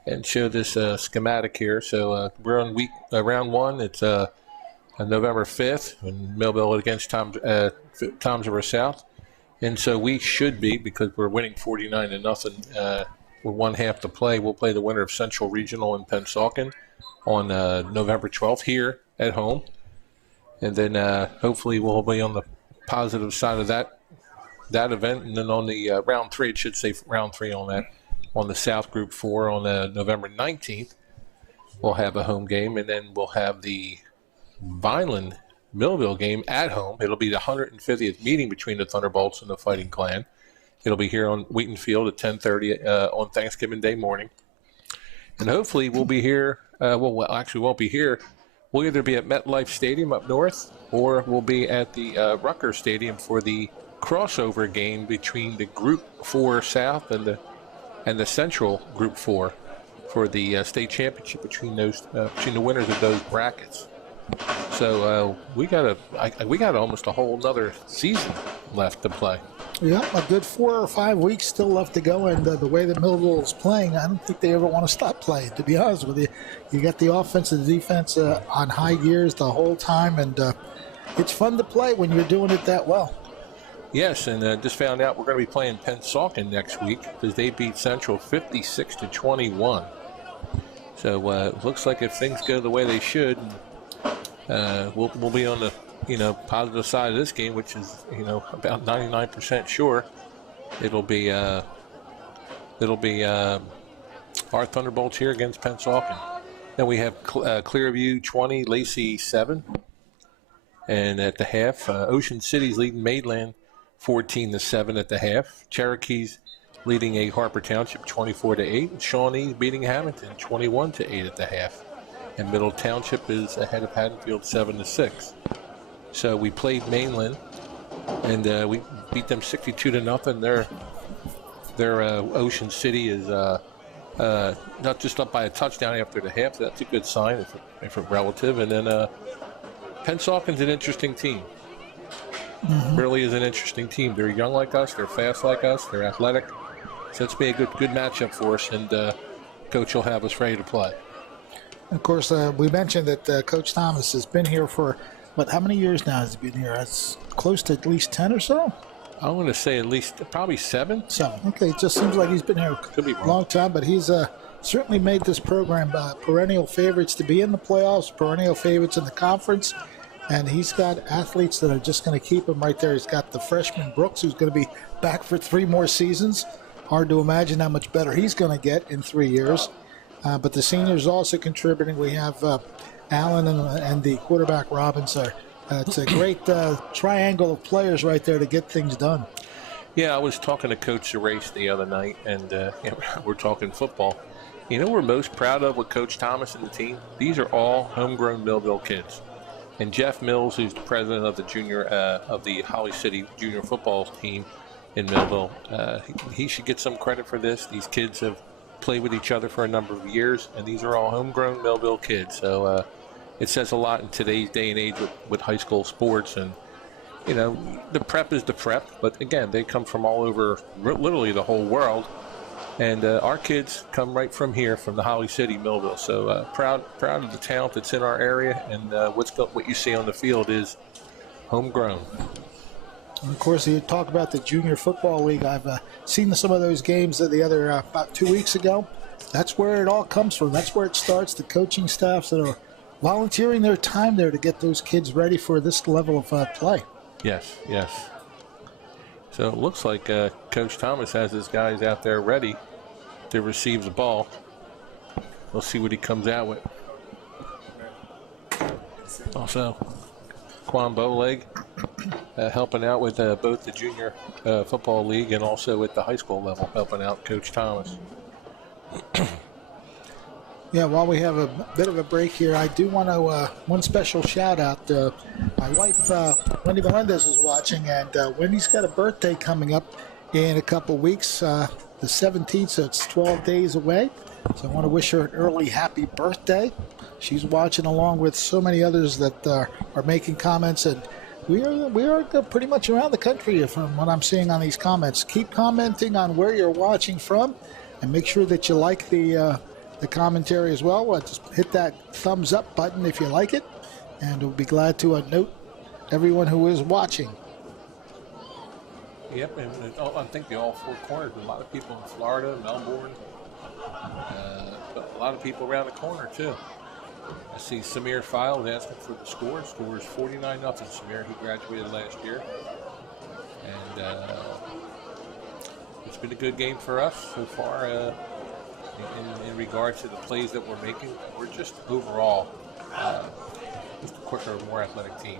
and show this schematic here. So we're on round 1. It's November 5th, in Millville against Toms River South. And so we should be, because we're winning 49-0 with 1 half to play, we'll play the winner of Central Regional in Pennsauken on November 12th here at home. And then hopefully we'll be on the positive side of that event. And then on the round 3, it should say round 3 on that, on the South Group 4 on November 19th, we'll have a home game. And then we'll have the Vineland Millville game at home. It'll be the 150th meeting between the Thunderbolts and the Fighting Clan. It'll be here on Wheaton Field at 10:30 on Thanksgiving Day morning. And hopefully we'll be here. Well, actually won't be here. we'll either be at MetLife Stadium up north, or we'll be at the Rutgers Stadium for the crossover game between the Group 4 South and the Central Group 4 for the state championship between the winners of those brackets. So we got almost a whole another season left to play. Yeah, a good 4 or 5 weeks still left to go, and the way that Millville is playing, I don't think they ever want to stop playing, to be honest with you. You got the offense and the defense on high gears the whole time, and it's fun to play when you're doing it that well. Yes, and just found out we're going to be playing Pennsauken next week because they beat Central 56-21. So it looks like if things go the way they should, we'll be on the positive side of this game, which is about 99% sure it'll be our Thunderbolts here against Pennsauken. Then we have Clearview 20, Lacey 7, and at the half, Ocean City's leading Maitland 14-7 at the half. Cherokee's leading a Harper Township 24-8. Shawnee beating Hamilton 21-8 at the half. And Middle Township is ahead of Haddonfield 7-6. So we played Mainland, and we beat them 62-0. Their Ocean City is not just up by a touchdown after the half. That's a good sign if it's relative. And then Pennsauken's an interesting team. Mm-hmm. Really is an interesting team. They're young like us. They're fast like us. They're athletic. So it's been a good matchup for us, and Coach will have us ready to play. Of course, we mentioned that Coach Thomas has been here for, how many years now has he been here? That's close to at least 10 or so? I want to say at least probably 7. 7. Okay, it just seems like he's been here a long time, but he's certainly made this program perennial favorites to be in the playoffs, perennial favorites in the conference, and he's got athletes that are just going to keep him right there. He's got the freshman Brooks, who's going to be back for 3 more seasons. Hard to imagine how much better he's going to get in 3 years. But the seniors also contributing. We have Allen and the quarterback Robbins. It's a great triangle of players right there to get things done. Yeah, I was talking to Coach Zerace the other night, and we're talking football. You know what we're most proud of with Coach Thomas and the team? These are all homegrown Millville kids. And Jeff Mills, who's the president of the Holly City junior football team in Millville, he should get some credit for this. These kids have played with each other for a number of years, and these are all homegrown Millville kids. So it says a lot in today's day and age with high school sports. And the prep is the prep, but again, they come from all over, literally the whole world. And our kids come right from here, from the Holly City, Millville. So proud of the talent that's in our area, and what you see on the field is homegrown. And of course, you talk about the Junior Football League. I've seen some of those games the other about 2 weeks ago. That's where it all comes from. That's where it starts. The coaching staffs that are volunteering their time there to get those kids ready for this level of play. Yes. So it looks like Coach Thomas has his guys out there ready to receive the ball. We'll see what he comes out with. Also, Quan Bowleg helping out with both the Junior Football League and also at the high school level, helping out Coach Thomas. Yeah, while we have a bit of a break here, I do want to one special shout out. My wife, Wendy Melendez, is watching, and Wendy's got a birthday coming up in a couple weeks, the 17th, so it's 12 days away. So I want to wish her an early happy birthday. She's watching along with so many others that are making comments, and we are pretty much around the country from what I'm seeing on these comments. Keep commenting on where you're watching from, and make sure that you like the commentary as well. Just hit that thumbs up button if you like it, and we'll be glad to note everyone who is watching. Yep, and I think the all 4 corners, a lot of people in Florida, Melbourne, but a lot of people around the corner too. I see Samir Files asking for the score. Score is 49-0. Samir, he graduated last year, and it's been a good game for us so far. In regards to the plays that we're making, we're just overall just a quicker, more athletic team.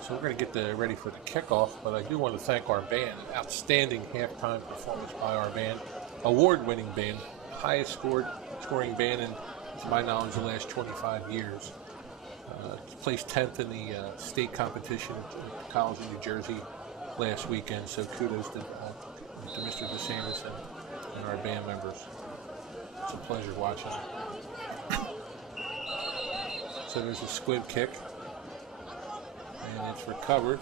So we're going to get ready for the kickoff, but I do want to thank our band. An outstanding halftime performance by our band, award-winning band, highest scoring band in, to my knowledge, the last 25 years. Placed 10th in the state competition at the College of New Jersey last weekend. So kudos to Mr. DeSantis and our band members. It's a pleasure watching. So there's a squib kick, and it's recovered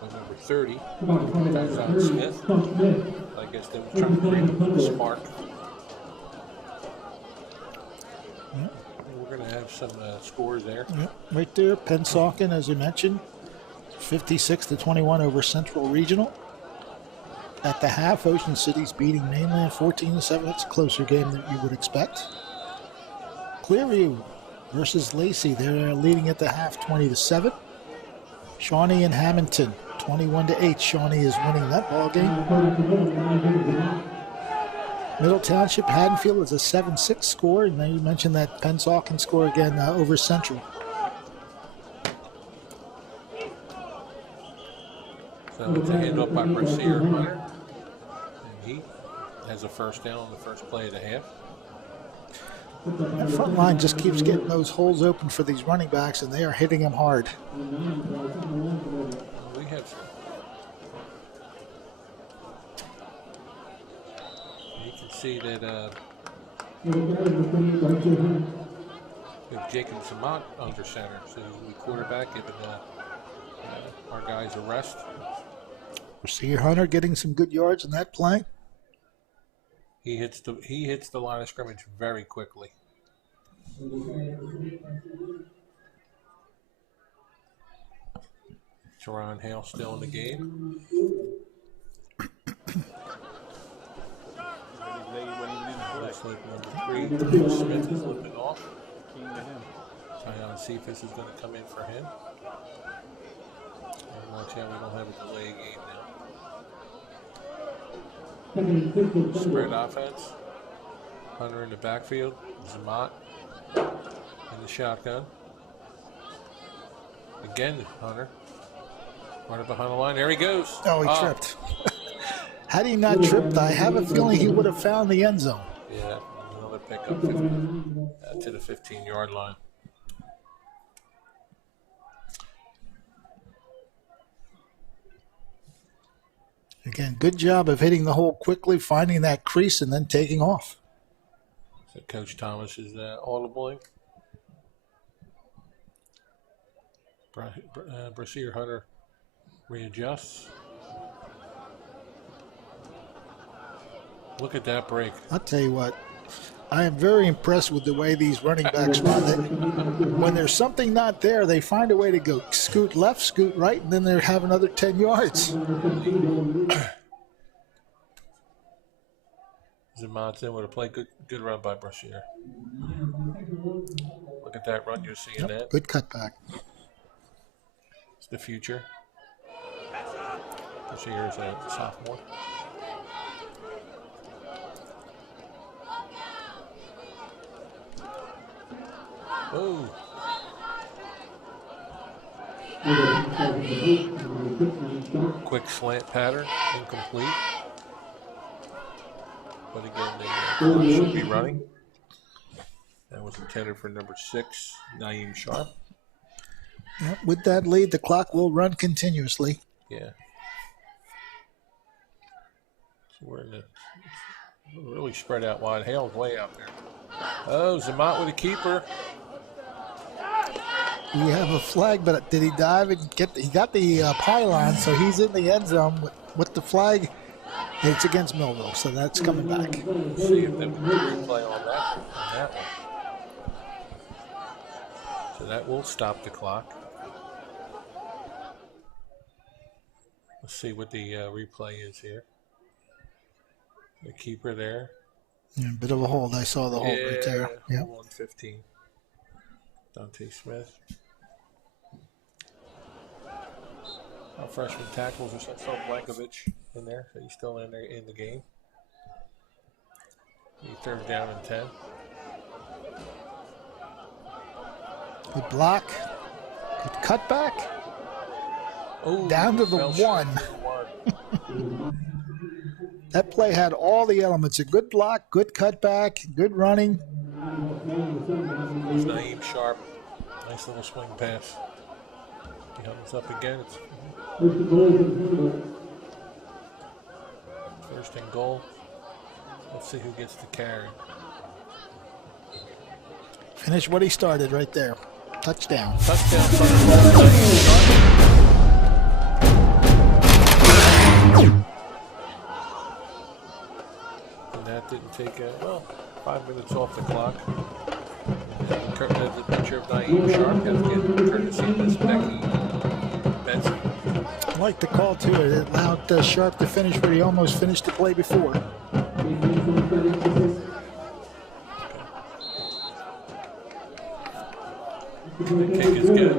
by number 30, John Smith. I guess they were trying to create a little spark. We're going to have some scores there. Yep, right there, Pennsauken, as you mentioned, 56-21 over Central Regional. At the half, Ocean City's beating Mainland 14-7. It's a closer game than you would expect. Clearview versus Lacey. They're leading at the half 20-7. Shawnee and Hamilton 21-8. Shawnee is winning that ball game. Middle Township Haddonfield is a 7-6 score, and then you mentioned that Pennsauken score again over Central. So it's a handoff by Brasier Hunter, and he has a first down on the first play of the half. That front line just keeps getting those holes open for these running backs, and they are hitting them hard. We have some. You can see that we have Jacob Zamont under center, so he's the quarterback giving our guys a rest. Brasier Hunter getting some good yards in that play. He hits the line of scrimmage very quickly. Teron Hale still in the game. Looks like number 3, Smith is looking off. Tyon Cephas is going to come in for him. And watch out, we don't have a delay game now. Spread offense. Hunter in the backfield. Zamont in the shotgun. Again, Hunter. Running behind the line. There he goes. Oh, he tripped. Had he not tripped, I have a feeling he would have found the end zone. Yeah, another pickup to the 15-yard line. Again, good job of hitting the hole quickly, finding that crease, and then taking off. So Coach Thomas is audibling. Brasier Hunter readjusts. Look at that break. I'll tell you what, I am very impressed with the way these running backs run. When there's something not there, they find a way to go scoot left, scoot right, and then they have another 10 yards. Zamont's in with a play. Good run by Brasier. Look at that run. You're seeing that. Good cutback. It's the future. Brasier is a sophomore. Oh. Quick slant pattern, incomplete. But again, they should be running. That was intended for number 6, Naeem Sharp. Yeah, with that lead, the clock will run continuously. Yeah. So we're in the really spread out wide. Hale's way out there. Oh, Zamont with a keeper. We have a flag, but did he dive and get? He got the pylon, so he's in the end zone with the flag. It's against Millville, so that's coming back. Let's see if they can replay on that one. So that will stop the clock. Let's see what the replay is here. The keeper there. Yeah, a bit of a hold. I saw the hold right there. Yeah. 115. Dante Smith. Our freshman tackles are still Blankovich in there, so he's still in there in the game. He third down and 10. Good block. Good cutback. Oh, down to the 1. That play had all the elements. A good block, good cutback, good running. It was Naeem Sharp Nice little swing pass. He comes up again. It's first and goal. Let's see who gets the carry. Finish what he started right there. Touchdown. Touchdown. And that didn't take, 5 minutes off the clock. The picture of Naeem Sharp has given courtesy of Miss Becky Benson. I like the call, too. It allowed Sharp to finish where he almost finished the play before. The kick is good.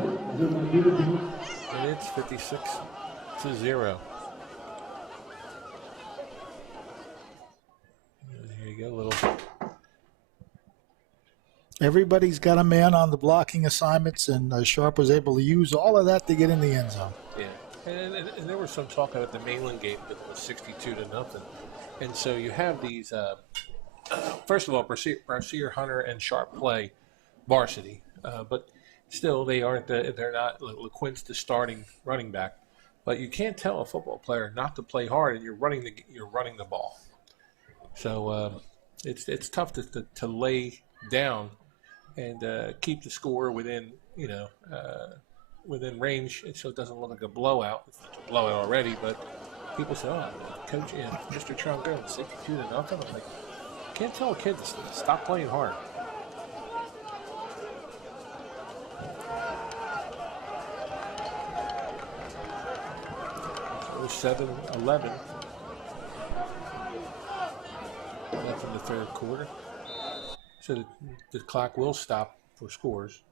And it's 56-0. Here you go, little. Everybody's got a man on the blocking assignments, and Sharp was able to use all of that to get in the end zone. Yeah, and there was some talk about the Mainland game that was 62-0. And so you have these, first of all, Brashear, Hunter, and Sharp play varsity, but still they're not LeQuint's the starting running back. But you can't tell a football player not to play hard, and you're running the ball. So it's tough to lay down and keep the score within within range, so it doesn't look like a blowout. It's a blowout already, but people say, "Oh, Coach, Mr. Troncone, 62-0." I'm like, can't tell a kid to stop playing hard. So 7-11. Left in the third quarter. So the clock will stop for scores.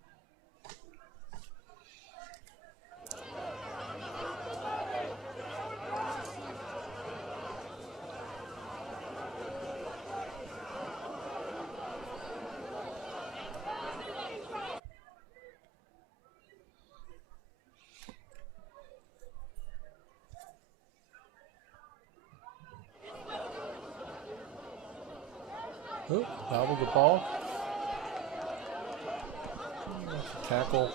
Oh, gobble the ball. Tackle.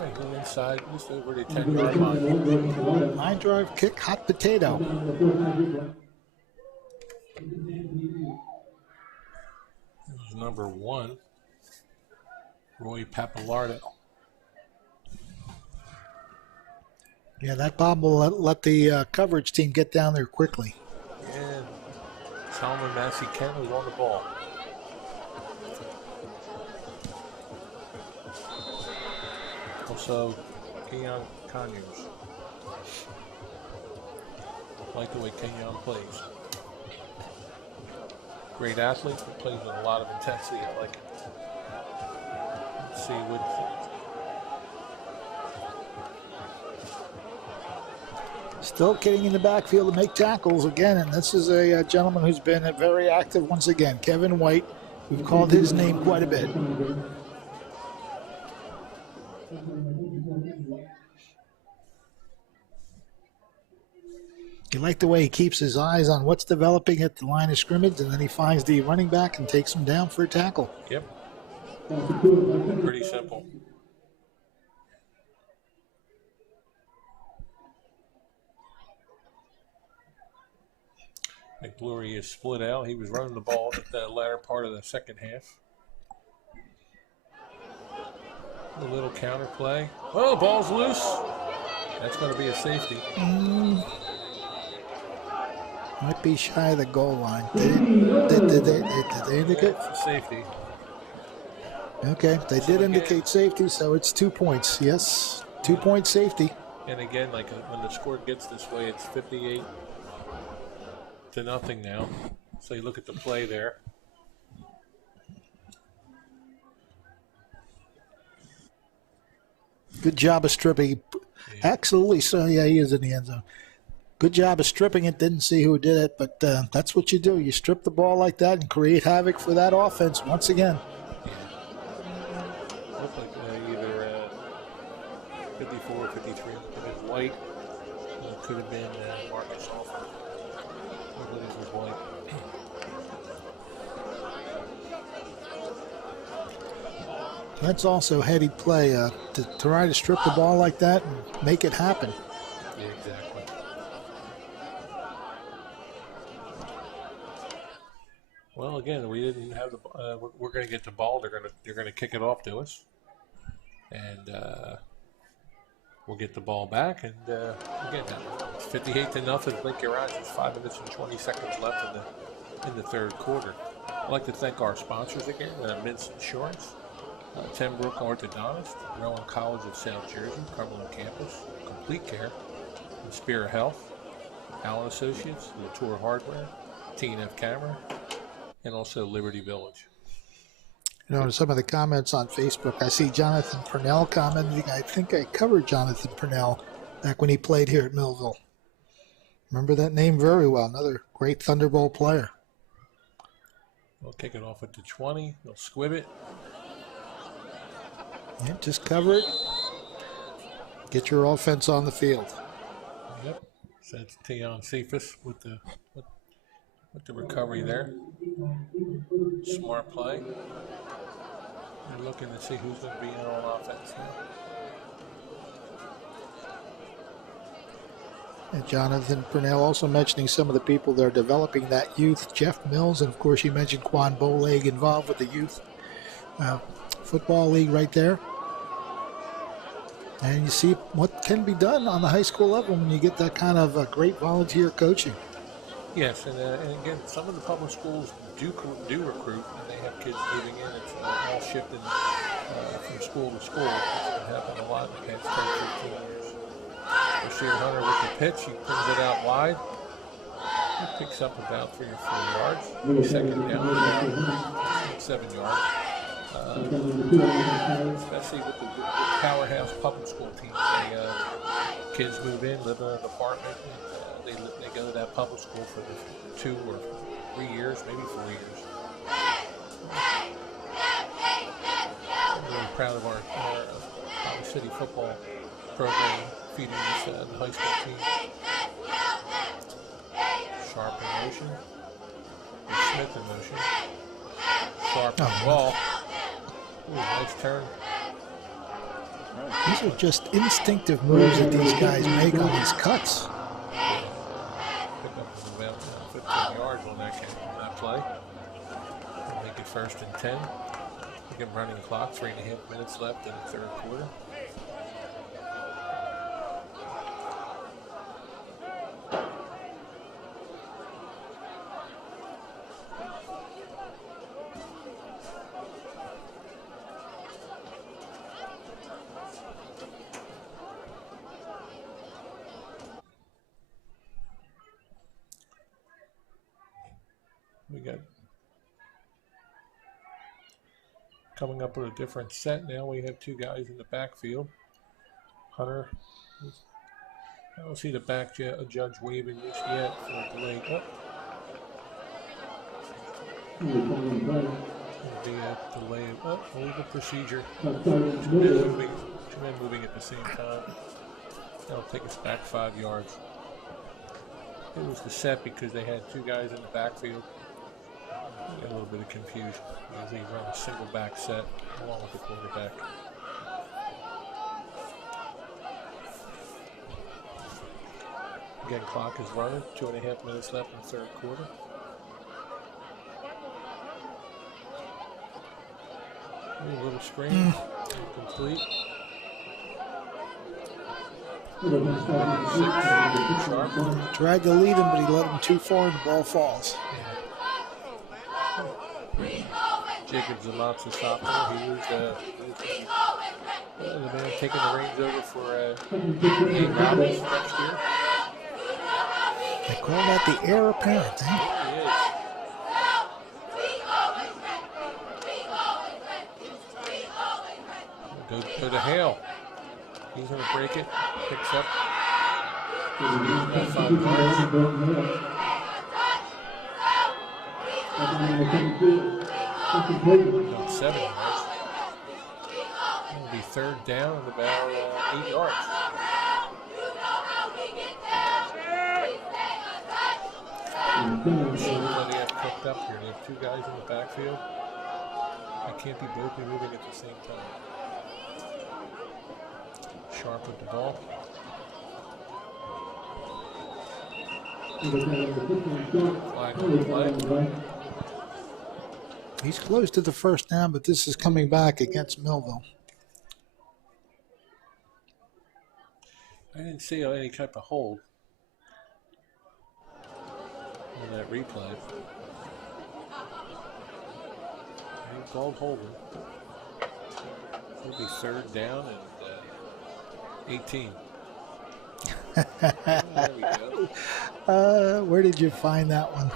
Right, go inside, just over the 10-yard line. Line drive kick, hot potato. Number 1, Roy Papalardo. Yeah, that bomb will let the coverage team get down there quickly. And Solomon Massey Kent was on the ball. Also, Kenyon Conyers. Like the way Kenyon plays. Great athlete, but plays with a lot of intensity. I like it. Let's see what. Still getting in the backfield to make tackles again, and this is a gentleman who's been very active once again, Kevin White. We've called his name quite a bit. You like the way he keeps his eyes on what's developing at the line of scrimmage, and then he finds the running back and takes him down for a tackle. Yep. Pretty simple. McBlury is split out. He was running the ball at the latter part of the second half. A little counter play. Oh, ball's loose. That's going to be a safety. Might be shy of the goal line. Did they indicate? It's a safety. Okay, they did indicate safety, so it's 2 points. Yes, 2 point safety. And again, like when the score gets this way, it's 58-0 now. So you look at the play there. Good job of stripping. Absolutely. So, yeah, he is in the end zone. Good job of stripping it. Didn't see who did it, but that's what you do. You strip the ball like that and create havoc for that offense once again. Looked like either 54 or 53. Could have been White. It could have been Marcus Alford. I believe it was White. That's also heady play to try to strip the ball like that and make it happen. Yeah, exactly. Well, again, we didn't have the. We're going to get the ball. They're going to kick it off to us, and we'll get the ball back. And again, 58-0. Blink your eyes. It's 5 minutes and 20 seconds left in the third quarter. I'd like to thank our sponsors again: Mintz Insurance, Tenbrook Orthodontist, Rowan College of South Jersey, Cumberland Campus, Complete Care, Inspira Health, Allen Associates, Latour Hardware, T&F Camera, and also Liberty Village. You know, some of the comments on Facebook, I see Jonathan Purnell commenting. I think I covered Jonathan Purnell back when he played here at Millville. Remember that name very well. Another great Thunderbolt player. We'll kick it off at the 20. They'll squib it. Yeah, just cover it. Get your offense on the field. Yep. That's Tion Cephas with the recovery there. Smart play. They're looking to see who's going to be in on offense now. And Jonathan Purnell also mentioning some of the people that are developing that youth. Jeff Mills, and of course you mentioned Quan Boleg involved with the youth football league right there. And you see what can be done on the high school level when you get that kind of great volunteer coaching. Yes, and again, some of the public schools do recruit, and they have kids moving in. It's all shifting from school to school. It's happened a lot in the past 10, 15 years. Bashir Hunter with the pitch. He brings it out wide. He picks up about 3 or 4 yards. Second down, 7 yards. Especially with the powerhouse public school team. Kids move in, live in an apartment, and they go to that public school for 2 or 3 years, maybe 4 years. I'm really proud of our Holly City football program feeding this high school team. Sharp in motion. Smith in motion. Sharp in the ball. Ooh, nice turn. These are just instinctive moves that these guys make on these cuts. Pick up about 15 yards on that play. Make it 1st and 10. Again, running clock, 3.5 minutes left in the third quarter. We got coming up with a different set now. We have 2 guys in the backfield. Hunter, I don't see the back judge waving this yet for a delay. It'll be a delay of legal procedure. 2 men moving at the same time. That'll take us back 5 yards. It was the set because they had 2 guys in the backfield. Got a little bit of confusion. They run a single back set along with the quarterback. Again, clock is running. 2.5 minutes left in the third quarter. A little screen. Complete. Tried to lead him, but he let him too far and the ball falls. Jacob Zamatsu sophomore. He was the man taking the reins over for Nate Robbins next year. They call that the heir apparent, eh? He is. Go to Hale. He's going to break it. Picks up. About 5 yards. About 7 yards. It'll be 3rd down and about 8 yards. What do you have cooked up here? They have 2 guys in the backfield. I can't be both be moving at the same time. Sharp with the ball. Flag on the play. He's close to the first down, but this is coming back against Millville. I didn't see any type of hold on that replay. He called holding. It'll be third down and 18. There we go. Where did you find that one?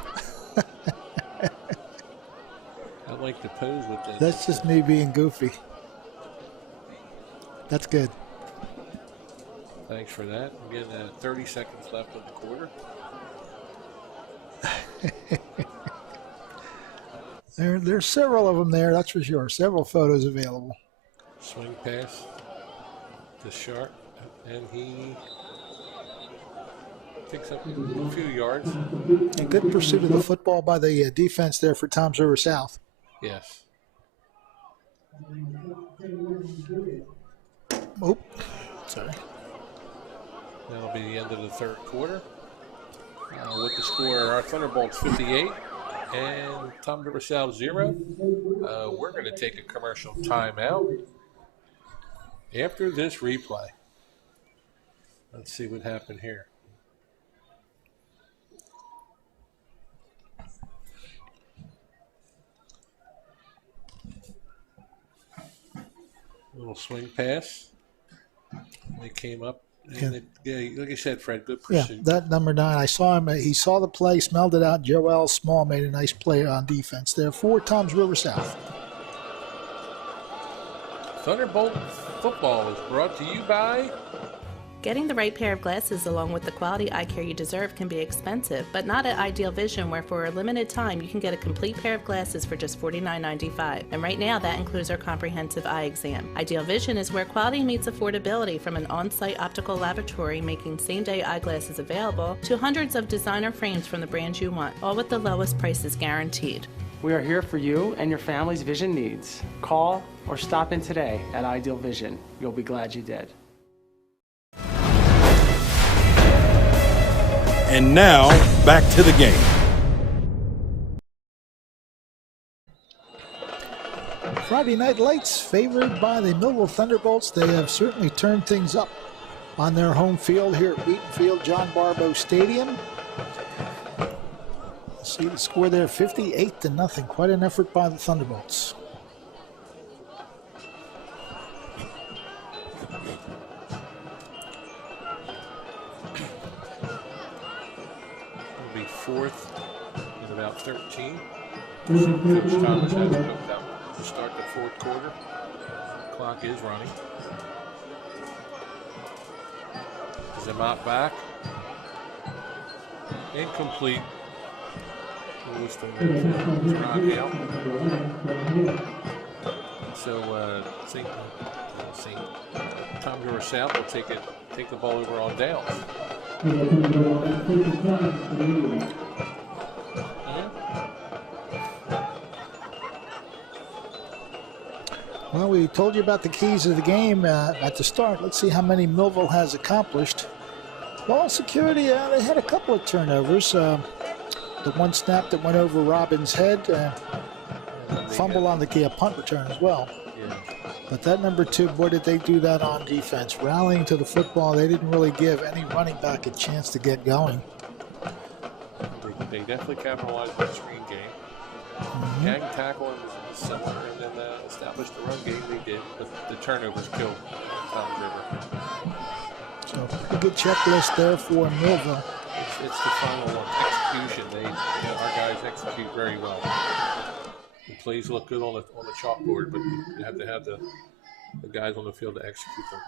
I like to pose with this. That's just me being goofy. That's good. Thanks for that. We're getting 30 seconds left in the quarter. There's several of them there, that's for sure. Several photos available. Swing pass to Sharp, and he picks up a few yards. And good pursuit of the football by the defense there for Toms River South. Yes. Oh, sorry. That'll be the end of the third quarter. With the score, our Thunderbolts 58 and Toms River South 0. We're going to take a commercial timeout after this replay. Let's see what happened here. Little swing pass. They came up. And like you said, Fred, good pursuit. Yeah, that number 9. I saw him. He saw the play, smelled it out. Joel Small made a nice play on defense there for Toms River South. Thunderbolt football is brought to you by... Getting the right pair of glasses along with the quality eye care you deserve can be expensive, but not at Ideal Vision, where for a limited time you can get a complete pair of glasses for just $49.95. And right now that includes our comprehensive eye exam. Ideal Vision is where quality meets affordability, from an on-site optical laboratory making same-day eyeglasses available to hundreds of designer frames from the brands you want, all with the lowest prices guaranteed. We are here for you and your family's vision needs. Call or stop in today at Ideal Vision. You'll be glad you did. And now, back to the game. Friday Night Lights favored by the Millville Thunderbolts. They have certainly turned things up on their home field here at Wheaton Field, John Barbow Stadium. See the score there, 58-0. Quite an effort by the Thunderbolts. It'll be fourth and about 13. Coach Thomas has it hooked up to start the fourth quarter. Clock is running. Zimot back. Incomplete. So St. Toms River South will take the ball over on downs. Well, we told you about the keys of the game at the start. Let's see how many Millville has accomplished. Ball security, they had a couple of turnovers. The one snap that went over Robbins' head, fumble on the punt return as well. Yeah. But that number 2, boy, did they do that on defense. Rallying to the football, they didn't really give any running back a chance to get going. They definitely capitalized on the screen game. Gang tackle and similar, and then established the run game. They did, but the turnovers killed Toms River. So pretty good checklist there for Millville. It's the final one. Execution. Our guys execute very well. The plays look good on the chalkboard, but you have to have the guys on the field to execute them.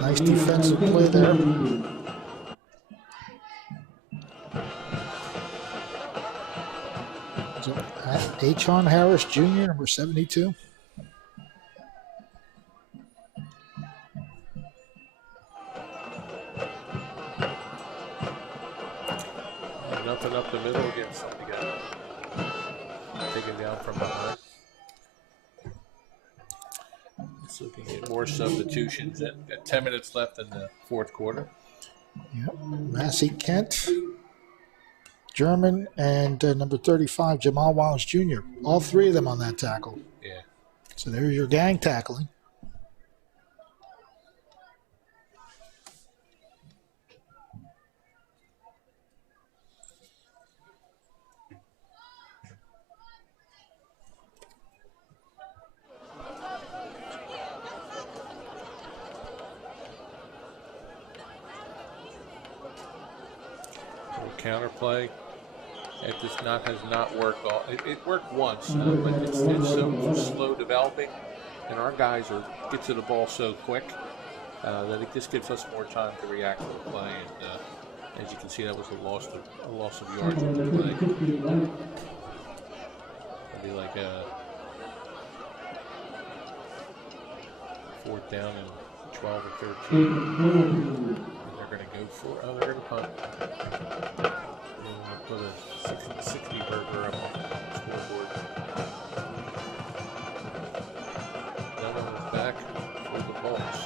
Nice defensive play there. Achon Harris Jr., number 72. Nothing up the middle again. Somebody got taken down from behind. Let's look at more substitutions. Got 10 minutes left in the fourth quarter. Yep. Massey Kent, German, and number 35, Jamal Wallace Jr. All three of them on that tackle. Yeah. So there's your gang tackling. Counterplay. It just has not worked. It worked once, but it's so slow developing, and our guys get to the ball so quick that it just gives us more time to react to the play. And as you can see, that was a loss of yards on the play. It'd be like a 4th down and 12 or 13. And they're going to go for. Oh, they're going to punt. Put a 60 burger up on the scoreboard. Another one's back for the Bolts.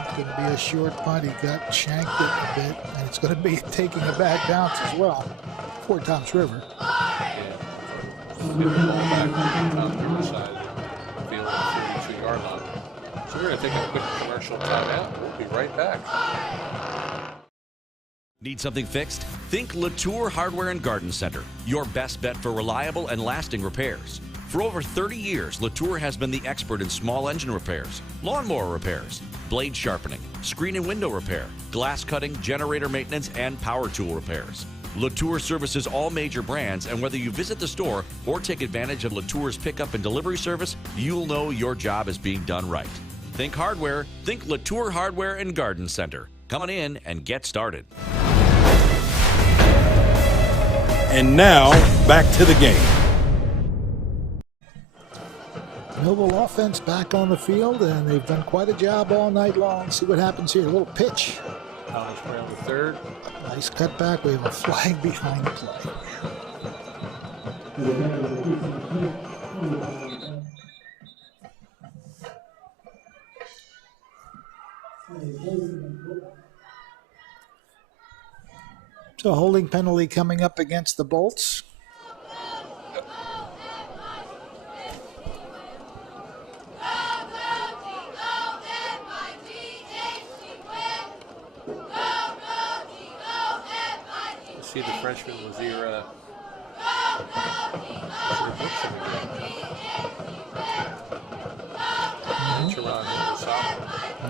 It's going to be a short punt. He got shanked it a bit, and it's going to be taking a bad bounce as well. Fort Thomas River. Yeah. Get the ball back on the Thomas River side of the field at the 42-yard line. So we're going to take a quick commercial timeout. We'll be right back. Need something fixed? Think Latour Hardware and Garden Center, your best bet for reliable and lasting repairs. For over 30 years, Latour has been the expert in small engine repairs, lawnmower repairs, blade sharpening, screen and window repair, glass cutting, generator maintenance, and power tool repairs. Latour services all major brands, and whether you visit the store or take advantage of Latour's pickup and delivery service, you'll know your job is being done right. Think hardware, think Latour Hardware and Garden Center. Come on in and get started. And now, back to the game. Millville offense back on the field, and they've done quite a job all night long. See what happens here. A little pitch. Thomas Brown the third. Nice cutback. We have a flag behind the play. So a holding penalty coming up against the Bolts. See the freshman was here.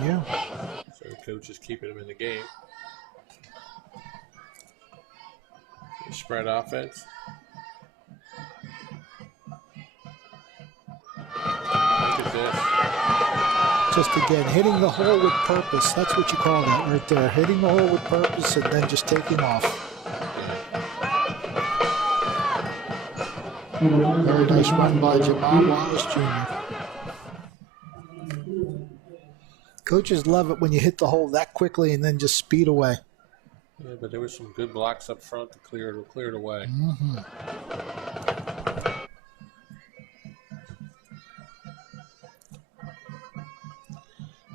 Yeah. So the coach is keeping him in the game. Spread offense. Look at this. Just again, hitting the hole with purpose. That's what you call that right there. Hitting the hole with purpose and then just taking off. Very nice run by Jamal Wallace Jr. Coaches love it when you hit the hole that quickly and then just speed away. Yeah, but there was some good blocks up front to clear it away. Mm-hmm.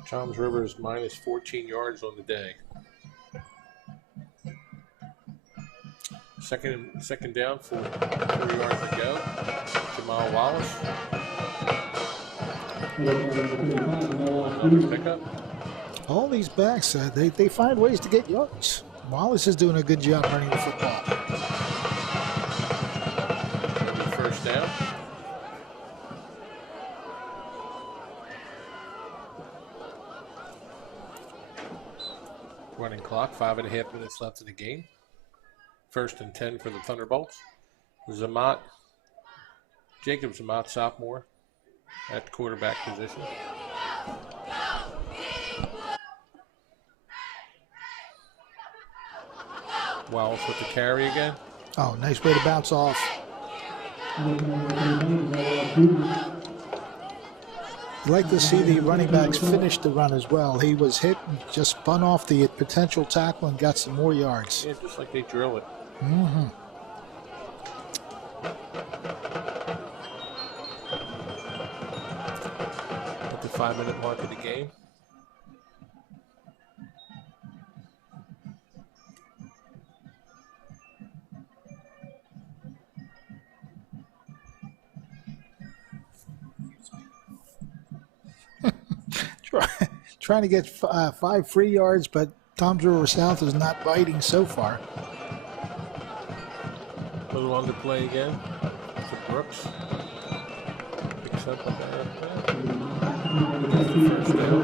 Toms River is minus 14 yards on the day. Second down, 4 yards to go. Jamal Wallace. Another pickup. All these backs, they find ways to get yards. Wallace is doing a good job running the football. First down. Running clock, 5.5 minutes left in the game. 1st and 10 for the Thunderbolts. Jacob Zamat, sophomore, at quarterback position. Wallace with the carry again. Oh, nice way to bounce off. like to see the running backs finish the run as well. He was hit and just spun off the potential tackle and got some more yards. Yeah, just like they drill it. Mm-hmm. At the 5-minute mark of the game. Trying to get 5 free yards, but Toms River South is not biting so far. A little underplay again for Brooks. Picks up a bad first down.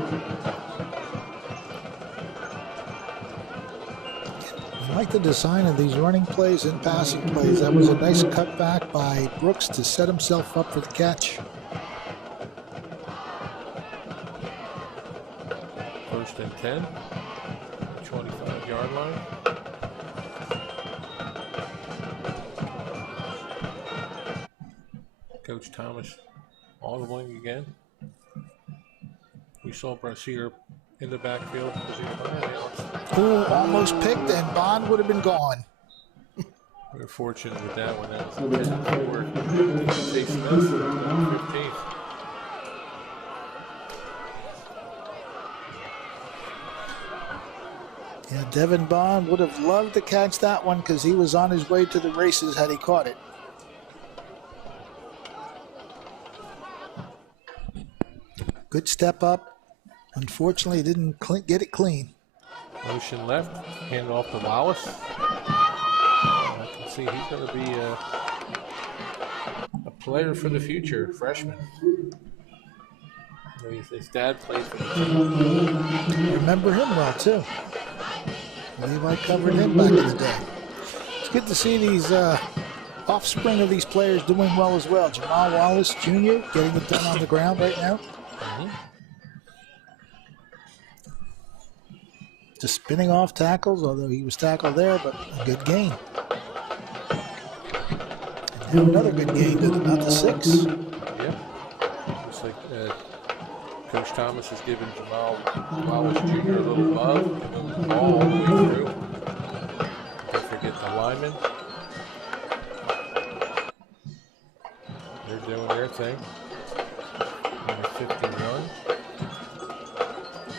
I like the design of these running plays and passing plays. That was a nice cutback by Brooks to set himself up for the catch. First and 10, 25-yard line. Coach Thomas audibling again. We saw Brasier in the backfield. Oh, almost picked, and Bond would have been gone. We were fortunate with that one. That was a 10-4. Chase Smith, 15th. Yeah, Devin Bond would have loved to catch that one because he was on his way to the races had he caught it. Good step up. Unfortunately, didn't get it clean. Motion left, hand off to Wallace. I can see he's going to be a player for the future, freshman. His dad played for the team. Remember him well, too. I believe I covered him back in the day. It's good to see these offspring of these players doing well as well. Jamal Wallace Jr. getting it done on the ground right now. Just spinning off tackles, although he was tackled there, but a good gain. And now another good gain to about the 6. Yeah. Looks like Coach Thomas has given Jamal Wallace Jr. a little love, giving him the ball all the way through. Don't forget the linemen. They're doing their thing. Number 51.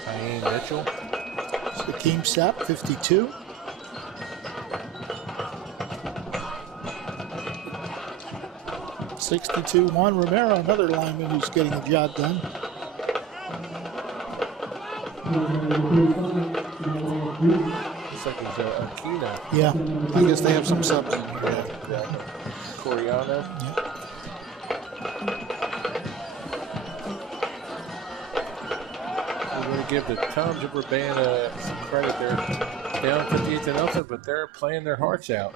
Diane Mitchell. Hakeem Sapp, 52. '62, Juan Romero, another lineman who's getting the job done. Looks like he's Aquino. Yeah, I guess they have some subs in here. Coriano. Yeah. I'm going to give the Toms River Band some credit. They're down 58-0, but they're playing their hearts out.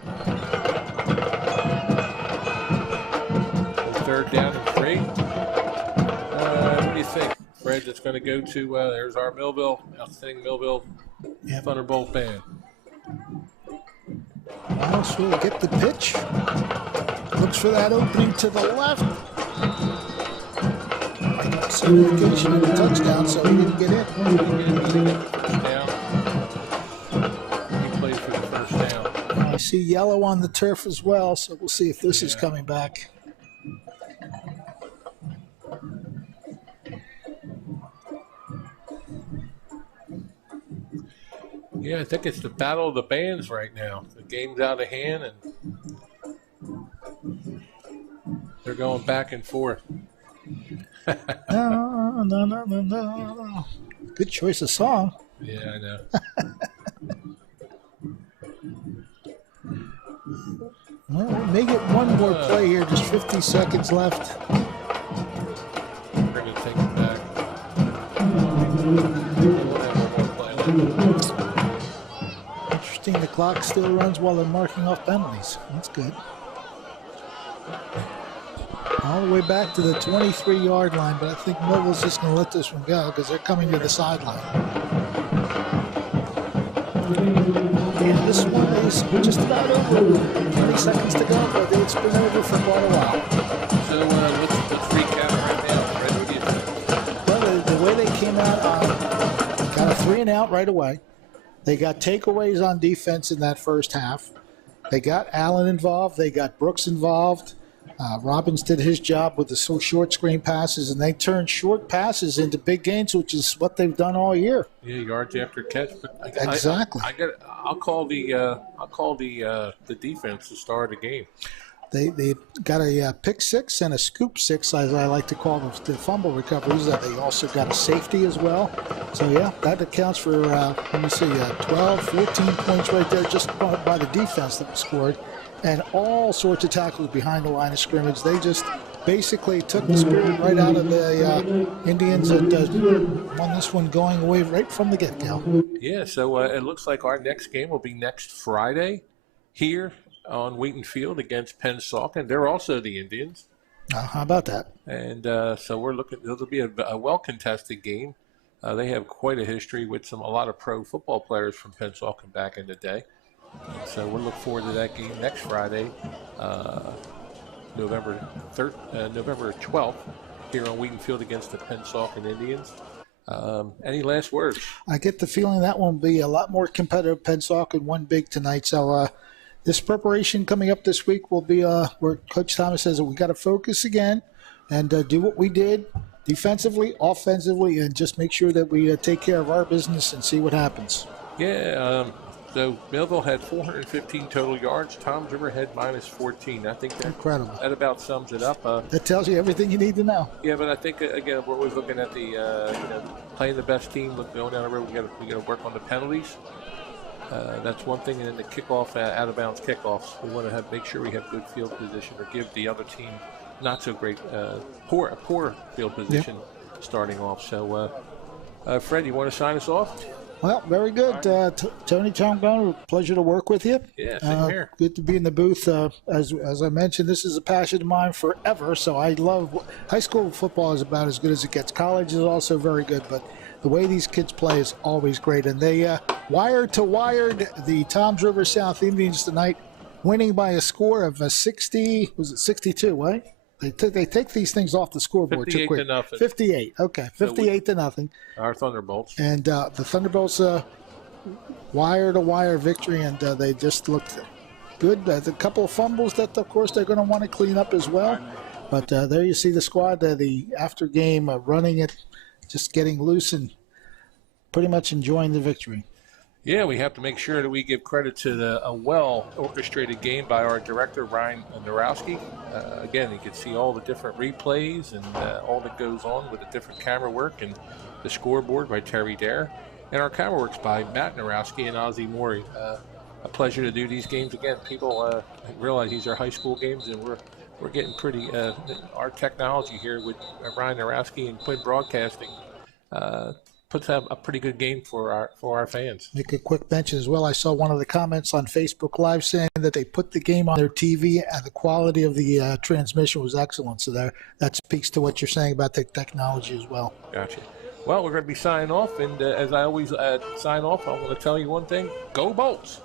Third down and 3. What do you think, Fred? That's going to go to, there's our Millville, outstanding Millville Thunderbolt band. Wallace will get the pitch. Looks for that opening to the left. I got some indication of the touchdown, so he didn't get in. He played for the first down. I see yellow on the turf as well, so we'll see if this is coming back. Yeah, I think it's the battle of the bands right now. The game's out of hand, and they're going back and forth. No. Good choice of song. Yeah, I know. Well, we may get one more play here, just 50 seconds left. We're going to take it back. Interesting, the clock still runs while they're marking off penalties. That's good. All the way back to the 23-yard line, but I think Millville's just going to let this one go because they're coming to the sideline. And this one is just about over. 20 seconds to go, but it's been over for quite a while. So let's recap right now. Fred, what do you think? 3 and out right away. They got takeaways on defense in that first half. They got Allen involved. They got Brooks involved. Robbins did his job with the short screen passes, and they turned short passes into big gains, which is what they've done all year. Yeah, yards after catch. But Exactly. I'll call the defense the star of the game. They got a pick six and a scoop six, as I like to call them, the fumble recoveries. They also got a safety as well. So, yeah, that accounts for, 12, 14 points right there just by the defense that was scored. And all sorts of tackles behind the line of scrimmage. They just basically took the spirit right out of the Indians and won this one going away right from the get-go. Yeah, so it looks like our next game will be next Friday here on Wheaton Field against Pennsauken. They're also the Indians. How about that? And so we're looking. It'll be a well-contested game. They have quite a history with a lot of pro football players from Pennsauken back in the day. So we'll look forward to that game next Friday, November 12th, here on Wheaton Field against the Pennsauken Indians. Any last words? I get the feeling that one will be a lot more competitive. Pennsauken won big tonight, so this preparation coming up this week will be where Coach Thomas says that we got to focus again and do what we did defensively, offensively, and just make sure that we take care of our business and see what happens. Yeah. So Millville had 415 total yards. Toms River had minus 14. I think incredible. That about sums it up. That tells you everything you need to know. Yeah, but I think again we're always looking at the playing the best team. Going down the road, we got to work on the penalties. That's one thing, and then the kickoff, out of bounds kickoffs. We want to make sure we have good field position, or give the other team not so great, poor field position starting off. So, Fred, you want to sign us off? Well, very good. Tony Trombone, pleasure to work with you. Yeah, same here. Good to be in the booth. As I mentioned, this is a passion of mine forever, so I love high school football is about as good as it gets. College is also very good, but the way these kids play is always great. And they wired the Toms River South Indians tonight, winning by a score of 62, right? They take these things off the scoreboard too quick. 58-0. 58, okay. 58-0. Our Thunderbolts. And the Thunderbolts wire-to-wire victory, and they just looked good. A couple of fumbles that, of course, they're going to want to clean up as well. But there you see the squad, the after game running it, just getting loose and pretty much enjoying the victory. Yeah, we have to make sure that we give credit to a well-orchestrated game by our director, Ryan Narowski. Again, you can see all the different replays and all that goes on with the different camera work, and the scoreboard by Terry Dare, and our camera works by Matt Narowski and Ozzie Morey. A pleasure to do these games again. People realize these are high school games, and we're getting pretty. Our technology here with Ryan Narowski and Quinn Broadcasting puts out a pretty good game for our fans. Make a quick mention as well. I saw one of the comments on Facebook Live saying that they put the game on their TV and the quality of the transmission was excellent. So that speaks to what you're saying about the technology as well. Gotcha. Well, we're going to be signing off, and as I always sign off, I'm going to tell you one thing: go Bolts!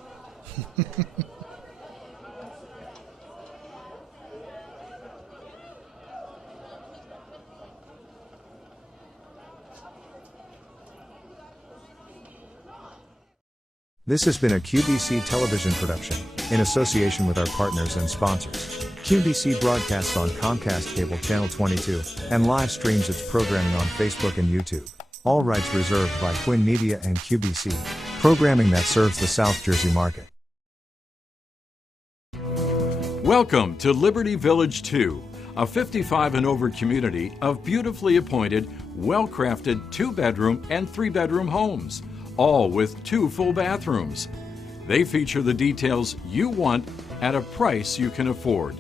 This has been a QBC television production, in association with our partners and sponsors. QBC broadcasts on Comcast Cable Channel 22, and live streams its programming on Facebook and YouTube. All rights reserved by Quinn Media and QBC, programming that serves the South Jersey market. Welcome to Liberty Village 2, a 55 and over community of beautifully appointed, well-crafted 2-bedroom and 3-bedroom homes, all with 2 full bathrooms. They feature the details you want at a price you can afford.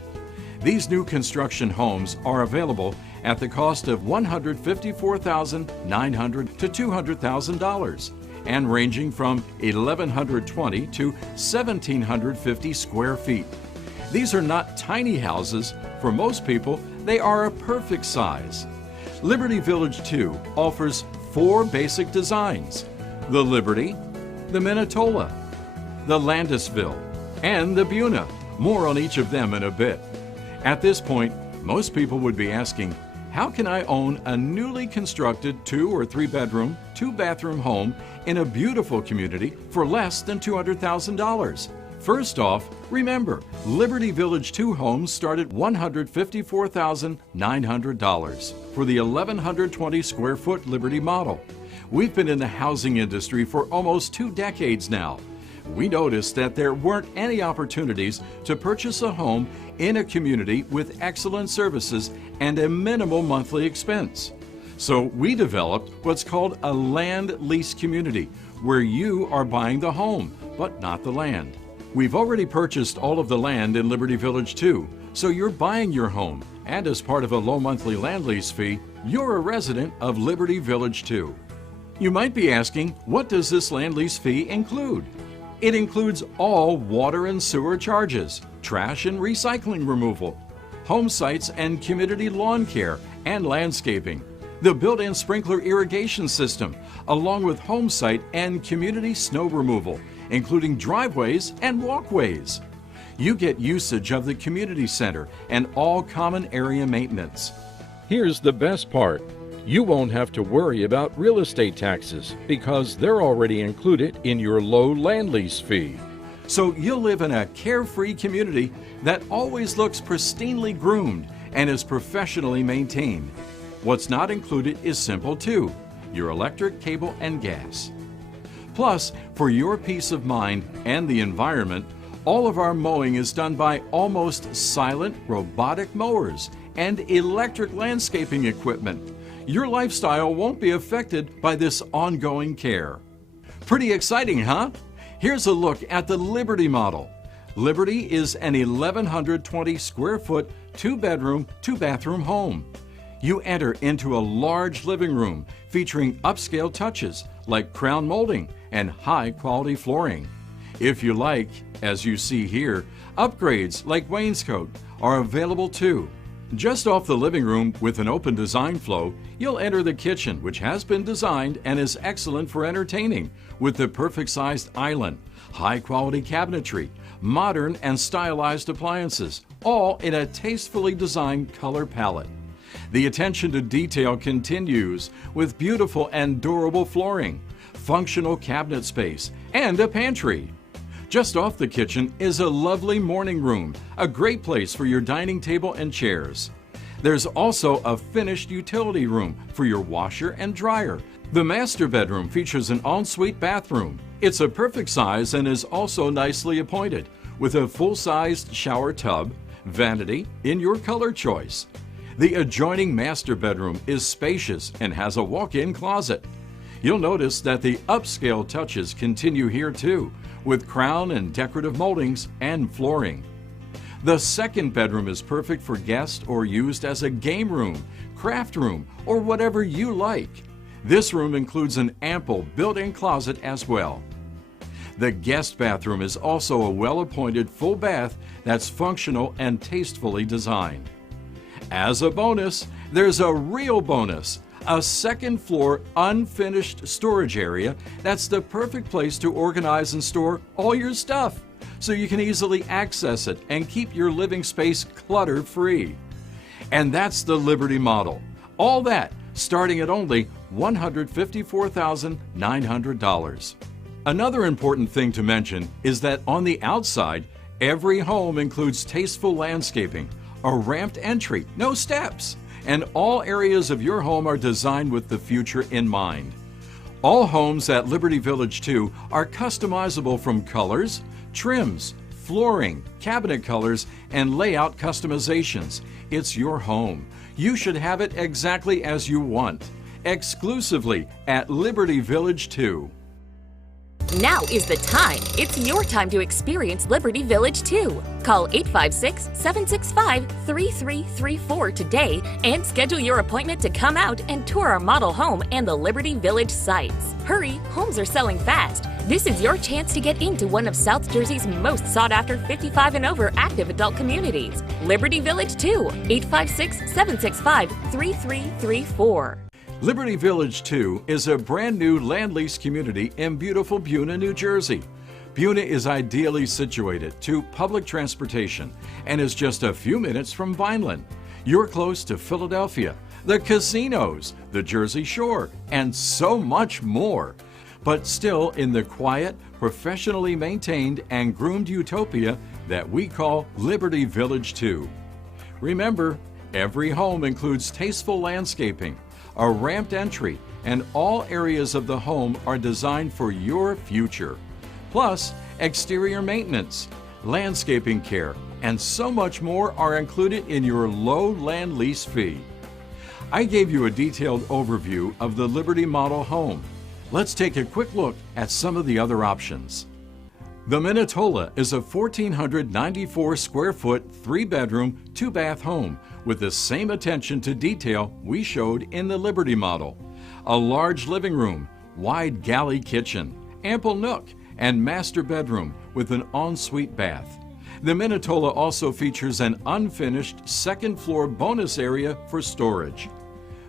These new construction homes are available at the cost of $154,900 to $200,000 and ranging from 1,120 to 1,750 square feet. These are not tiny houses. For most people, they are a perfect size. Liberty Village 2 offers 4 basic designs: the Liberty, the Minatola, the Landisville, and the Buna. More on each of them in a bit. At this point, most people would be asking, how can I own a newly constructed 2 or 3 bedroom, 2 bathroom home in a beautiful community for less than $200,000? First off, remember, Liberty Village 2 homes start at $154,900 for the 1,120 square foot Liberty model. We've been in the housing industry for almost 2 decades now. We noticed that there weren't any opportunities to purchase a home in a community with excellent services and a minimal monthly expense. So we developed what's called a land lease community, where you are buying the home, but not the land. We've already purchased all of the land in Liberty Village 2, so you're buying your home, and as part of a low monthly land lease fee, you're a resident of Liberty Village 2. You might be asking, what does this land lease fee include? It includes all water and sewer charges, trash and recycling removal, home sites and community lawn care and landscaping, the built-in sprinkler irrigation system, along with home site and community snow removal, including driveways and walkways. You get usage of the community center and all common area maintenance. Here's the best part. You won't have to worry about real estate taxes because they're already included in your low land lease fee. So you'll live in a carefree community that always looks pristinely groomed and is professionally maintained. What's not included is simple too: your electric, cable, and gas. Plus, for your peace of mind and the environment, all of our mowing is done by almost silent robotic mowers and electric landscaping equipment. Your lifestyle won't be affected by this ongoing care. Pretty exciting, huh? Here's a look at the Liberty model. Liberty is an 1,120 square foot, 2 bedroom, 2 bathroom home. You enter into a large living room featuring upscale touches like crown molding and high quality flooring. If you like, as you see here, upgrades like wainscot are available too. Just off the living room with an open design flow, you'll enter the kitchen, which has been designed and is excellent for entertaining, with the perfect sized island, high quality cabinetry, modern and stylized appliances, all in a tastefully designed color palette. The attention to detail continues with beautiful and durable flooring, functional cabinet space, and a pantry. Just off the kitchen is a lovely morning room, a great place for your dining table and chairs. There's also a finished utility room for your washer and dryer. The master bedroom features an ensuite bathroom. It's a perfect size and is also nicely appointed, with a full-sized shower tub, vanity in your color choice. The adjoining master bedroom is spacious and has a walk-in closet. You'll notice that the upscale touches continue here too, with crown and decorative moldings and flooring. The second bedroom is perfect for guests or used as a game room, craft room, or whatever you like. This room includes an ample built-in closet as well. The guest bathroom is also a well-appointed full bath that's functional and tastefully designed. As a bonus, there's a real bonus: a second floor unfinished storage area that's the perfect place to organize and store all your stuff, so you can easily access it and keep your living space clutter-free. And that's the Liberty model. All that starting at only $154,900. Another important thing to mention is that on the outside, every home includes tasteful landscaping, a ramped entry, no steps, and all areas of your home are designed with the future in mind. All homes at Liberty Village 2 are customizable from colors, trims, flooring, cabinet colors, and layout customizations. It's your home. You should have it exactly as you want, exclusively at Liberty Village 2. Now is the time. It's your time to experience Liberty Village 2. Call 856-765-3334 today and schedule your appointment to come out and tour our model home and the Liberty Village sites. Hurry, homes are selling fast. This is your chance to get into one of South Jersey's most sought-after 55 and over active adult communities. Liberty Village 2, 856-765-3334. Liberty Village 2 is a brand new land lease community in beautiful Buena, New Jersey. Buena is ideally situated to public transportation and is just a few minutes from Vineland. You're close to Philadelphia, the casinos, the Jersey Shore, and so much more. But still in the quiet, professionally maintained and groomed utopia that we call Liberty Village 2. Remember, every home includes tasteful landscaping, a ramped entry, and all areas of the home are designed for your future. Plus, exterior maintenance, landscaping care, and so much more are included in your low land lease fee. I gave you a detailed overview of the Liberty Model home. Let's take a quick look at some of the other options. The Minatola is a 1,494 square foot, 3-bedroom, 2-bath home with the same attention to detail we showed in the Liberty Model. A large living room, wide galley kitchen, ample nook, and master bedroom with an ensuite bath. The Minatola also features an unfinished 2nd floor bonus area for storage.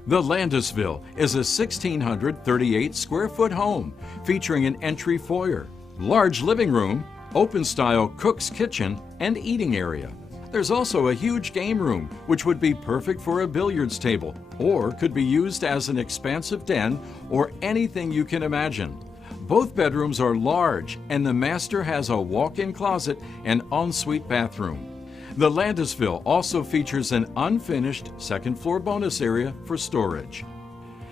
The Landisville is a 1,638 square foot home featuring an entry foyer, large living room, open-style cook's kitchen, and eating area. There's also a huge game room, which would be perfect for a billiards table, or could be used as an expansive den or anything you can imagine. Both bedrooms are large, and the master has a walk-in closet and ensuite bathroom. The Landisville also features an unfinished 2nd floor bonus area for storage.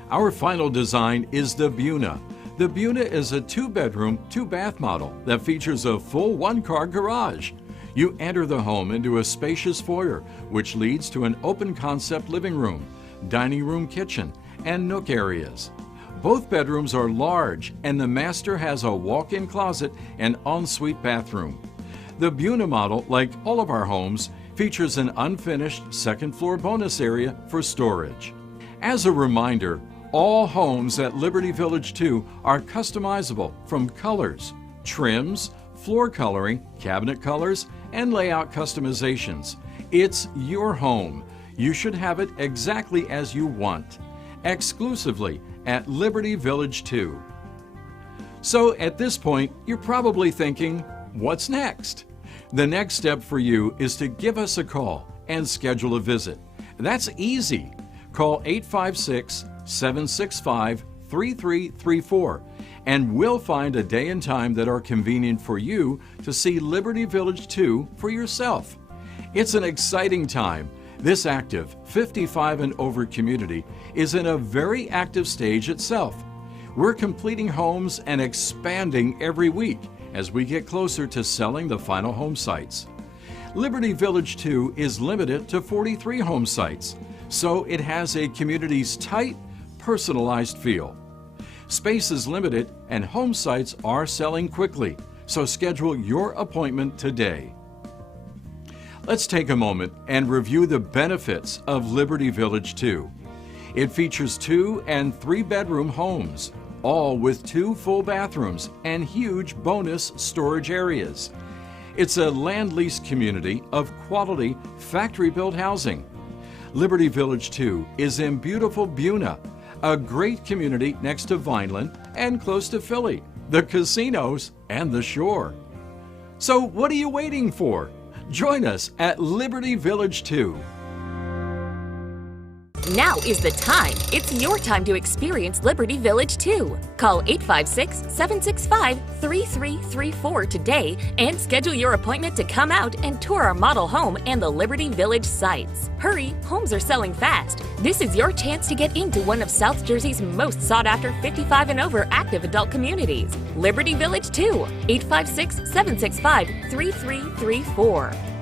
Our final design is the Buna. The Buna is a 2-bedroom, 2-bath model that features a full 1-car garage. You enter the home into a spacious foyer, which leads to an open-concept living room, dining room kitchen, and nook areas. Both bedrooms are large, and the master has a walk-in closet and ensuite bathroom. The Buna model, like all of our homes, features an unfinished 2nd floor bonus area for storage. As a reminder, all homes at Liberty Village 2 are customizable from colors, trims, floor coloring, cabinet colors, and layout customizations. It's your home. You should have it exactly as you want, exclusively at Liberty Village 2. So at this point, you're probably thinking, what's next? The next step for you is to give us a call and schedule a visit. That's easy. Call 856-765-3334 and we'll find a day and time that are convenient for you to see Liberty Village 2 for yourself. It's an exciting time. This active 55 and over community is in a very active stage itself. We're completing homes and expanding every week as we get closer to selling the final home sites. Liberty Village 2 is limited to 43 home sites, so it has a community's tight, personalized feel. Space is limited and home sites are selling quickly, so schedule your appointment today. Let's take a moment and review the benefits of Liberty Village 2. It features 2 and 3-bedroom homes, all with 2 full bathrooms and huge bonus storage areas. It's a land lease community of quality factory-built housing. Liberty Village 2 is in beautiful Buna, a great community next to Vineland and close to Philly, the casinos, and the shore. So what are you waiting for? Join us at Liberty Village 2. Now is the time. It's your time to experience Liberty Village 2. Call 856-765-3334 today and schedule your appointment to come out and tour our model home and the Liberty Village sites. Hurry, homes are selling fast. This is your chance to get into one of South Jersey's most sought-after 55 and over active adult communities. Liberty Village 2, 856-765-3334.